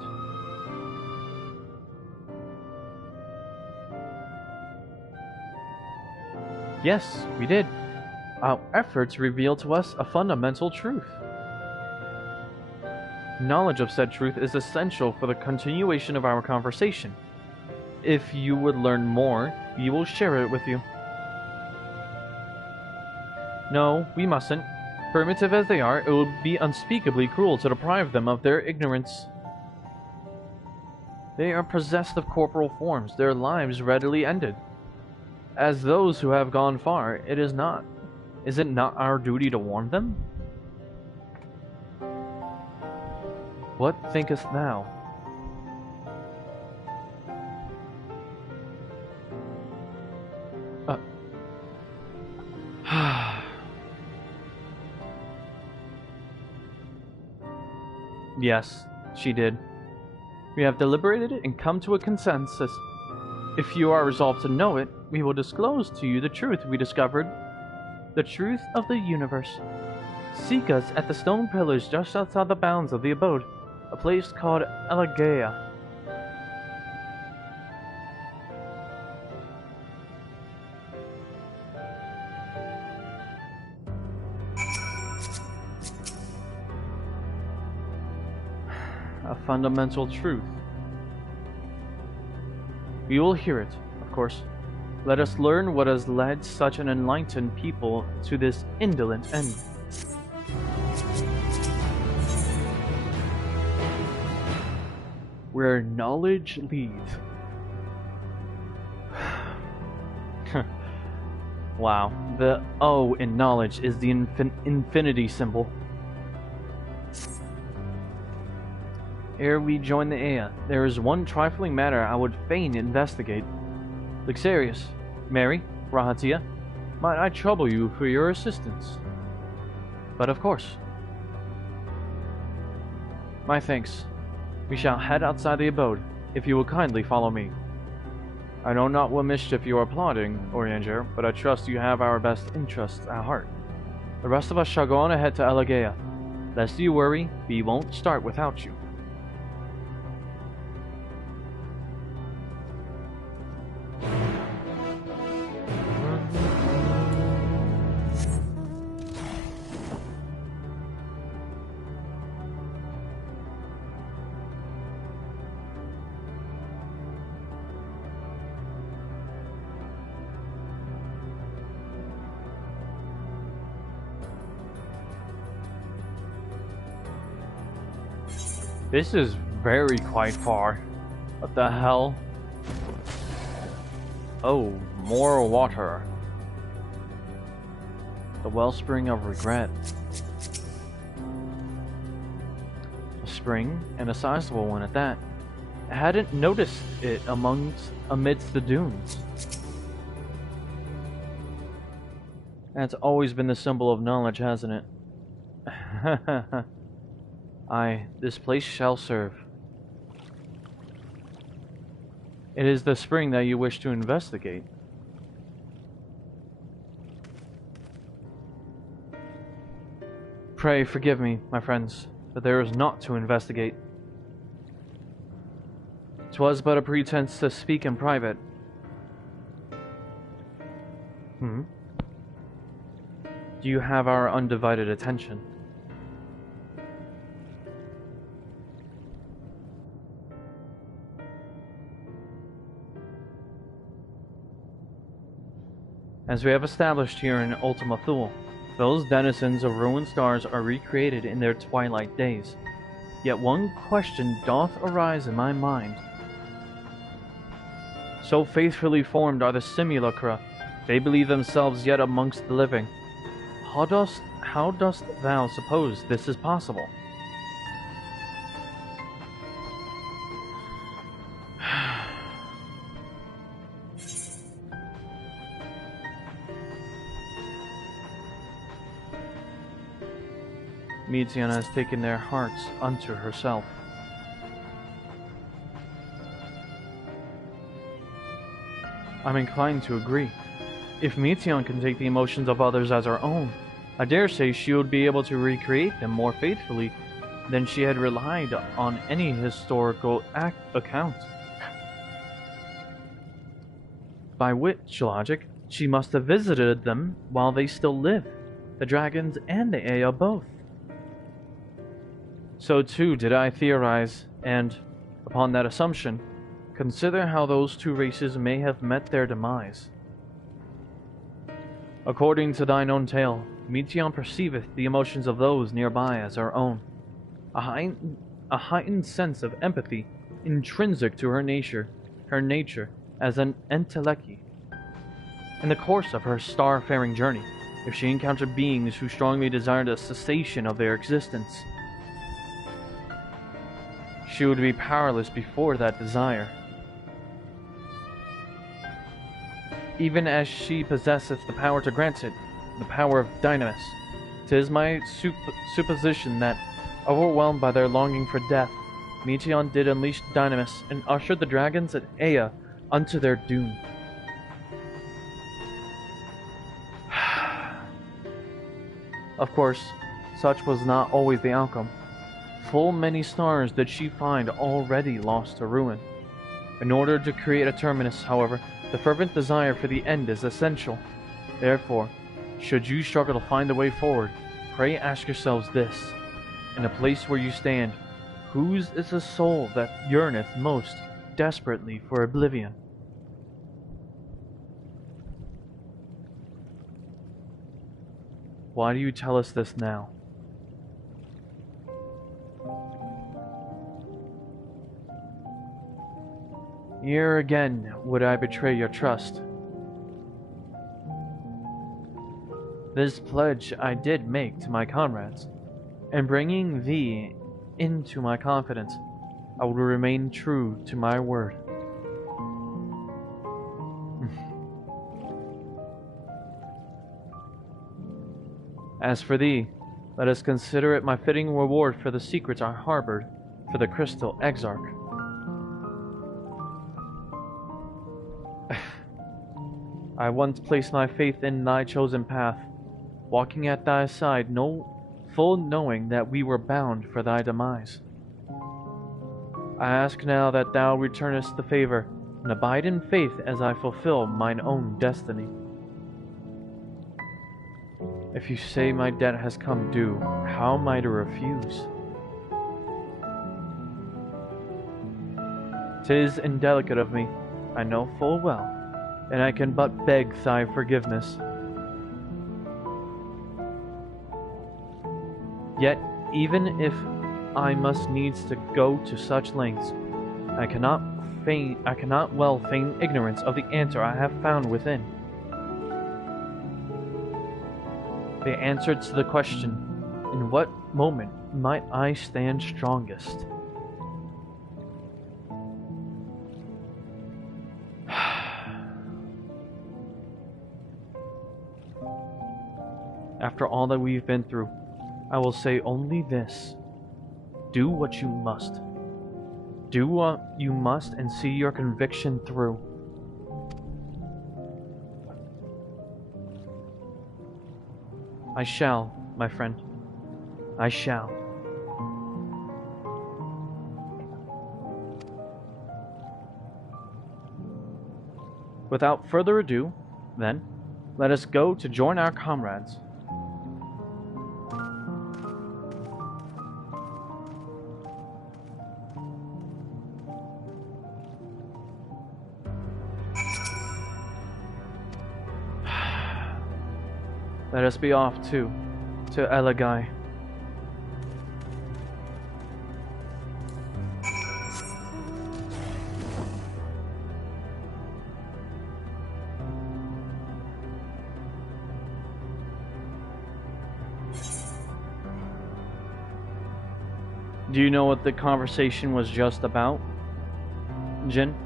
Yes, we did. Our efforts revealed to us a fundamental truth. Knowledge of said truth is essential for the continuation of our conversation. If you would learn more, we will share it with you. No, we mustn't. Primitive as they are, it would be unspeakably cruel to deprive them of their ignorance. They are possessed of corporal forms, their lives readily ended. As those who have gone far, is it not our duty to warn them? What thinkest thou? Yes, she did. We have deliberated and come to a consensus. If you are resolved to know it, we will disclose to you the truth we discovered. The truth of the universe. Seek us at the stone pillars just outside the bounds of the abode, a place called Elagea. A fundamental truth. We will hear it, of course. Let us learn what has led such an enlightened people to this indolent end. Where knowledge leads. Wow, the O in knowledge is the infinity symbol. Ere we join the Aya, there is one trifling matter I would fain investigate. Luxarius, Mary, Rahatia, might I trouble you for your assistance? But of course. My thanks. We shall head outside the abode, if you will kindly follow me. I know not what mischief you are plotting, Orianger, but I trust you have our best interests at heart. The rest of us shall go on ahead to Elagea. Lest you worry, we won't start without you. This is very quite far. What the hell? Oh, more water. The wellspring of regret. A spring, and a sizable one at that. I hadn't noticed it amidst the dunes. That's always been the symbol of knowledge, hasn't it? Aye, this place shall serve. It is the spring that you wish to investigate. Pray forgive me, my friends, but there is naught to investigate. 'Twas but a pretense to speak in private. Do you have our undivided attention? As we have established here in Ultima Thule, those denizens of ruined stars are recreated in their twilight days. Yet one question doth arise in my mind. So faithfully formed are the simulacra, they believe themselves yet amongst the living. How dost thou suppose this is possible? Meteion has taken their hearts unto herself. I'm inclined to agree. If Meteion can take the emotions of others as her own, I dare say she would be able to recreate them more faithfully than she had relied on any historical account. By which logic, she must have visited them while they still live, the dragons and the Ea both. So too did I theorize, and, upon that assumption, consider how those two races may have met their demise. According to thine own tale, Meteion perceiveth the emotions of those nearby as her own, a heightened sense of empathy intrinsic to her nature as an enteleki. In the course of her star-faring journey, if she encountered beings who strongly desired a cessation of their existence, she would be powerless before that desire. Even as she possesseth the power to grant it, the power of Dynamis. 'Tis my supposition that, overwhelmed by their longing for death, Meteion did unleash Dynamis and ushered the dragons and Ea unto their doom. Of course, such was not always the outcome. Full many stars did she find already lost to ruin. In order to create a terminus, however, the fervent desire for the end is essential. Therefore, should you struggle to find the way forward, pray ask yourselves this: in the place where you stand, whose is the soul that yearneth most desperately for oblivion? Why do you tell us this now? Here again would I betray your trust. This pledge I did make to my comrades, and bringing thee into my confidence, I will remain true to my word. As for thee, let us consider it my fitting reward for the secrets I harbored for the Crystal Exarch. I once placed my faith in thy chosen path, walking at thy side, full knowing that we were bound for thy demise. I ask now that thou returnest the favor, and abide in faith as I fulfill mine own destiny. If you say my debt has come due, how am I to refuse? 'Tis indelicate of me, I know full well, and I can but beg thy forgiveness. Yet, even if I must needs to go to such lengths. I cannot well feign ignorance of the answer I have found within. The answer to the question, in what moment might I stand strongest? After all that we've been through, I will say only this. Do what you must. Do what you must and see your conviction through. I shall, my friend. I shall. Without further ado, then, let us go to join our comrades. Let us be off, too, to Elegai. Do you know what the conversation was just about, Jin?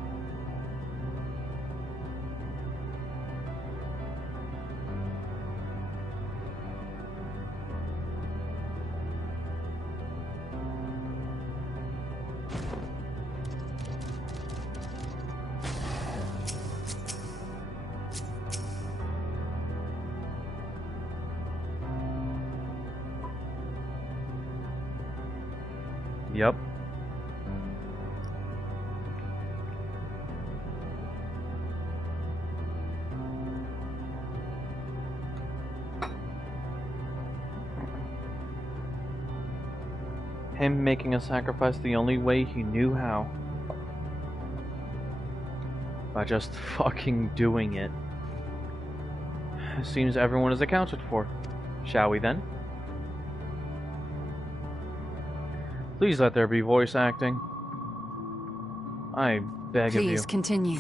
Yep. Him making a sacrifice the only way he knew how. By just fucking doing it. Seems everyone is accounted for. Shall we then? Please let there be voice acting. I beg of you. Please continue.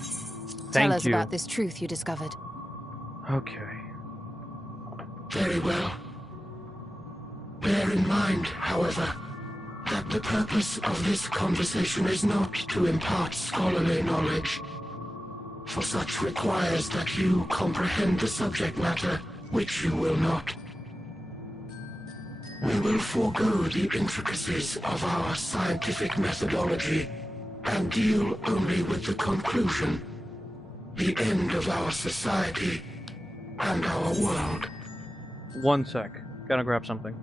Tell us about this truth you discovered. Okay. Very well. Bear in mind, however, that the purpose of this conversation is not to impart scholarly knowledge, for such requires that you comprehend the subject matter, which you will not. We will forego the intricacies of our scientific methodology and deal only with the conclusion, the end of our society and our world. One sec. Gotta grab something.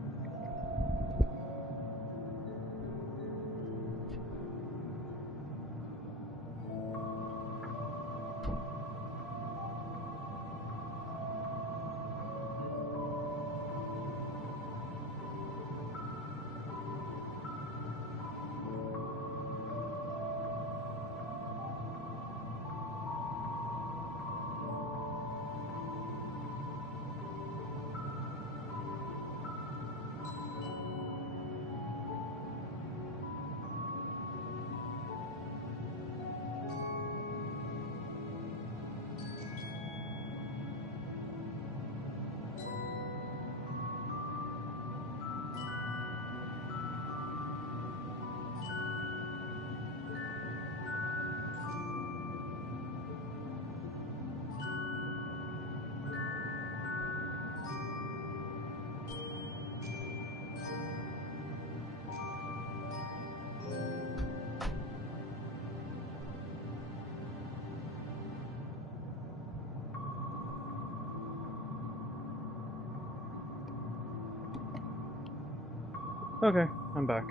Okay, I'm back.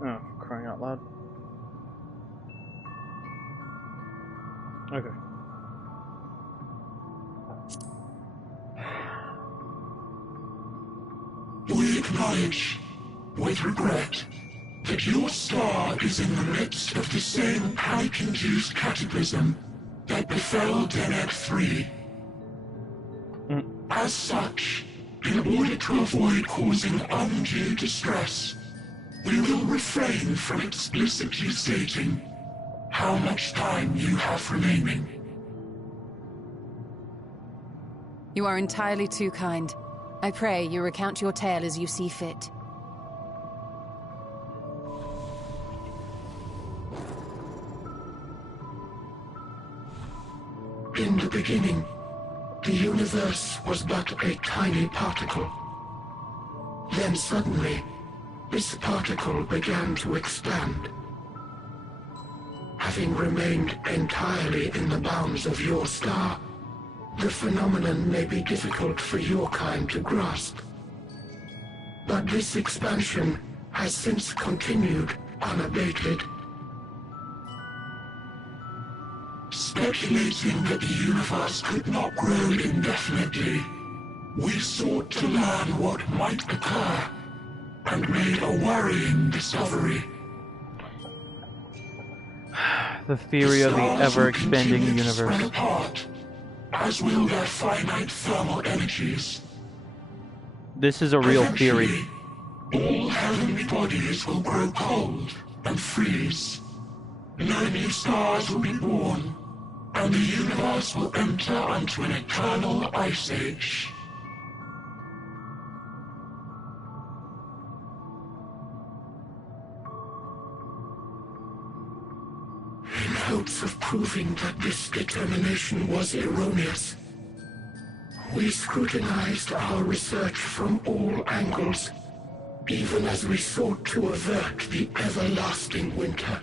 Oh, for crying out loud. Okay. We acknowledge, with regret, that your star is in the midst of the same panic-induced cataclysm that befell Deneb 3. As such, in order to avoid causing undue distress We will refrain from explicitly stating how much time you have remaining. You are entirely too kind. I pray you recount your tale as you see fit. In the beginning, the universe was but a tiny particle. Then suddenly, this particle began to expand. Having remained entirely in the bounds of your star, the phenomenon may be difficult for your kind to grasp. But this expansion has since continued unabated. Speculating that the universe could not grow indefinitely, we sought to learn what might occur, and made a worrying discovery. The theory of the ever-expanding universe. Spread apart, as will their finite thermal energies. This is a real theory. All heavenly bodies will grow cold and freeze. No new stars will be born, and the universe will enter onto an eternal ice age. In hopes of proving that this determination was erroneous, we scrutinized our research from all angles, even as we sought to avert the everlasting winter.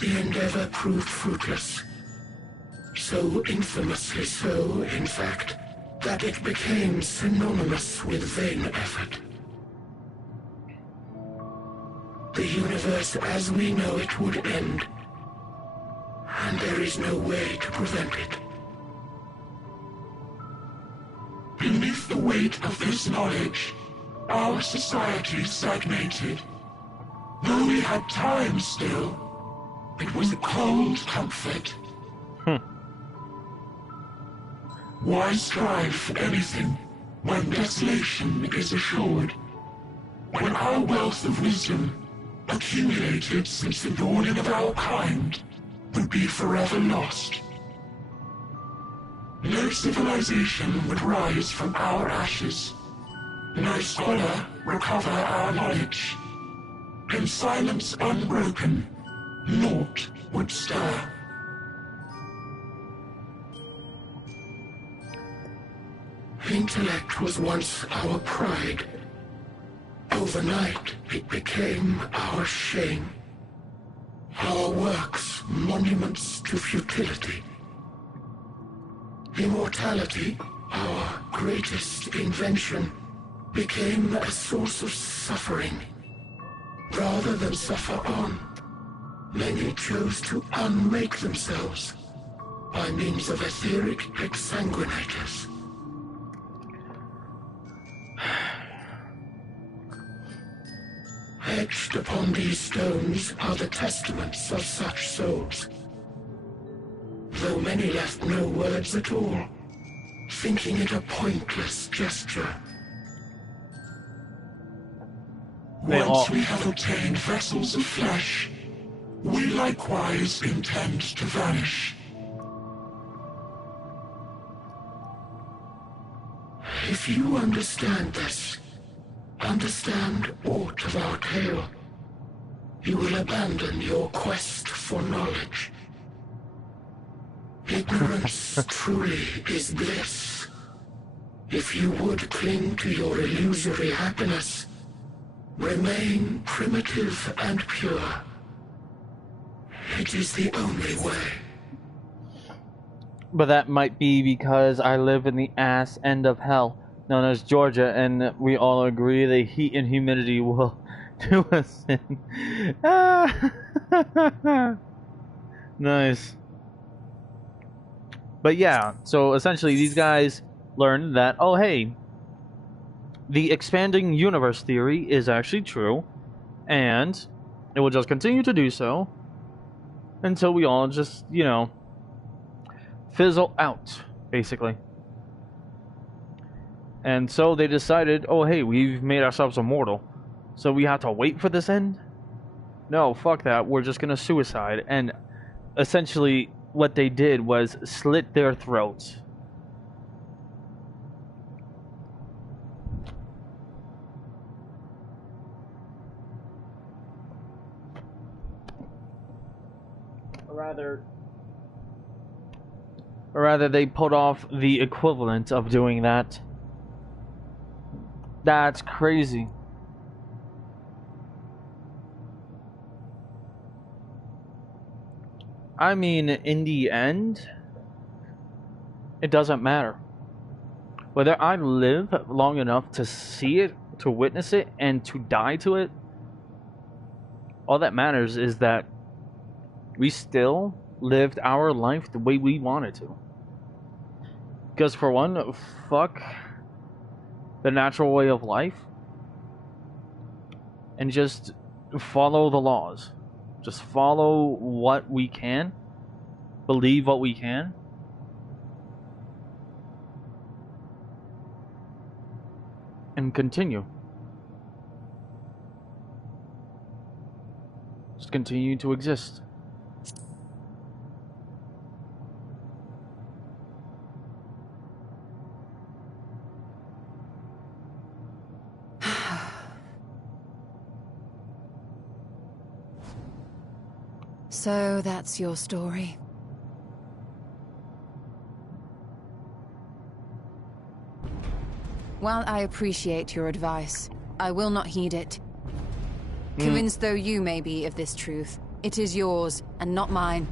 The endeavor proved fruitless. So infamously so, in fact, that it became synonymous with vain effort. The universe as we know it would end, and there is no way to prevent it. Beneath the weight of this knowledge, our society stagnated. Though we had time still, it was a cold comfort. Why strive for anything when desolation is assured? When our wealth of wisdom, accumulated since the dawning of our kind, would be forever lost. No civilization would rise from our ashes. No scholar recover our knowledge. In silence unbroken, naught would stir. Intellect was once our pride. Overnight, it became our shame. Our works, monuments to futility. Immortality, our greatest invention, became a source of suffering. Rather than suffer on, many chose to unmake themselves by means of etheric exsanguinators. Etched upon these stones are the testaments of such souls. Though many left no words at all, thinking it a pointless gesture. Once we have obtained vessels of flesh, we likewise intend to vanish. If you understand this, understand aught of our tale, you will abandon your quest for knowledge. Ignorance truly is bliss. If you would cling to your illusory happiness, remain primitive and pure. It is the only way. But that might be because I live in the ass end of hell, known as Georgia, and we all agree the heat and humidity will do us in. Nice. But yeah, so essentially these guys learned that, oh hey, the expanding universe theory is actually true, and it will just continue to do so until we all just, you know, fizzle out, basically. And so they decided, oh hey, we've made ourselves immortal. So we have to wait for this end? No, fuck that. We're just gonna suicide. And essentially, what they did was slit their throats. Or rather, they put off the equivalent of doing that. That's crazy. I mean, in the end, it doesn't matter. Whether I live long enough to see it, to witness it, and to die to it, all that matters is that we still lived our life the way we wanted to. Because for one, fuck the natural way of life and just follow the laws. Just follow what we can, believe what we can, and continue. Just continue to exist. So that's your story. While I appreciate your advice, I will not heed it. Convinced though you may be of this truth, it is yours and not mine.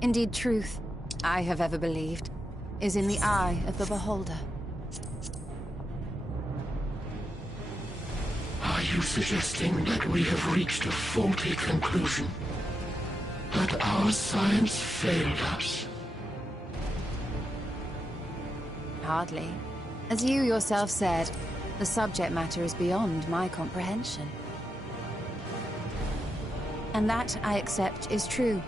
Indeed, truth, I have ever believed, is in the eye of the beholder. Are you suggesting that we have reached a faulty conclusion? That our science failed us? Hardly. As you yourself said, the subject matter is beyond my comprehension. And that, I accept, is true.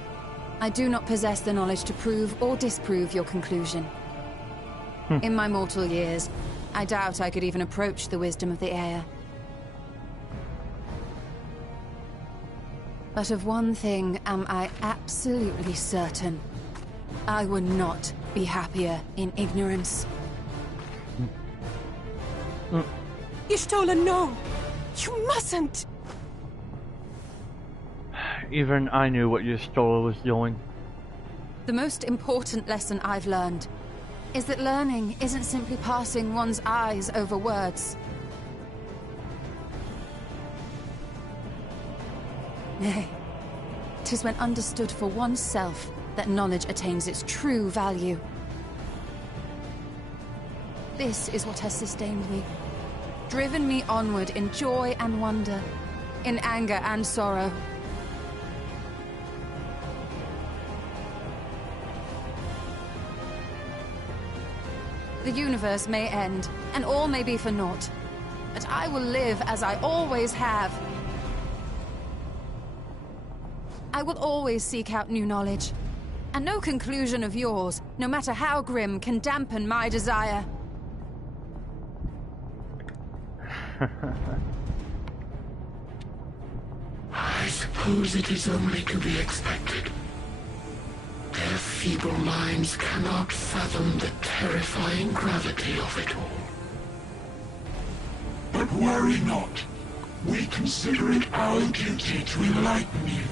I do not possess the knowledge to prove or disprove your conclusion. In my mortal years, I doubt I could even approach the wisdom of the Air. But of one thing am I absolutely certain. I would not be happier in ignorance. Y'shtola, no! You mustn't! Even I knew what Y'shtola was doing. The most important lesson I've learned is that learning isn't simply passing one's eyes over words. Nay, 'tis when understood for oneself that knowledge attains its true value. This is what has sustained me, driven me onward in joy and wonder, in anger and sorrow. The universe may end, and all may be for naught, but I will live as I always have. I will always seek out new knowledge, and no conclusion of yours, no matter how grim, can dampen my desire. I suppose it is only to be expected. Their feeble minds cannot fathom the terrifying gravity of it all. But worry not. We consider it our duty to enlighten you.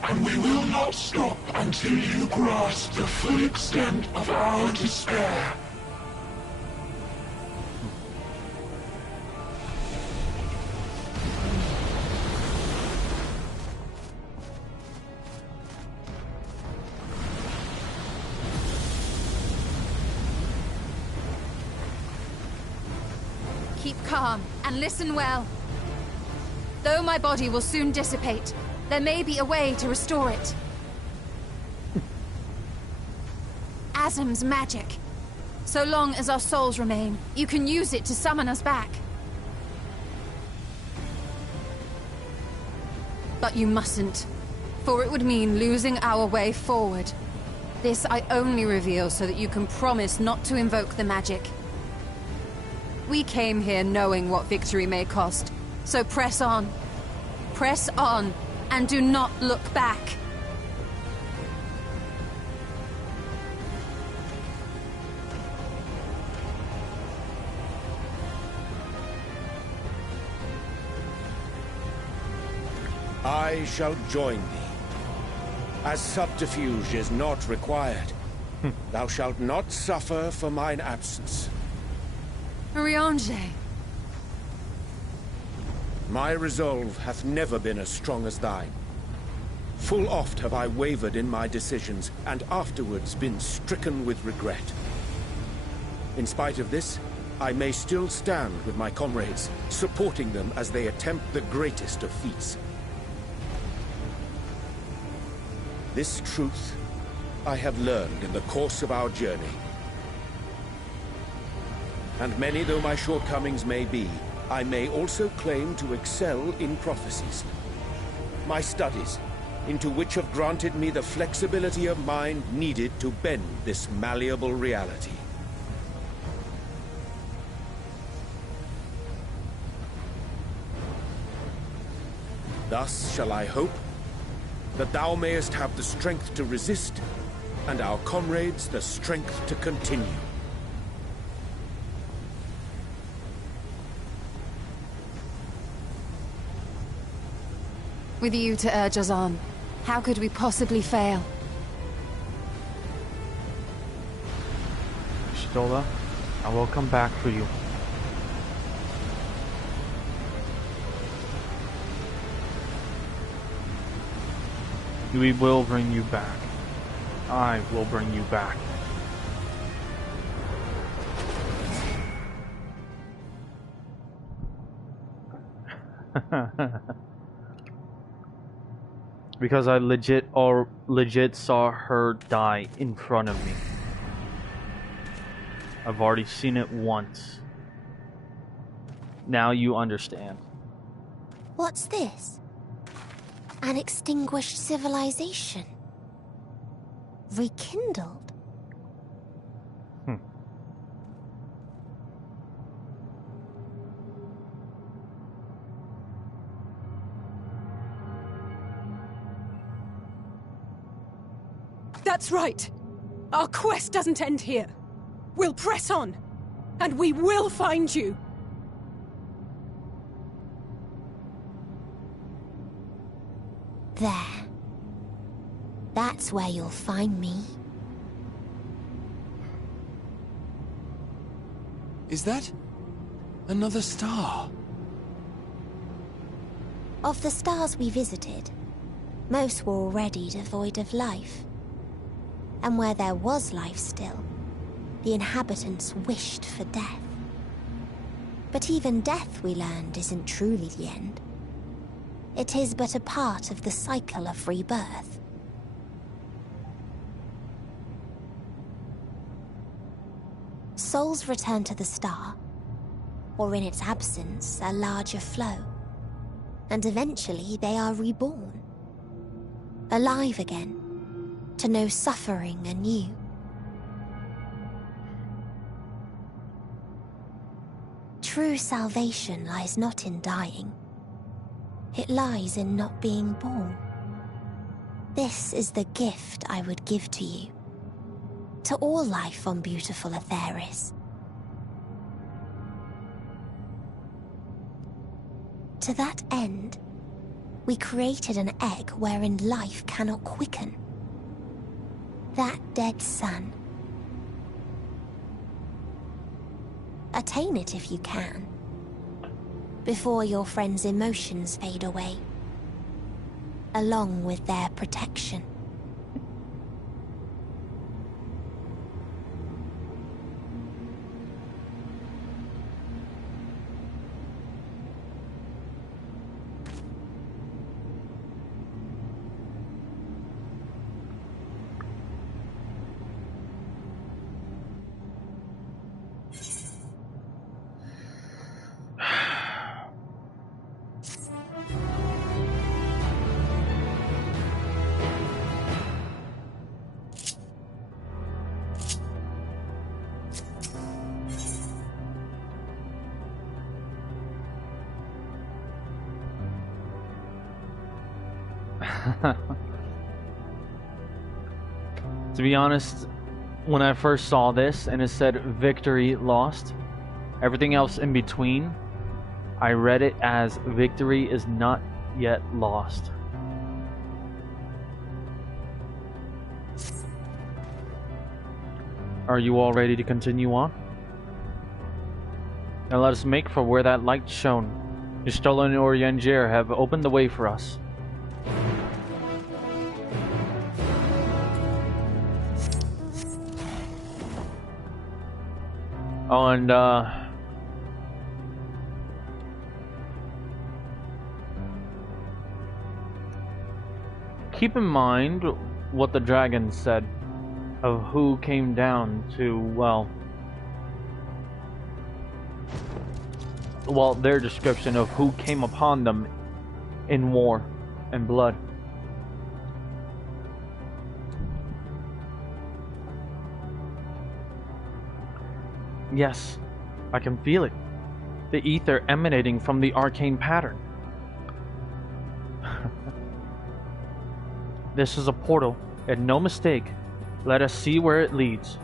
And we will not stop until you grasp the full extent of our despair. Keep calm and listen well. Though my body will soon dissipate, there may be a way to restore it. Azim's magic. So long as our souls remain, you can use it to summon us back. But you mustn't, for it would mean losing our way forward. This I only reveal so that you can promise not to invoke the magic. We came here knowing what victory may cost, So press on. Press on, and do not look back. I shall join thee. As subterfuge is not required, thou shalt not suffer for mine absence. Riange. My resolve hath never been as strong as thine. Full oft have I wavered in my decisions, and afterwards been stricken with regret. In spite of this, I may still stand with my comrades, supporting them as they attempt the greatest of feats. This truth I have learned in the course of our journey. And many though my shortcomings may be, I may also claim to excel in prophecies. My studies, into which have granted me the flexibility of mind needed to bend this malleable reality. Thus shall I hope that thou mayest have the strength to resist, and our comrades the strength to continue. With you to urge us on, how could we possibly fail? Stola, I will come back for you. We will bring you back. I will bring you back. Because I legit saw her die in front of me. I've already seen it once. Now you understand. What's this? An extinguished civilization. Rekindled. That's right. Our quest doesn't end here. We'll press on, and we will find you. There. That's where you'll find me. Is that another star? Of the stars we visited, most were already devoid of life. And where there was life still, the inhabitants wished for death. But even death, we learned, isn't truly the end. It is but a part of the cycle of rebirth. Souls return to the star, or in its absence, a larger flow. And eventually they are reborn. Alive again, to know suffering anew. True salvation lies not in dying. It lies in not being born. This is the gift I would give to you. To all life on beautiful Atheris. To that end, we created an egg wherein life cannot quicken. That dead sun. Attain it if you can, before your friends' emotions fade away, along with their protection. To be honest, when I first saw this and it said victory lost, everything else in between, I read it as victory is not yet lost. Are you all ready to continue on? Now let us make for where that light shone. Ystola and Oriengier have opened the way for us. Oh, and keep in mind what the dragon said of who came down to, well, their description of who came upon them in war and blood. Yes, I can feel it. The ether emanating from the arcane pattern. This is a portal, and no mistake. Let us see where it leads.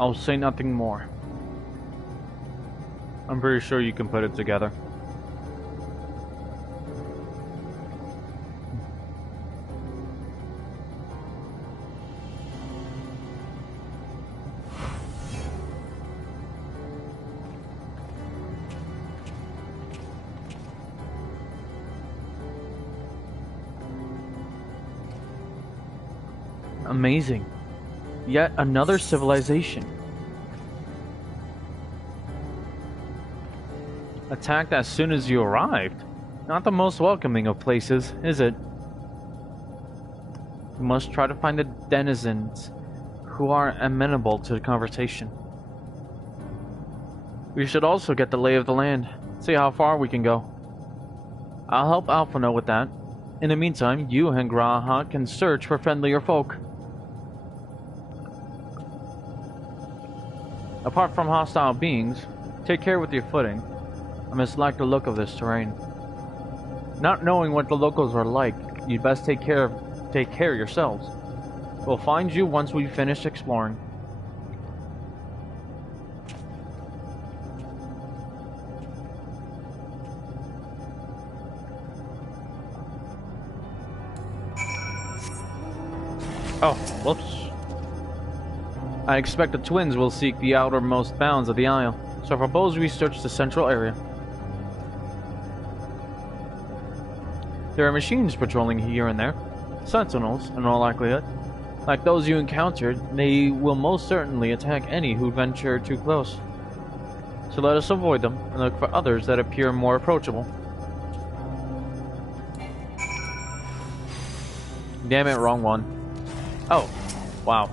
I'll say nothing more. I'm pretty sure you can put it together. Amazing. Yet another civilization. Attacked as soon as you arrived. Not the most welcoming of places, is it? We must try to find the denizens who are amenable to the conversation. We should also get the lay of the land, see how far we can go. I'll help Alpha know with that. In the meantime, you and Graha can search for friendlier folk. Apart from hostile beings, take care with your footing. I mislike the look of this terrain. Not knowing what the locals are like, you'd best take care yourselves. We'll find you once we've finished exploring. Oh, whoops. I expect the twins will seek the outermost bounds of the Isle, so I propose we search the central area. There are machines patrolling here and there. Sentinels, in all likelihood. Like those you encountered, they will most certainly attack any who venture too close. So let us avoid them and look for others that appear more approachable. Damn it, wrong one. Oh, wow.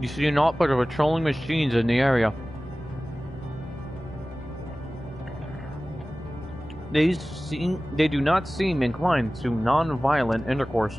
You see naught but patrolling machines in the area. They do not seem inclined to non-violent intercourse.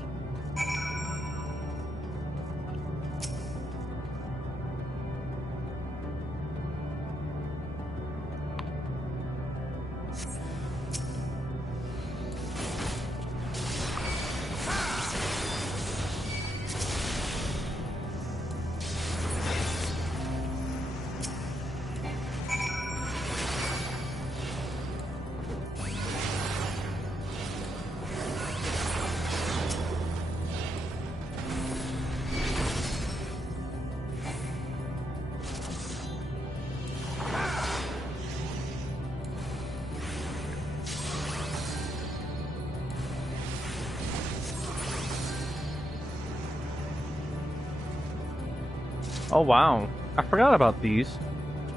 Oh wow, I forgot about these.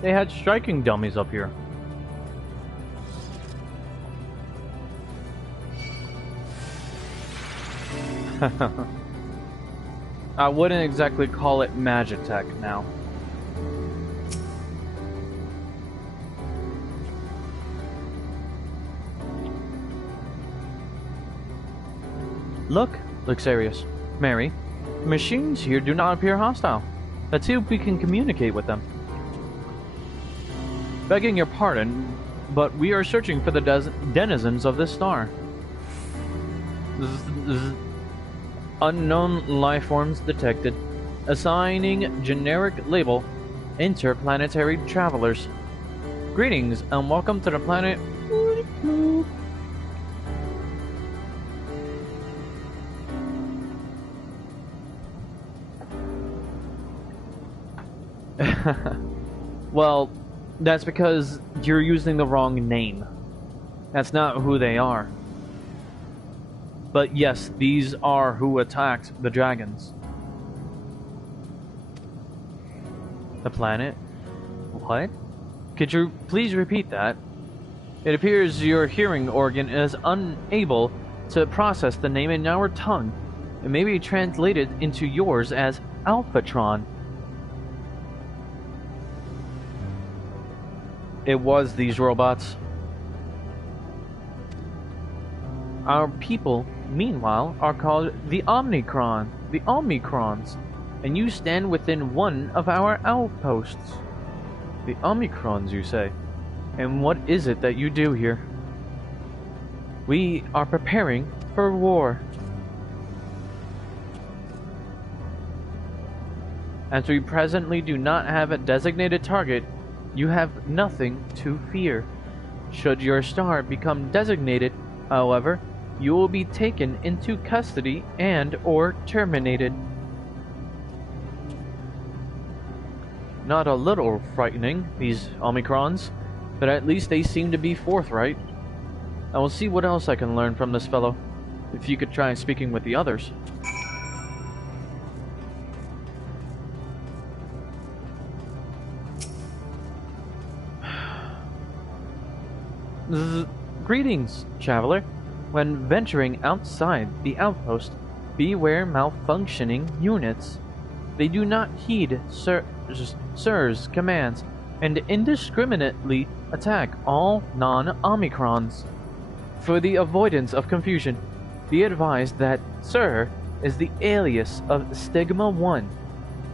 They had striking dummies up here. I wouldn't exactly call it Magitech now. Look, Luxarius, Mary, the machines here do not appear hostile. Let's see if we can communicate with them. Begging your pardon, but we are searching for the denizens of this star. Unknown life forms detected. Assigning generic label interplanetary travelers. Greetings and welcome to the planet. Well, that's because you're using the wrong name. That's not who they are. But yes, these are who attacked the dragons. The planet? What? Could you please repeat that? It appears your hearing organ is unable to process the name in our tongue. It may be translated into yours as Alphatron. It was these robots. Our people, meanwhile, are called the Omicrons, and you stand within one of our outposts. The Omicrons, you say? And what is it that you do here? We are preparing for war. As we presently do not have a designated target, you have nothing to fear. Should your star become designated, however, you will be taken into custody and or terminated. Not a little frightening, these Omicrons, but at least they seem to be forthright. I will see what else I can learn from this fellow, if you could try speaking with the others. Greetings, traveler. When venturing outside the outpost, beware malfunctioning units. They do not heed Sir's commands and indiscriminately attack all non-Omicrons. For the avoidance of confusion, be advised that Sir is the alias of Stigma 1.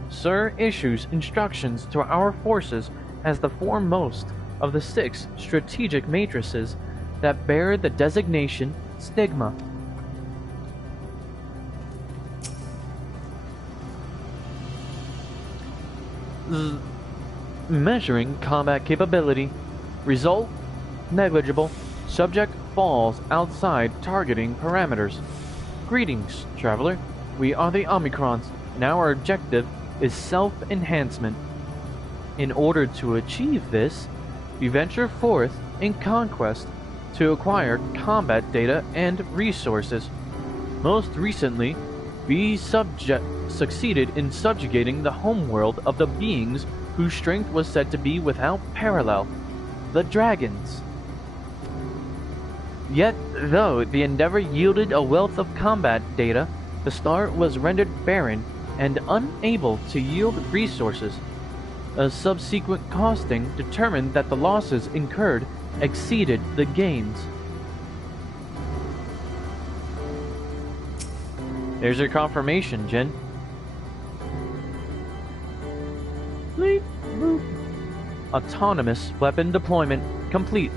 Sir issues instructions to our forces as the foremost of the 6 strategic matrices that bear the designation Stigma. Measuring combat capability. Result: negligible. Subject falls outside targeting parameters. Greetings, traveler. We are the Omicrons, and our objective is self-enhancement. In order to achieve this, we venture forth in conquest to acquire combat data and resources. Most recently, we succeeded in subjugating the homeworld of the beings whose strength was said to be without parallel, the dragons. Yet, though the endeavor yielded a wealth of combat data, the star was rendered barren and unable to yield resources. A subsequent costing determined that the losses incurred exceeded the gains. There's your confirmation, Jin. Bleep, boop. Autonomous weapon deployment complete.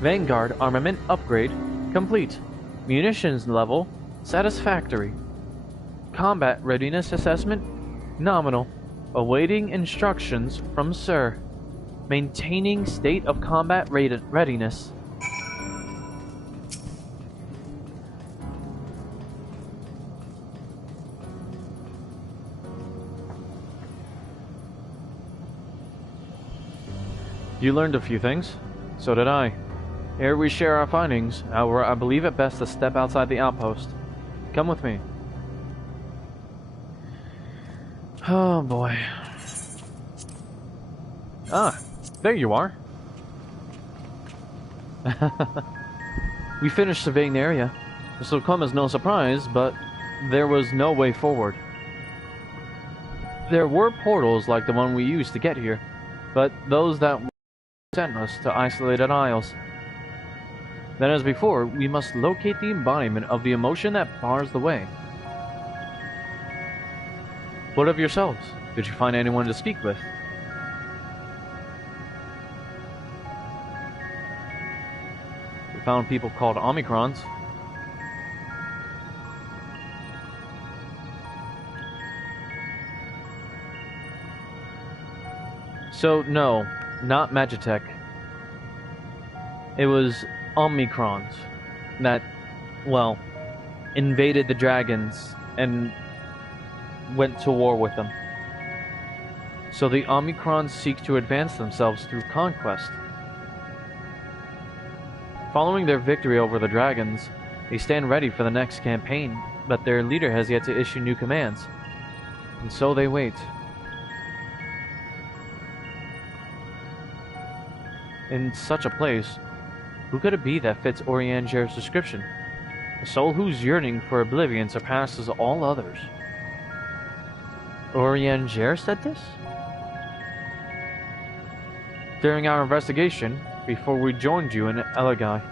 Vanguard armament upgrade complete. Munitions level satisfactory. Combat readiness assessment nominal. Awaiting instructions from Sir. Maintaining state of combat readiness. You learned a few things. So did I. Ere we share our findings, however, I believe it best to step outside the outpost. Come with me. Oh boy. Ah, there you are. We finished surveying the area. This will come as no surprise, but there was no way forward. There were portals like the one we used to get here, but those that sent us to isolated isles. Then as before, we must locate the embodiment of the emotion that bars the way. What of yourselves? Did you find anyone to speak with? We found people called Omicrons. So, no, not Magitech. It was Omicrons that, well, invaded the dragons and went to war with them. So the Omicrons seek to advance themselves through conquest. Following their victory over the dragons, they stand ready for the next campaign, but their leader has yet to issue new commands. And so they wait. In such a place, who could it be that fits Orianger's description? A soul whose yearning for oblivion surpasses all others. Orianger said this? During our investigation, before we joined you in Elegai.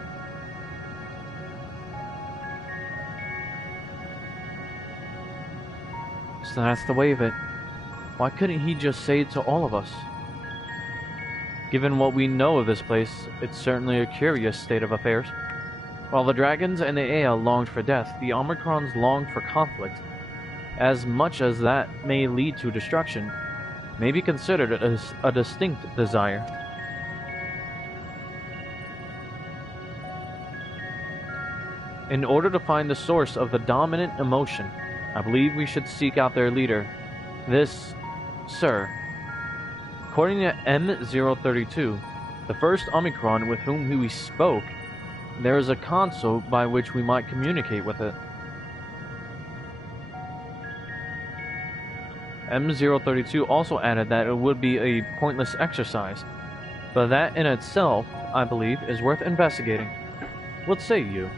So that's the way of it. Why couldn't he just say it to all of us? Given what we know of this place, it's certainly a curious state of affairs. While the dragons and the Ea longed for death, the Omicrons longed for conflict. As much as that may lead to destruction, may be considered as a distinct desire. In order to find the source of the dominant emotion, I believe we should seek out their leader. This, sir. According to M032, the first Omicron with whom we spoke, there is a console by which we might communicate with it. M032 also added that it would be a pointless exercise, but that in itself, I believe, is worth investigating. What say you?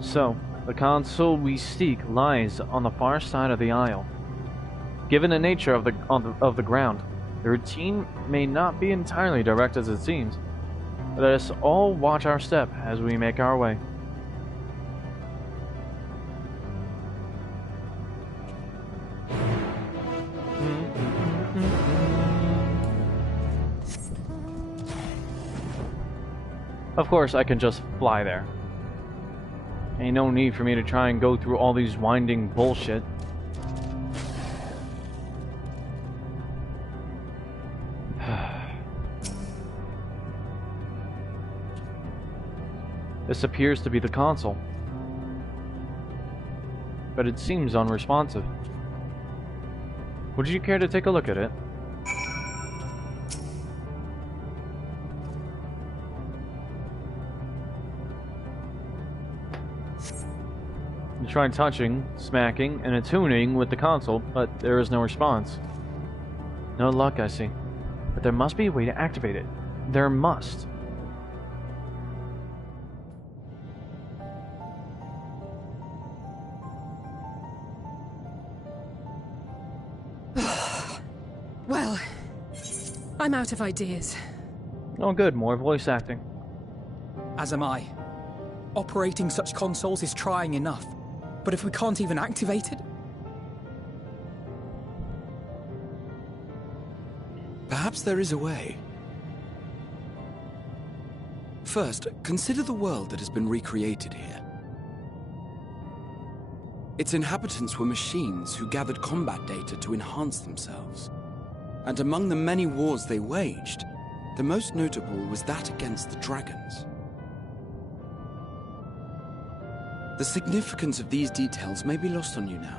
So, the console we seek lies on the far side of the aisle. Given the nature of the ground, the routine may not be entirely direct as it seems. Let us all watch our step as we make our way. Of course, I can just fly there. Ain't no need for me to try and go through all these winding bullshit. This appears to be the console, but it seems unresponsive. Would you care to take a look at it? You try touching, smacking, and attuning with the console, but there is no response. No luck, I see. But there must be a way to activate it. There must. Well, I'm out of ideas. Oh good, more voice acting. As am I. Operating such consoles is trying enough. But if we can't even activate it? Perhaps there is a way. First, consider the world that has been recreated here. Its inhabitants were machines who gathered combat data to enhance themselves. And among the many wars they waged, The most notable was that against the dragons. The significance of these details may be lost on you now,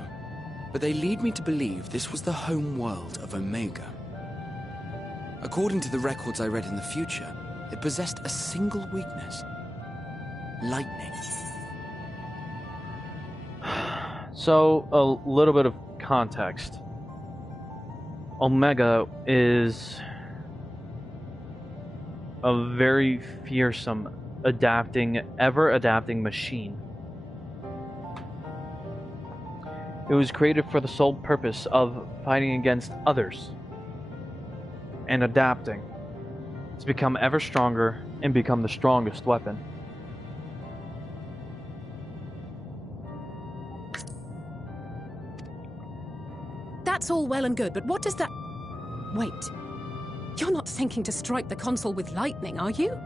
but they lead me to believe this was the home world of Omega. According to the records I read in the future, it possessed a single weakness: lightning. So, a little bit of context. Omega is a very fearsome, ever-adapting machine. It was created for the sole purpose of fighting against others and adapting to become ever stronger and become the strongest weapon. That's all well and good, but what does that... Wait. You're not thinking to strike the console with lightning, are you?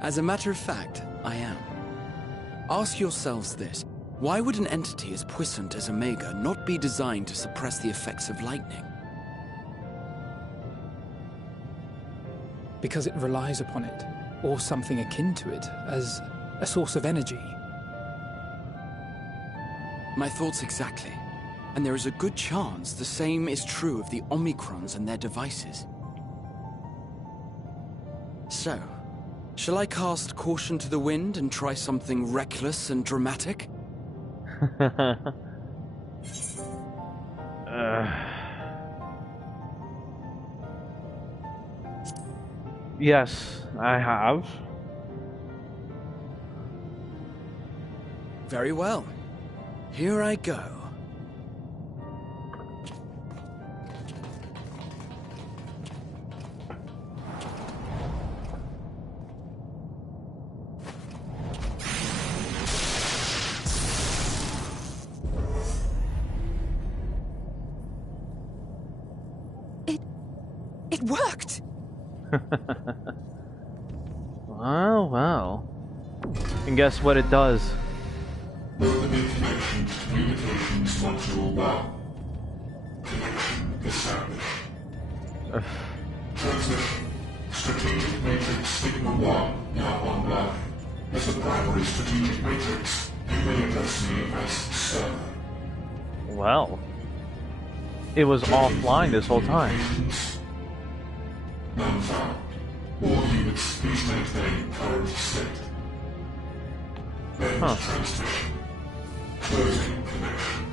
As a matter of fact, I am. Ask yourselves this. Why would an entity as puissant as Omega not be designed to suppress the effects of lightning? Because it relies upon it, or something akin to it, as a source of energy. My thoughts exactly. And there is a good chance the same is true of the Omicrons and their devices. So, shall I cast caution to the wind and try something reckless and dramatic? Yes, I have. Very well. Here I go. It worked! Well. And guess what it does? Movement information to communications module 1. Connection established. Transmission. Strategic Matrix Signal 1 now online. As the primary strategic matrix, you may address me as Sir. Well. It was offline this whole time. None found. All units, please maintain current state. End transmission. Closing connection.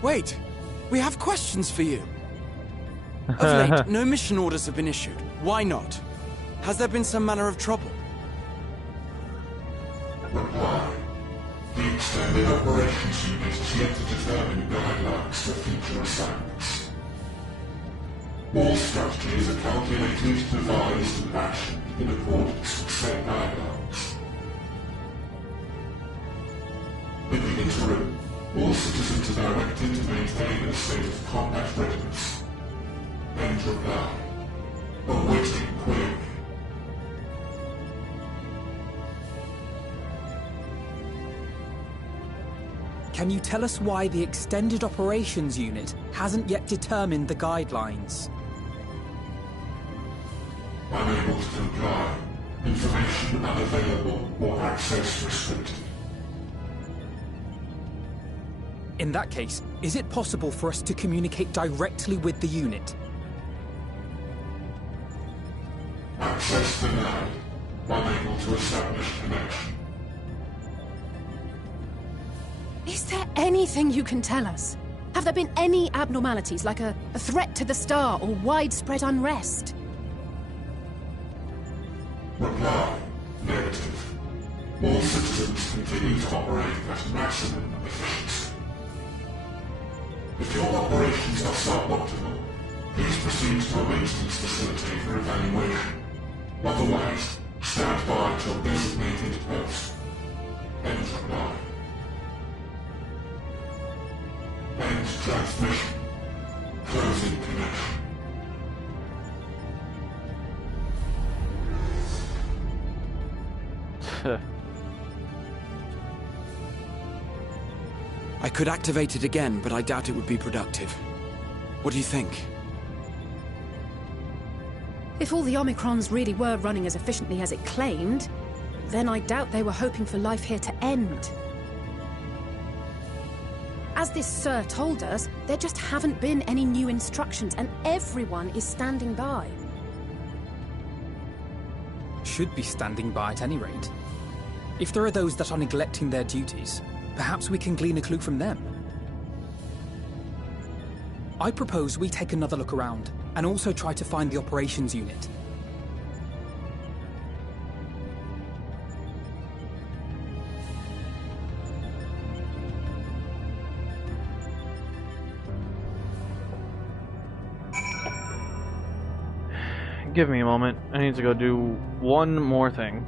Wait! We have questions for you! Of late, no mission orders have been issued. Why not? Has there been some manner of trouble? Reply. The Extended Operations Unit is yet to determine guidelines for future assignments. All strategies are calculated, devised, and actioned in accordance with said guidelines. In the interim, all citizens are directed to maintain a state of combat readiness. End reply. Awaiting query. Can you tell us why the Extended Operations Unit hasn't yet determined the guidelines? Unable to comply. Information unavailable or access restricted. In that case, is it possible for us to communicate directly with the unit? Access denied. Unable to establish connection. Is there anything you can tell us? Have there been any abnormalities, like a threat to the star or widespread unrest? Reply. Negative. All citizens continue to operate at maximum efficiency. If your operations are suboptimal, please proceed to a maintenance facility for evaluation. Otherwise, stand by at your designated post. End reply. End transmission. Closing connection. I could activate it again, but I doubt it would be productive. What do you think? If all the Omicrons really were running as efficiently as it claimed, then I doubt they were hoping for life here to end. As this Sir told us, there just haven't been any new instructions, and everyone is standing by. Should be standing by at any rate. If there are those that are neglecting their duties, perhaps we can glean a clue from them. I propose we take another look around, and also try to find the operations unit. Give me a moment. I need to go do one more thing.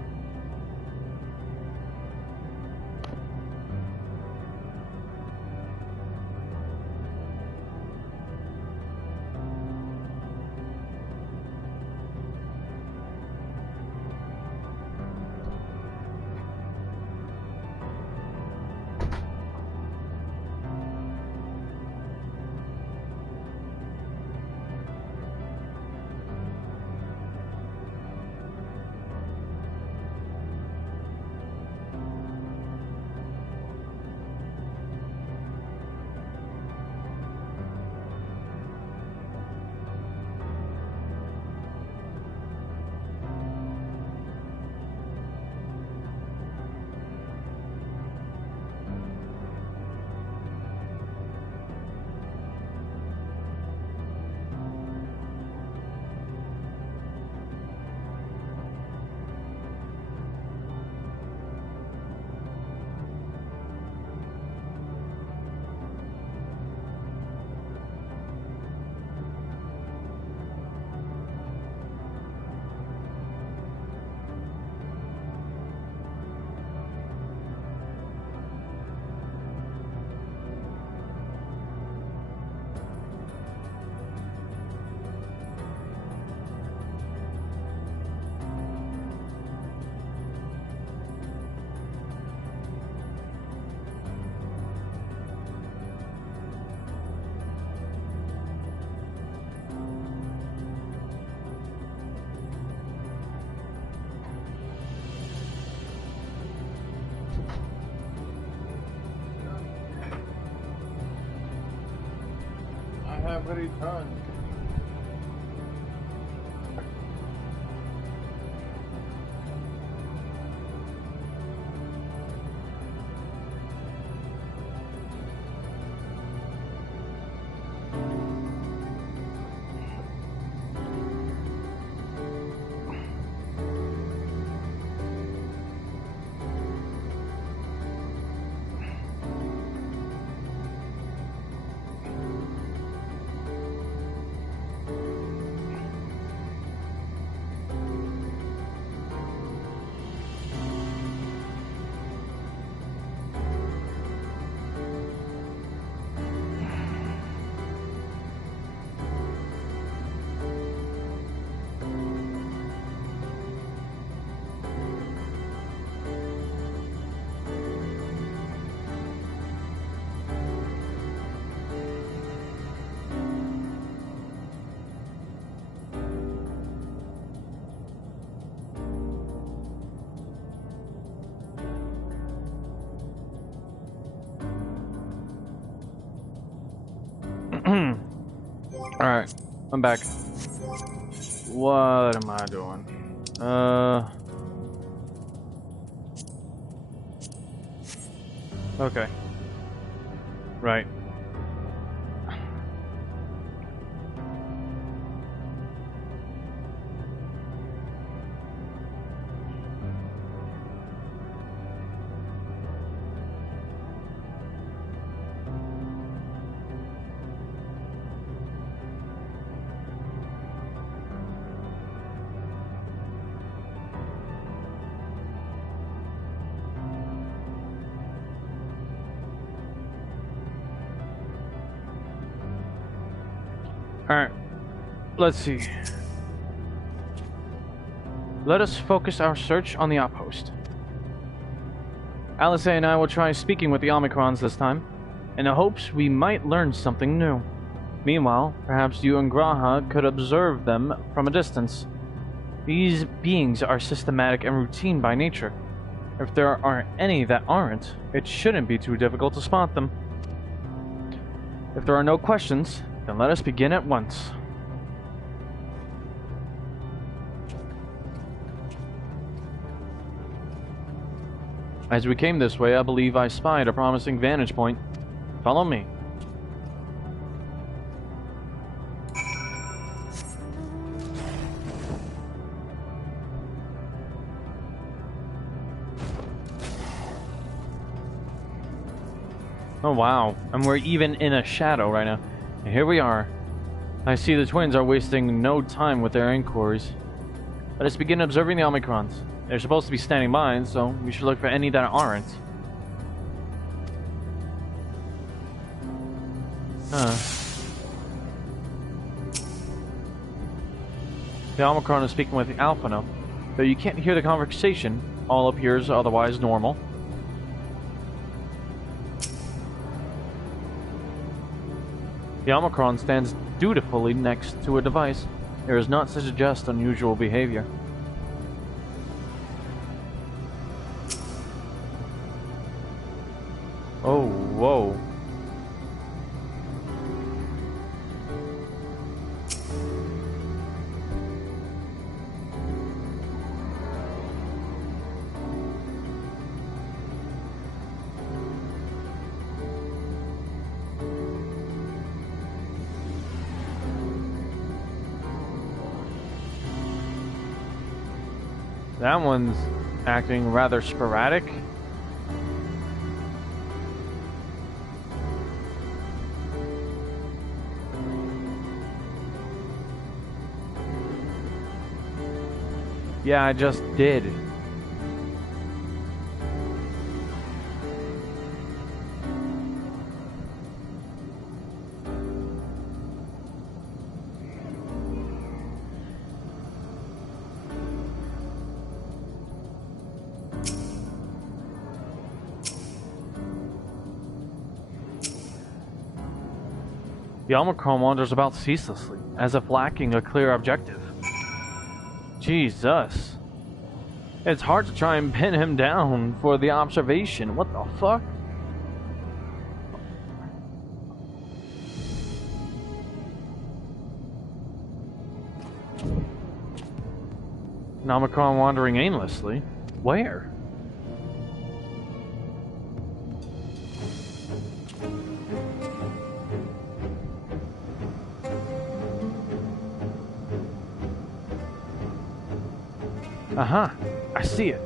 Have returned. Alright, I'm back. What am I doing? Okay. Right. Alright, let's see. Let us focus our search on the outpost. Alice and I will try speaking with the Omicrons this time, in the hopes we might learn something new. Meanwhile, perhaps you and Graha could observe them from a distance. These beings are systematic and routine by nature. If there are any that aren't, it shouldn't be too difficult to spot them. If there are no questions, then let us begin at once. As we came this way, I believe I spied a promising vantage point. Follow me. Oh wow, and we're even in a shadow right now. And here we are. I see the twins are wasting no time with their inquiries. Let us begin observing the Omicrons. They're supposed to be standing by, so we should look for any that aren't. The Omicron is speaking with the Alpha now, though you can't hear the conversation. All appears otherwise normal. The Omicron stands dutifully next to a device. There is not to suggest unusual behavior. Oh, whoa. That one's acting rather sporadic. Yeah, I just did. The Omicron wanders about ceaselessly, as if lacking a clear objective. Jesus. It's hard to try and pin him down for the observation. What the fuck? An Omicron wandering aimlessly? Where? Uh-huh. I see it.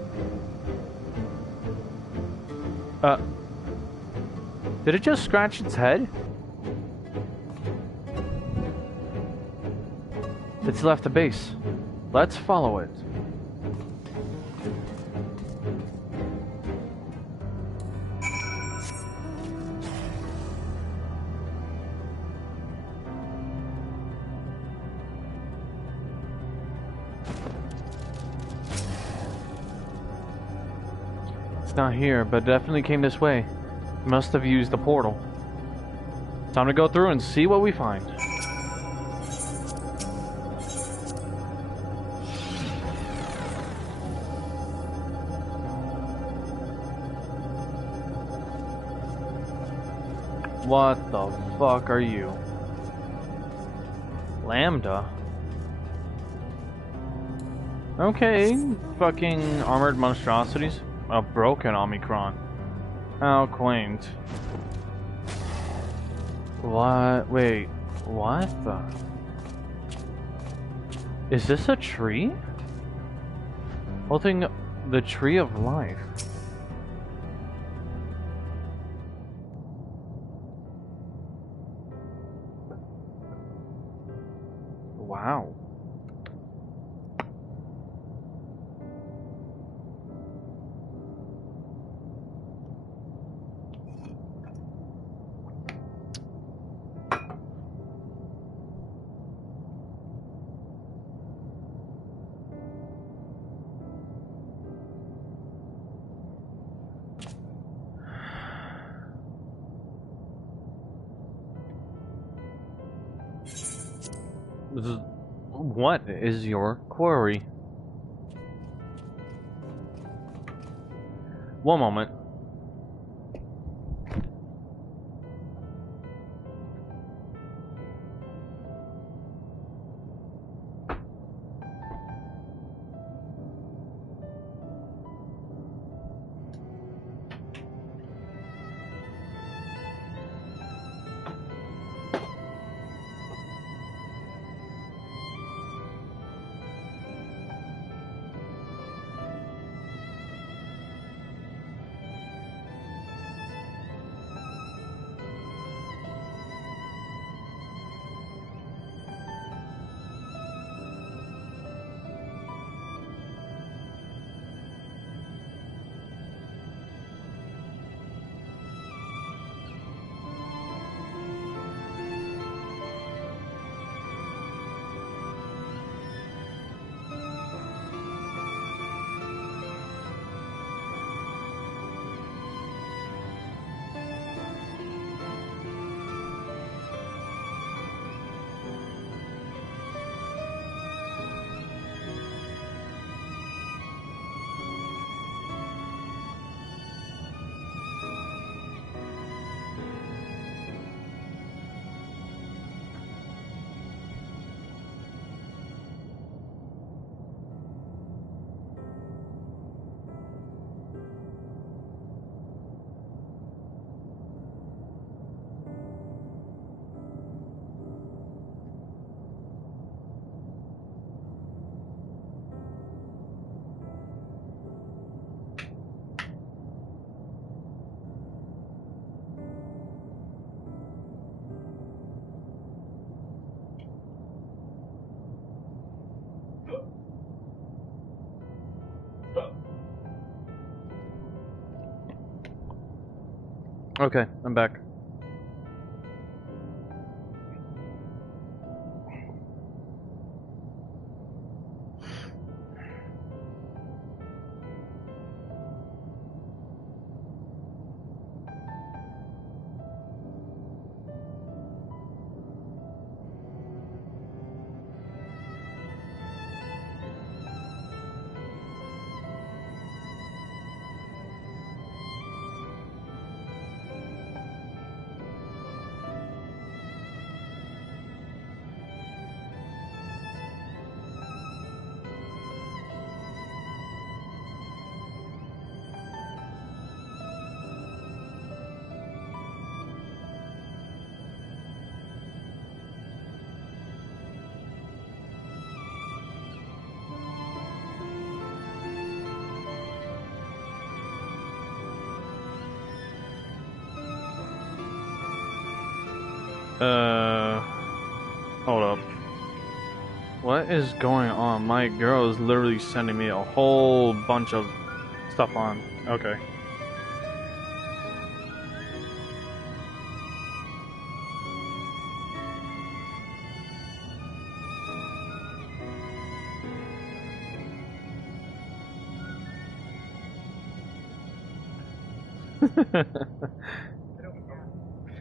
Did it just scratch its head? It's left the base. Let's follow it. Not here, but definitely came this way. Must have used the portal. Time to go through and see what we find. What the fuck are you? Lambda? Okay, fucking armored monstrosities. A broken Omicron. How quaint. What? Wait. What the? Is this a tree? Holding the tree of life. Wow. What is your query? One moment. Okay, I'm back. Hold up. What is going on? My girl is literally sending me a whole bunch of stuff on. Okay.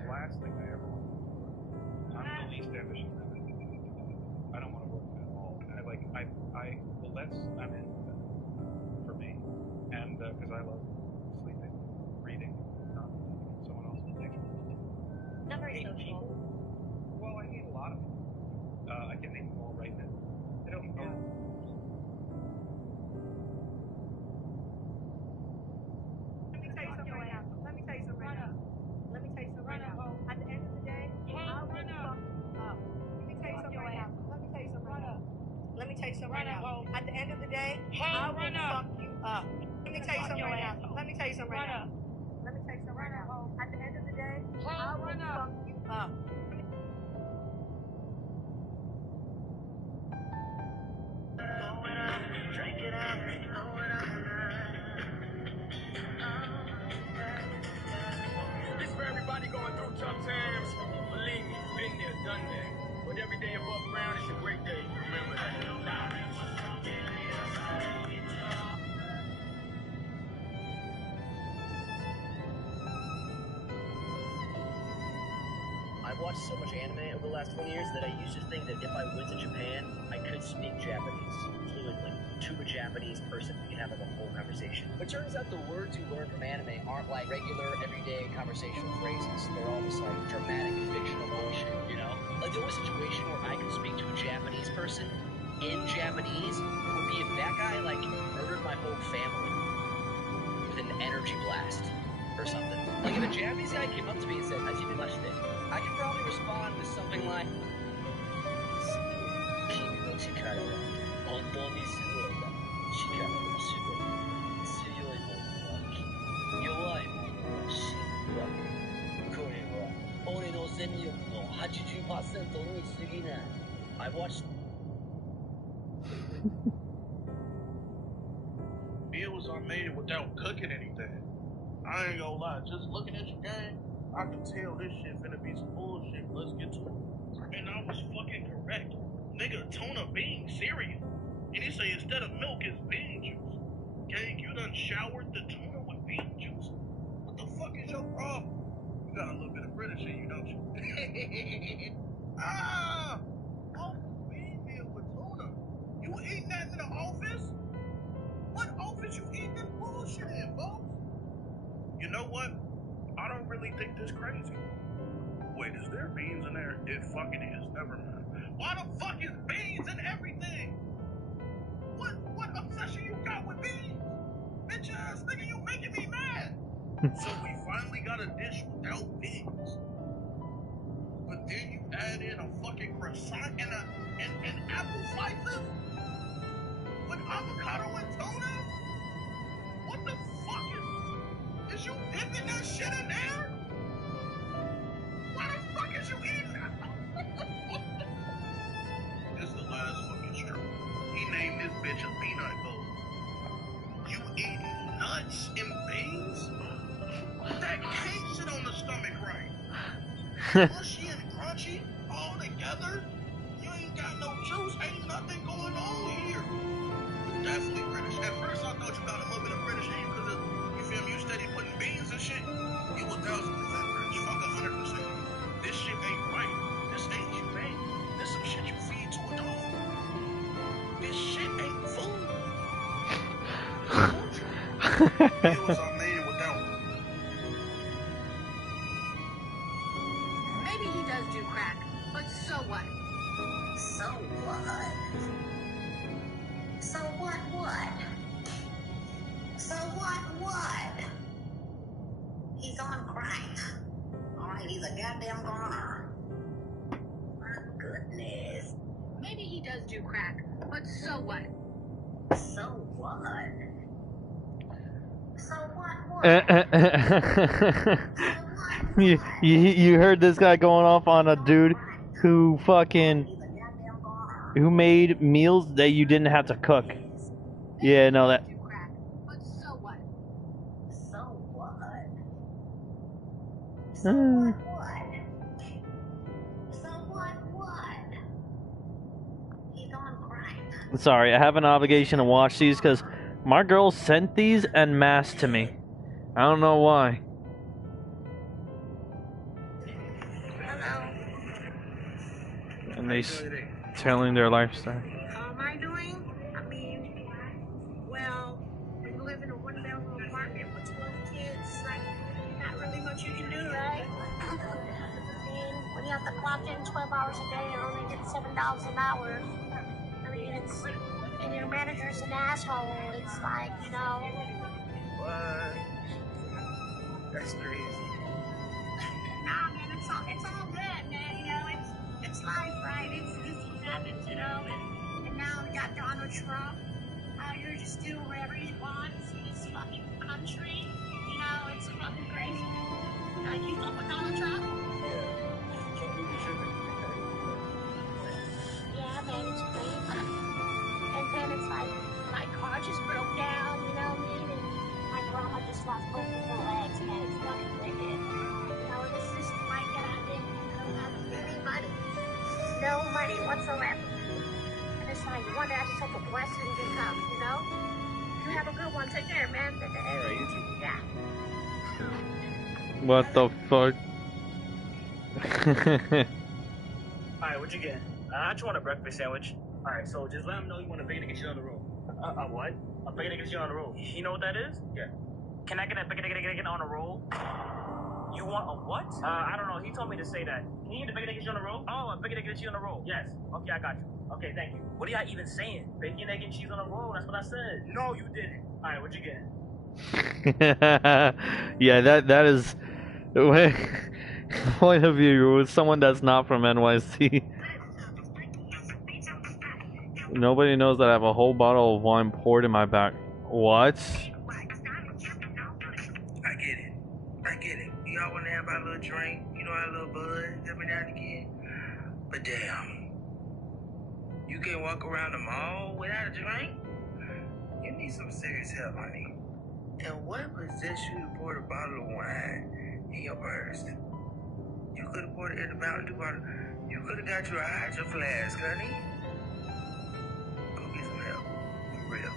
Last thing I ever want. I'm the least ambitious. I don't want to work at all. The less I'm in, the better for me. And because I love sleeping, reading, not someone else to think. Not very social. Well, I need a lot of people. I can name them all right now. I don't know. Let me tell you something right now. Let me tell you something right now. Let me tell you something right now. At the end of the day, I will fuck you up. Let me tell you something right now. Let me tell you something right now. Let me tell you something right now. At the end of the day, I will fuck you up. Let me tell you something right now. Let me tell you something right now. Let me tell you something right now. At the end of the day, I will fuck you up. Drink it out, you know what I This for everybody going through tough times. Believe me, been there, done that. But every day above ground is a great day. Remember that. I've watched so much anime over the last 20 years that I used to think that if I went to Japan, I could speak Japanese fluently. to a Japanese person, we can have like a full conversation. But turns out the words you learn from anime aren't like regular, everyday conversational phrases. They're all this like dramatic, fictional bullshit, you know? Like the only situation where I could speak to a Japanese person in Japanese would be if that guy like murdered my whole family with an energy blast or something. Like if a Japanese guy came up to me and said, "Hajime mashite," I could probably respond with something like, "Kimi no chikara wa hontou ni sugoi da. Chikara wa sugoi. Tsuyoi mono wa kimi. Yowai mono wa shinbu wake. Kore wa ore no zenryoku no 80% ni suginai." I watched meals are made without cooking anything. I ain't gonna lie, just looking at your game, I can tell this shit finna be some bullshit. Let's get to it. And I was fucking correct. Nigga, tuna bean cereal. And he say instead of milk, it's bean juice. Gang, you done showered the tuna with bean juice? What the fuck is your problem? You got a little bit of British in you, don't you? Ah! Bean meal with tuna. You eating that in the office? What office you eating this bullshit in, folks? You know what? I don't really think this crazy. Wait, is there beans in there? It fucking is. Never mind. Why the fuck is beans in everything? What obsession you got with beans? Bitch ass nigga, you making me mad. So we finally got a dish without beans. But then you add in a fucking croissant and apple slices? With avocado and tuna? What the fuck is you dipping that shit in there? Why the fuck is you eating that? This is the last fucking straw. He named this bitch a peanut bowl. You eating nuts and beans? That can't sit on the stomach right. Mushy and crunchy all together? You ain't got no juice, ain't nothing going on here. Definitely British. At first I thought you got a little bit of British in you because you feel me, you steady putting beans and shit. You 1000% British. Fuck 100%. This shit ain't right. This ain't humane. This some shit you feed to a dog. This shit ain't food. Meals are made without. Maybe he does do crack, but so what? So what? So what? So what? He's on crack. Alright, he's a goddamn goner. My goodness. Maybe he does do crack, but so what? So what? So what? You heard this guy going off on a dude who made meals that you didn't have to cook. Yeah, no, that. But so what? So what? So what? He's on crack. Sorry, I have an obligation to watch these because my girl sent these en masse to me. I don't know why. And they telling their lifestyle. How am I doing? I mean, well, when you live in a one-bedroom apartment with 12 kids, like, not really much you can do, right? I mean, when you have to clock in 12 hours a day and only get $7 an hour, I mean, it's, and your manager's an asshole, it's like, you know. What? That's crazy. Nah, man, it's all good, man, you know, it's life, right? It's what happens, you know, and now we got Donald Trump out here just doing whatever he wants in this fucking country, you know, it's fucking crazy. Like, you fuck with Donald Trump? Yeah, man, it's crazy. And then it's like, my car just broke down, you know what I mean? And my grandma just lost both of her legs, man, it's fucking wicked. You know, this system might get out of it. I don't have any money. No money whatsoever. And it's like, one day I just hope a blessing can come, you know? You have a good one. Take care, man. Alright, you too. Yeah. What the fuck? Alright, what you get? I just want a breakfast sandwich. Alright, so just let them know you want to bake to get you on the room. What? A big nigga on a roll. You know what that is? Yeah. Can I get a big nigga on a roll? You want a what? I don't know. He told me to say that. Can you get a big nigga on a roll? Oh, a big nigga on a roll. Yes. Okay, I got you. Okay, thank you. What are y'all even saying? Bacon, egg, and cheese on a roll. That's what I said. No, you didn't. All right, what you getting? Yeah, that is point of view with someone that's not from NYC. Nobody knows that I have a whole bottle of wine poured in my back. What? I get it. You all want to have a little drink, you know, a little buzz every now and again. But damn, you can't walk around the mall without a drink? You need some serious help, honey. And what possessed you to pour a bottle of wine in your purse? You could have poured it in the Mountain Dew bottle. You could have got you a hydro flask, honey. Go get some help. For real.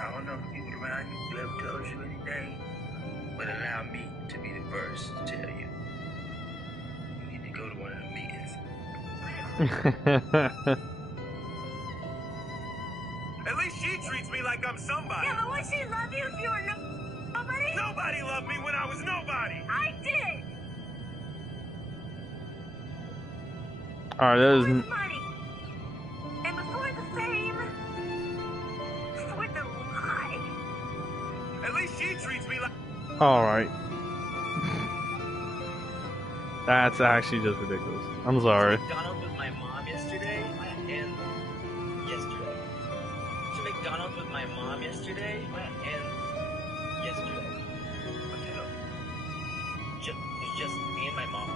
I don't know if the people around you ever told you anything, but allow me to be the first to tell you. You need to go to one of the meetings. At least she treats me like I'm somebody. Yeah, but would she love you if you were nobody? Nobody loved me when I was nobody. I did. Alright, that is. Before the money, and before the fame, before the lie. At least she treats me like. Alright. That's actually just ridiculous. I'm sorry. McDonald's with my mom yesterday, and yesterday. To McDonald's with my mom yesterday, and yesterday. It's just me and my mom.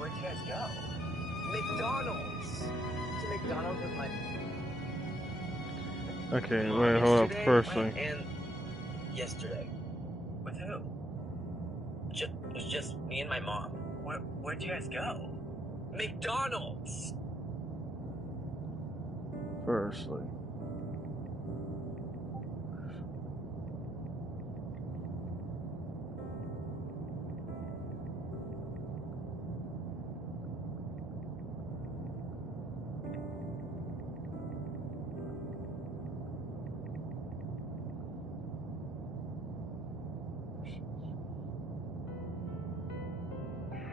Where'd you guys go? McDonald's. To McDonald's with my. Okay, wait, hold up. Firstly. And yesterday. With who? It was just me and my mom. Where'd you guys go? McDonald's. Firstly.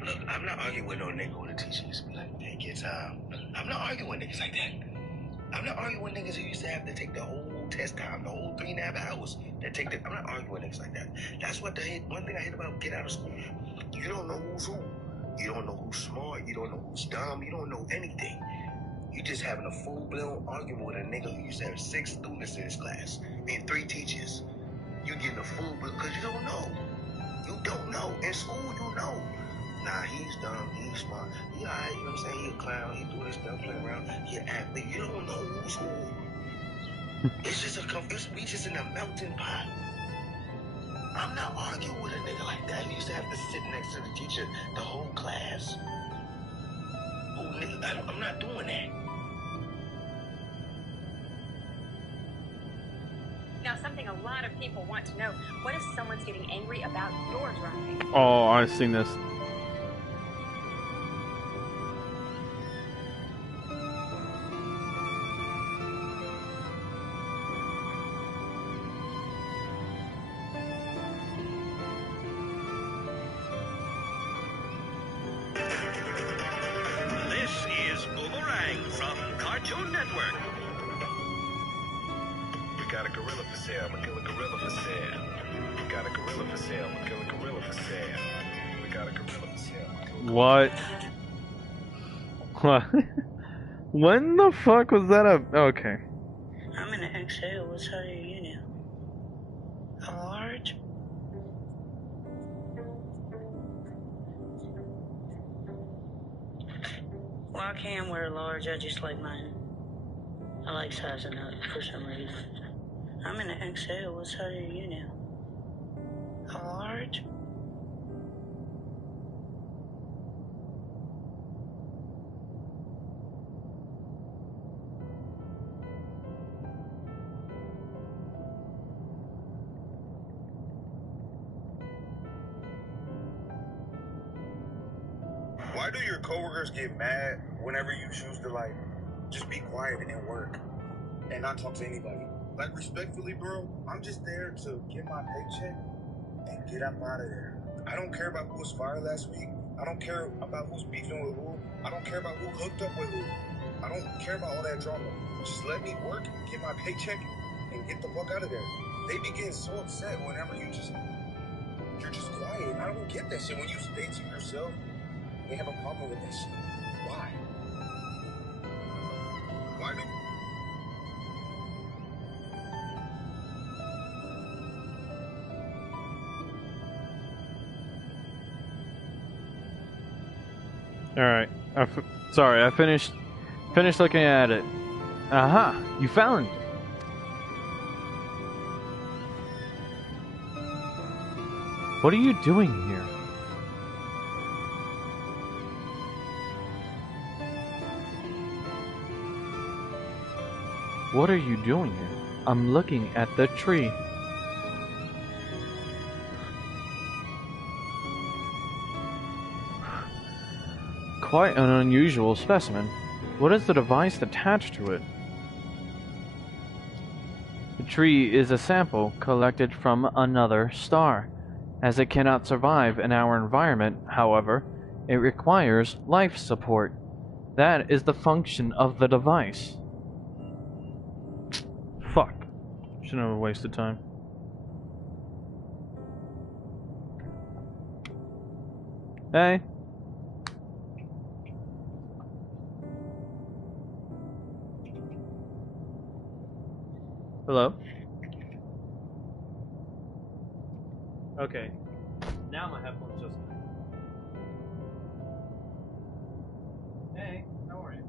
Look, I'm not arguing with no nigga with a teacher used to be like, take your time. I'm not arguing with niggas like that. I'm not arguing with niggas who used to have to take the whole test time, the whole 3.5 hours. I'm not arguing with niggas like that. That's what one thing I hate about get out of school. You don't know who's who. You don't know who's smart. You don't know who's dumb. You don't know anything. You just having a full-blown argument with a nigga who used to have 6 students in his class and 3 teachers. You getting a full because you don't know. You don't know. In school, you know. Nah, he's dumb, he's smart. He alright, you know what I'm saying? He a clown, he doing his stuff, playing around. He an athlete. You don't know who's who. It's just we just in a melting pot. I'm not arguing with a nigga like that. He used to have to sit next to the teacher the whole class. Oh, nigga, I'm not doing that. Now, something a lot of people want to know. What if someone's getting angry about your driving? Oh, I've seen this. What? What? When the fuck was that up? Okay. I'm in an exhale. What's how do you know? A large? Well, I can wear a large. I just like mine. I like sizing up for some reason. I'm in an exhale. What's how do you know? A large? Why do your coworkers get mad whenever you choose to, like, just be quiet and work and not talk to anybody? Like, respectfully, bro, I'm just there to get my paycheck and get up out of there. I don't care about who was fired last week. I don't care about who's beefing with who. I don't care about who hooked up with who. I don't care about all that drama. Just let me work, get my paycheck, and get the fuck out of there. They be getting so upset whenever you're just quiet. I don't get that shit. When you stay to yourself, they have a problem with that shit. Why? Why do... Alright. Sorry, I finished looking at it. Aha! You found it! What are you doing here? What are you doing here? I'm looking at the tree. Quite an unusual specimen. What is the device attached to it? The tree is a sample collected from another star. As it cannot survive in our environment, however, it requires life support. That is the function of the device. Fuck. Shouldn't have wasted time. Hey. Hello? Okay. Now my headphones just... Hey, how are you?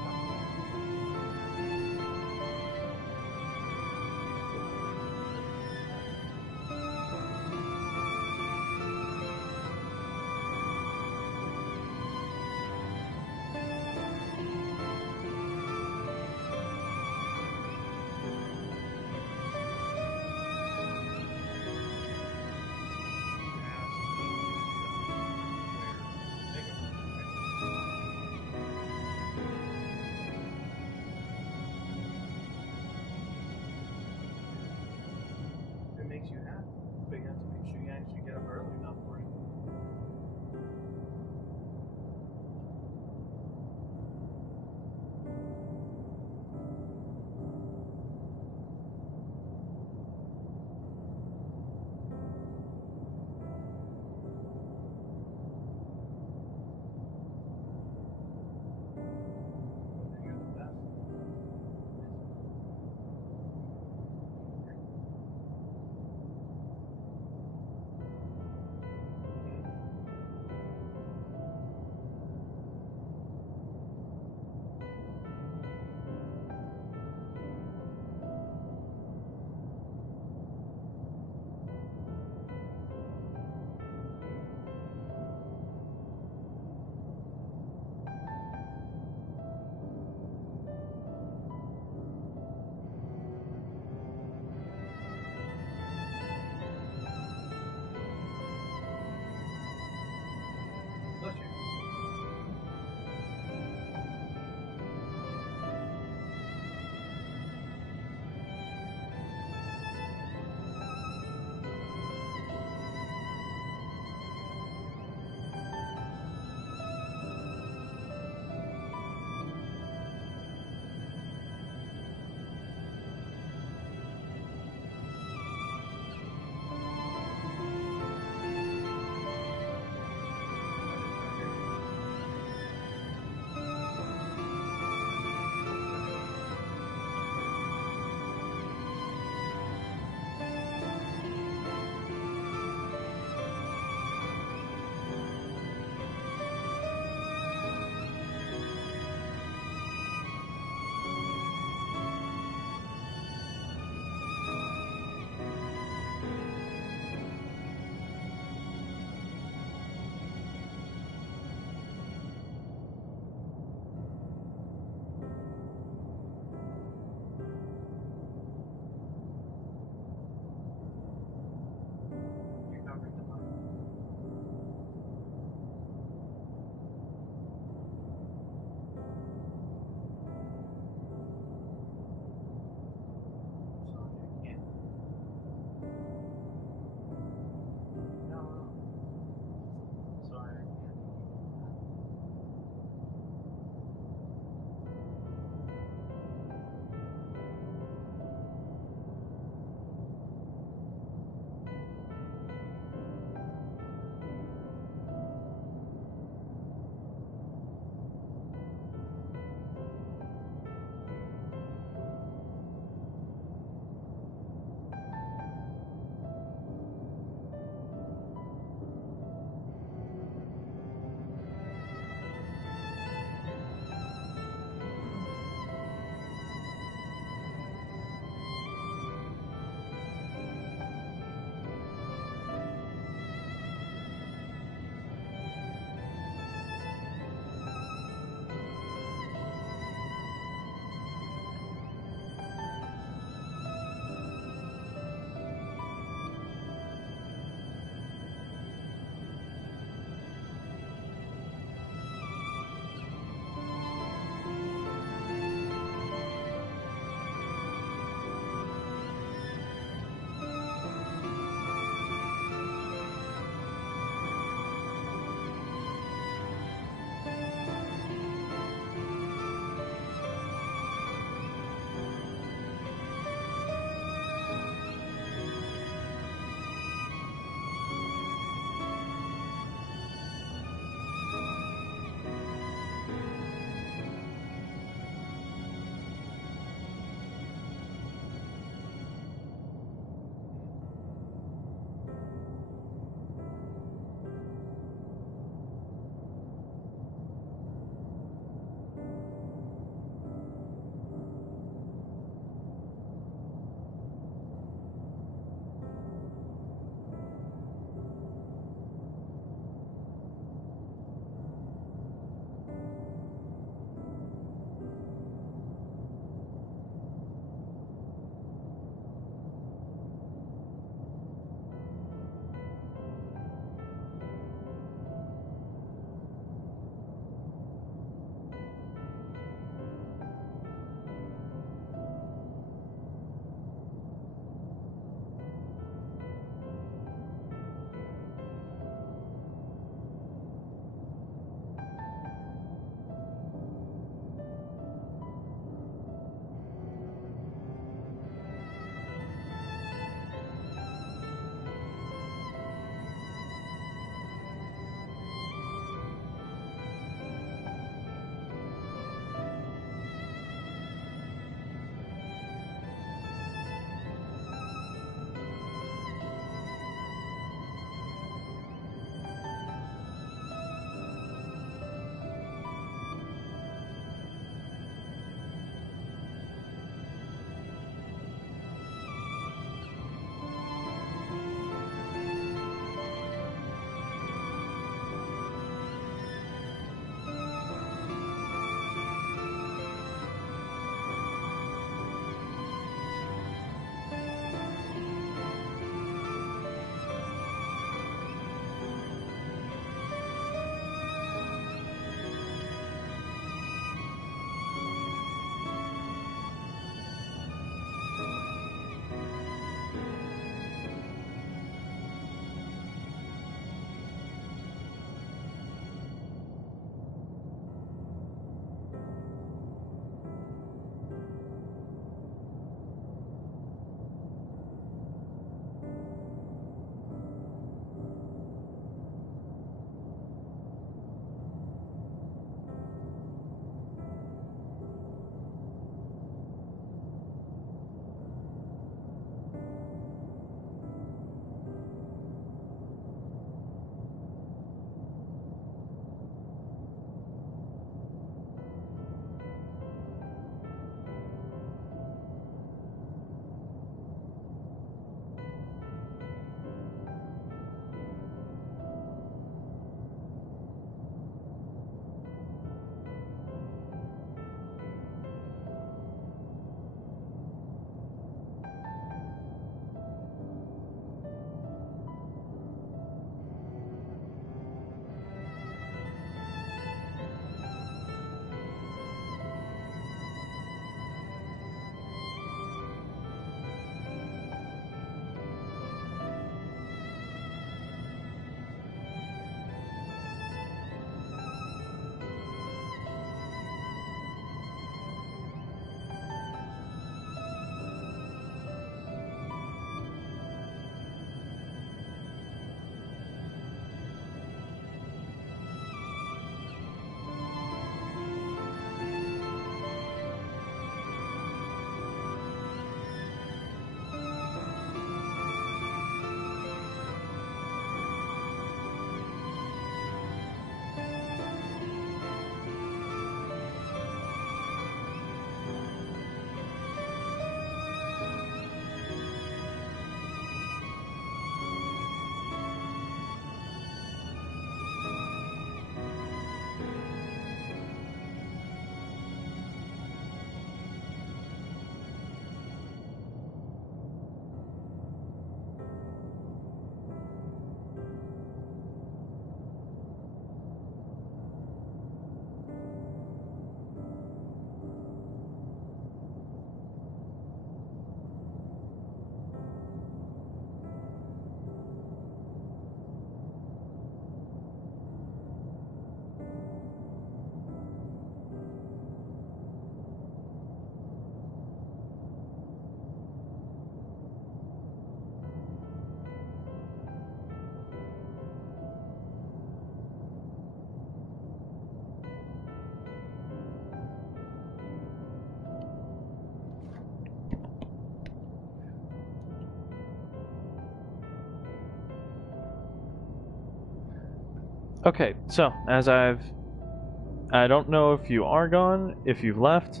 Okay, so, I don't know if you are gone, if you've left.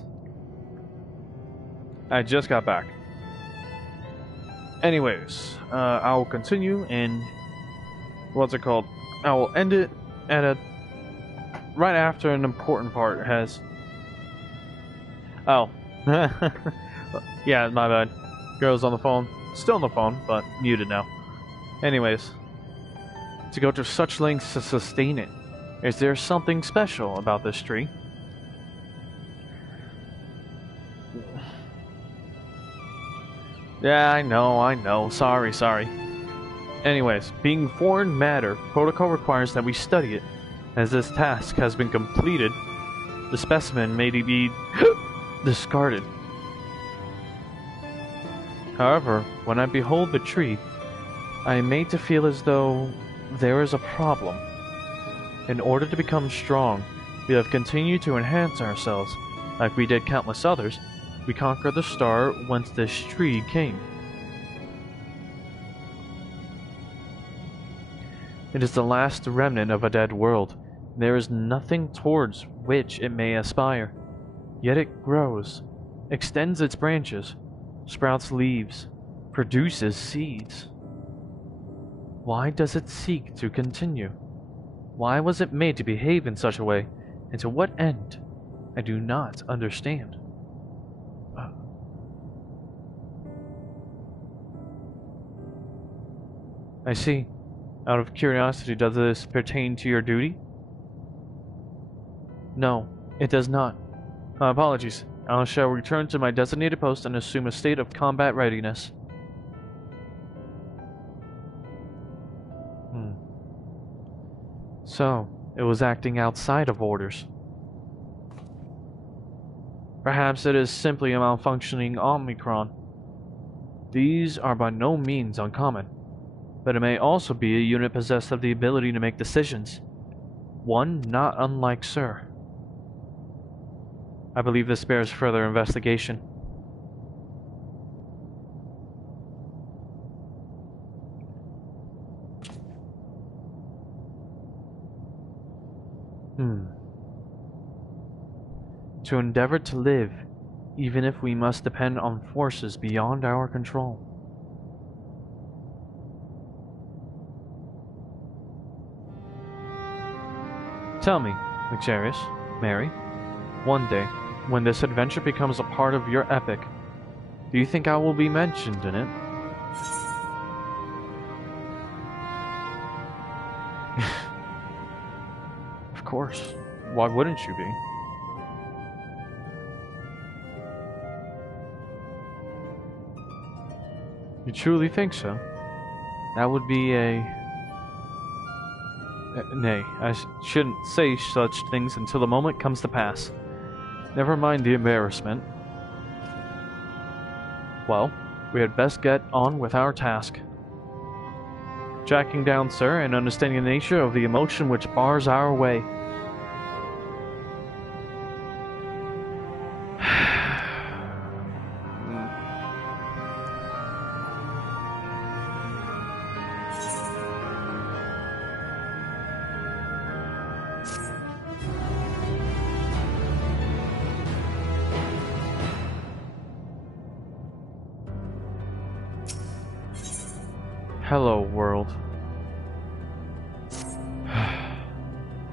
I just got back. Anyways, I will continue and what's it called? I will end it at right after an important part has. Oh, yeah, my bad. Girl's on the phone, still on the phone, but muted now. Anyways, to go to such lengths to sustain it, is there something special about this tree? Yeah, I know. Sorry. Anyways, being foreign matter, protocol requires that we study it. As this task has been completed, the specimen may be discarded. However, when I behold the tree, I am made to feel as though there is a problem. In order to become strong, we have continued to enhance ourselves, like we did countless others. We conquer the star whence this tree came. It is the last remnant of a dead world. There is nothing towards which it may aspire. Yet it grows, extends its branches, sprouts leaves, produces seeds. Why does it seek to continue? Why was it made to behave in such a way, and to what end? I do not understand. I see. Out of curiosity, does this pertain to your duty? No, it does not. My apologies. I shall return to my designated post and assume a state of combat readiness. So, it was acting outside of orders. Perhaps it is simply a malfunctioning Omicron. These are by no means uncommon, but it may also be a unit possessed of the ability to make decisions. One not unlike Sir. I believe this bears further investigation. To endeavor to live, even if we must depend on forces beyond our control. Tell me, Luxarius, Mary, one day, when this adventure becomes a part of your epic, do you think I will be mentioned in it? Of course. Why wouldn't you be? You truly think so? That would be a... Nay, I shouldn't say such things until the moment comes to pass. Never mind the embarrassment. Well, we had best get on with our task. Tracking down Sir and understanding the nature of the emotion which bars our way. Hello, world.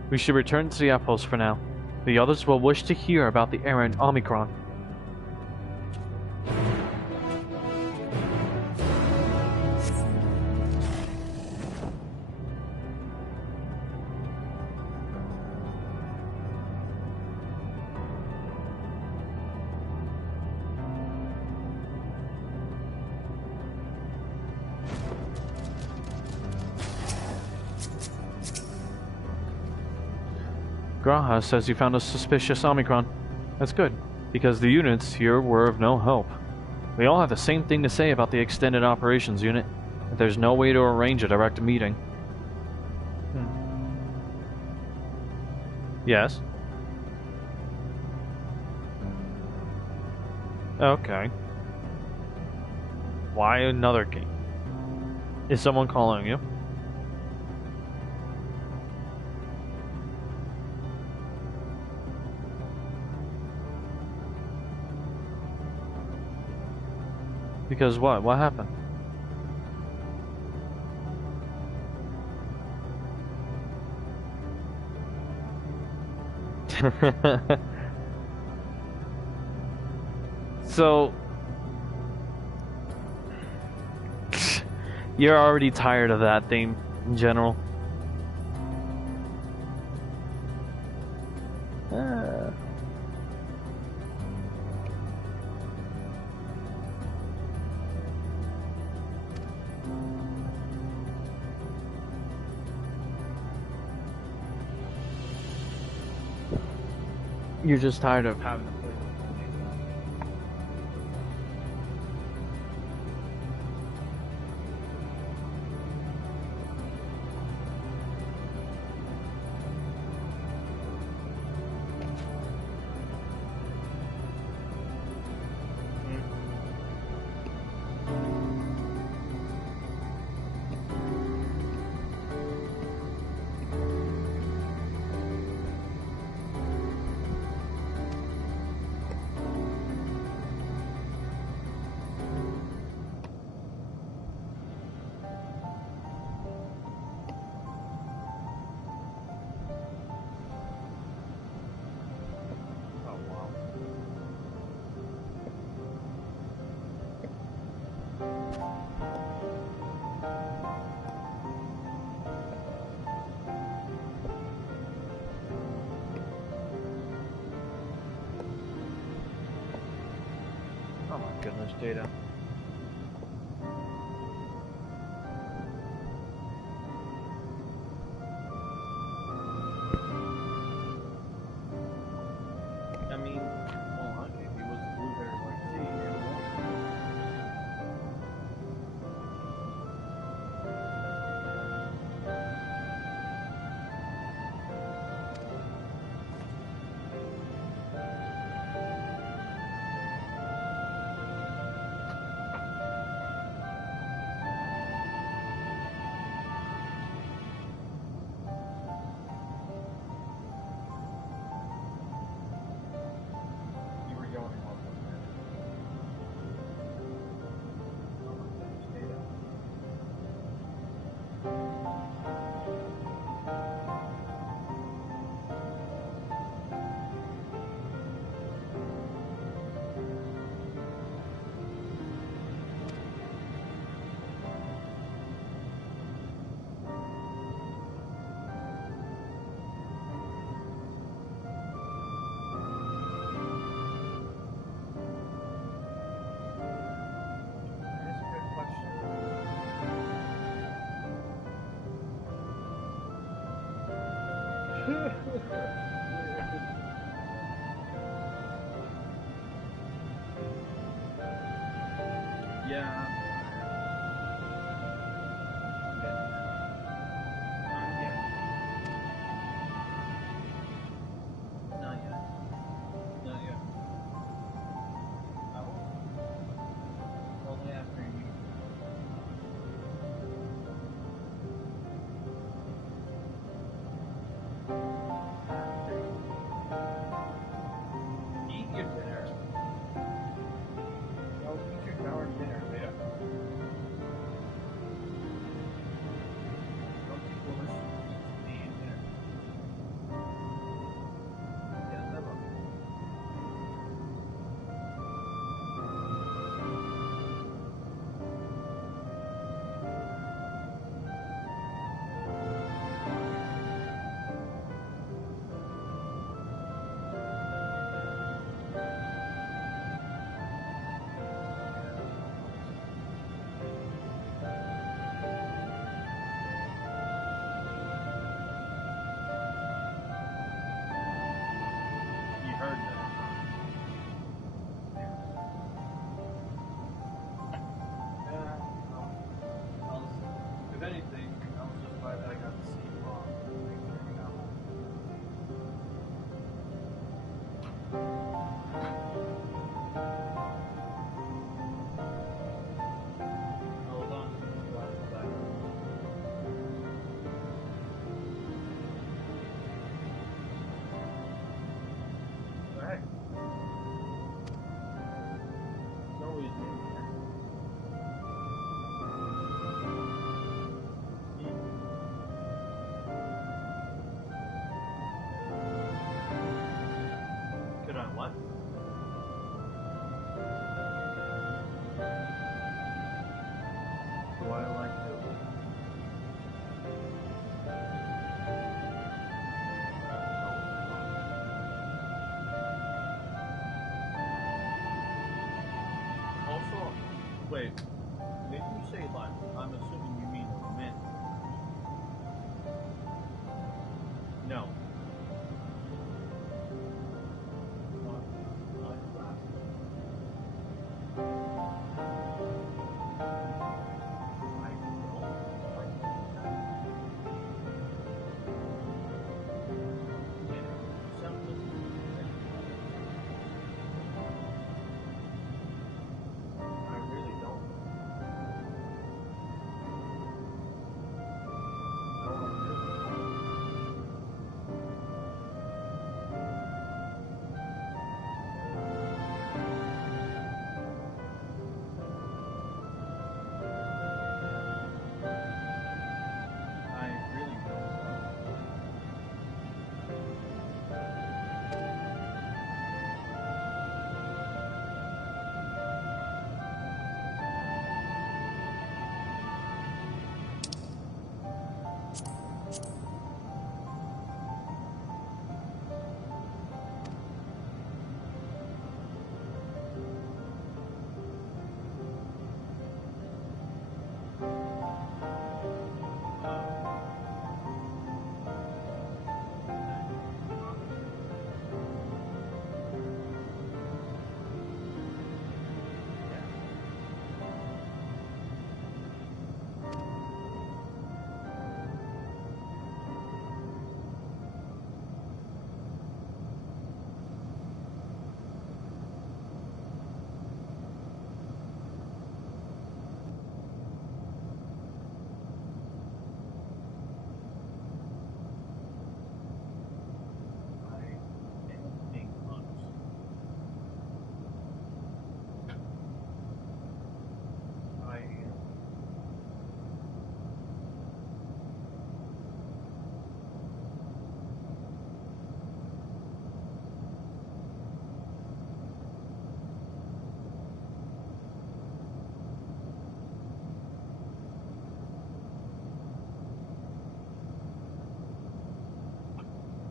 We should return to the outpost for now. The others will wish to hear about the errant Omicron. Graha says you found a suspicious Omicron. That's good, because the units here were of no help. We all have the same thing to say about the extended operations unit, that there's no way to arrange a direct meeting. Yes? Okay. Why another game? Is someone calling you? Because what? What happened? So you're already tired of that theme in general. You're just tired of having to play with Oh my goodness, Jada. I mean, well, okay, he was blueberry white tea and you were yawning all the time. Oh my goodness, Jada. That's a good question. Yeah. I'm getting it. Not yet. Not yet. Not yet. I will. Only after you. Eat your dinner. Go eat your darn dinner, yeah. What? Do I like to? Also, wait, did you say like, I'm assuming you mean romantic? No.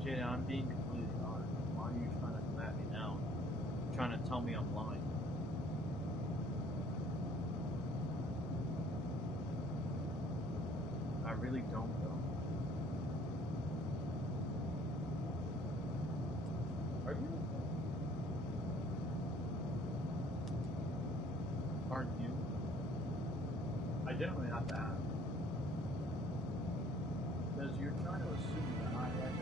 Jada, I'm being completely honest. Why are you trying to come at me now? You're trying to tell me I'm lying. I really don't know. Are you? Are you? I didn't really have to ask. Because you're trying to assume that I like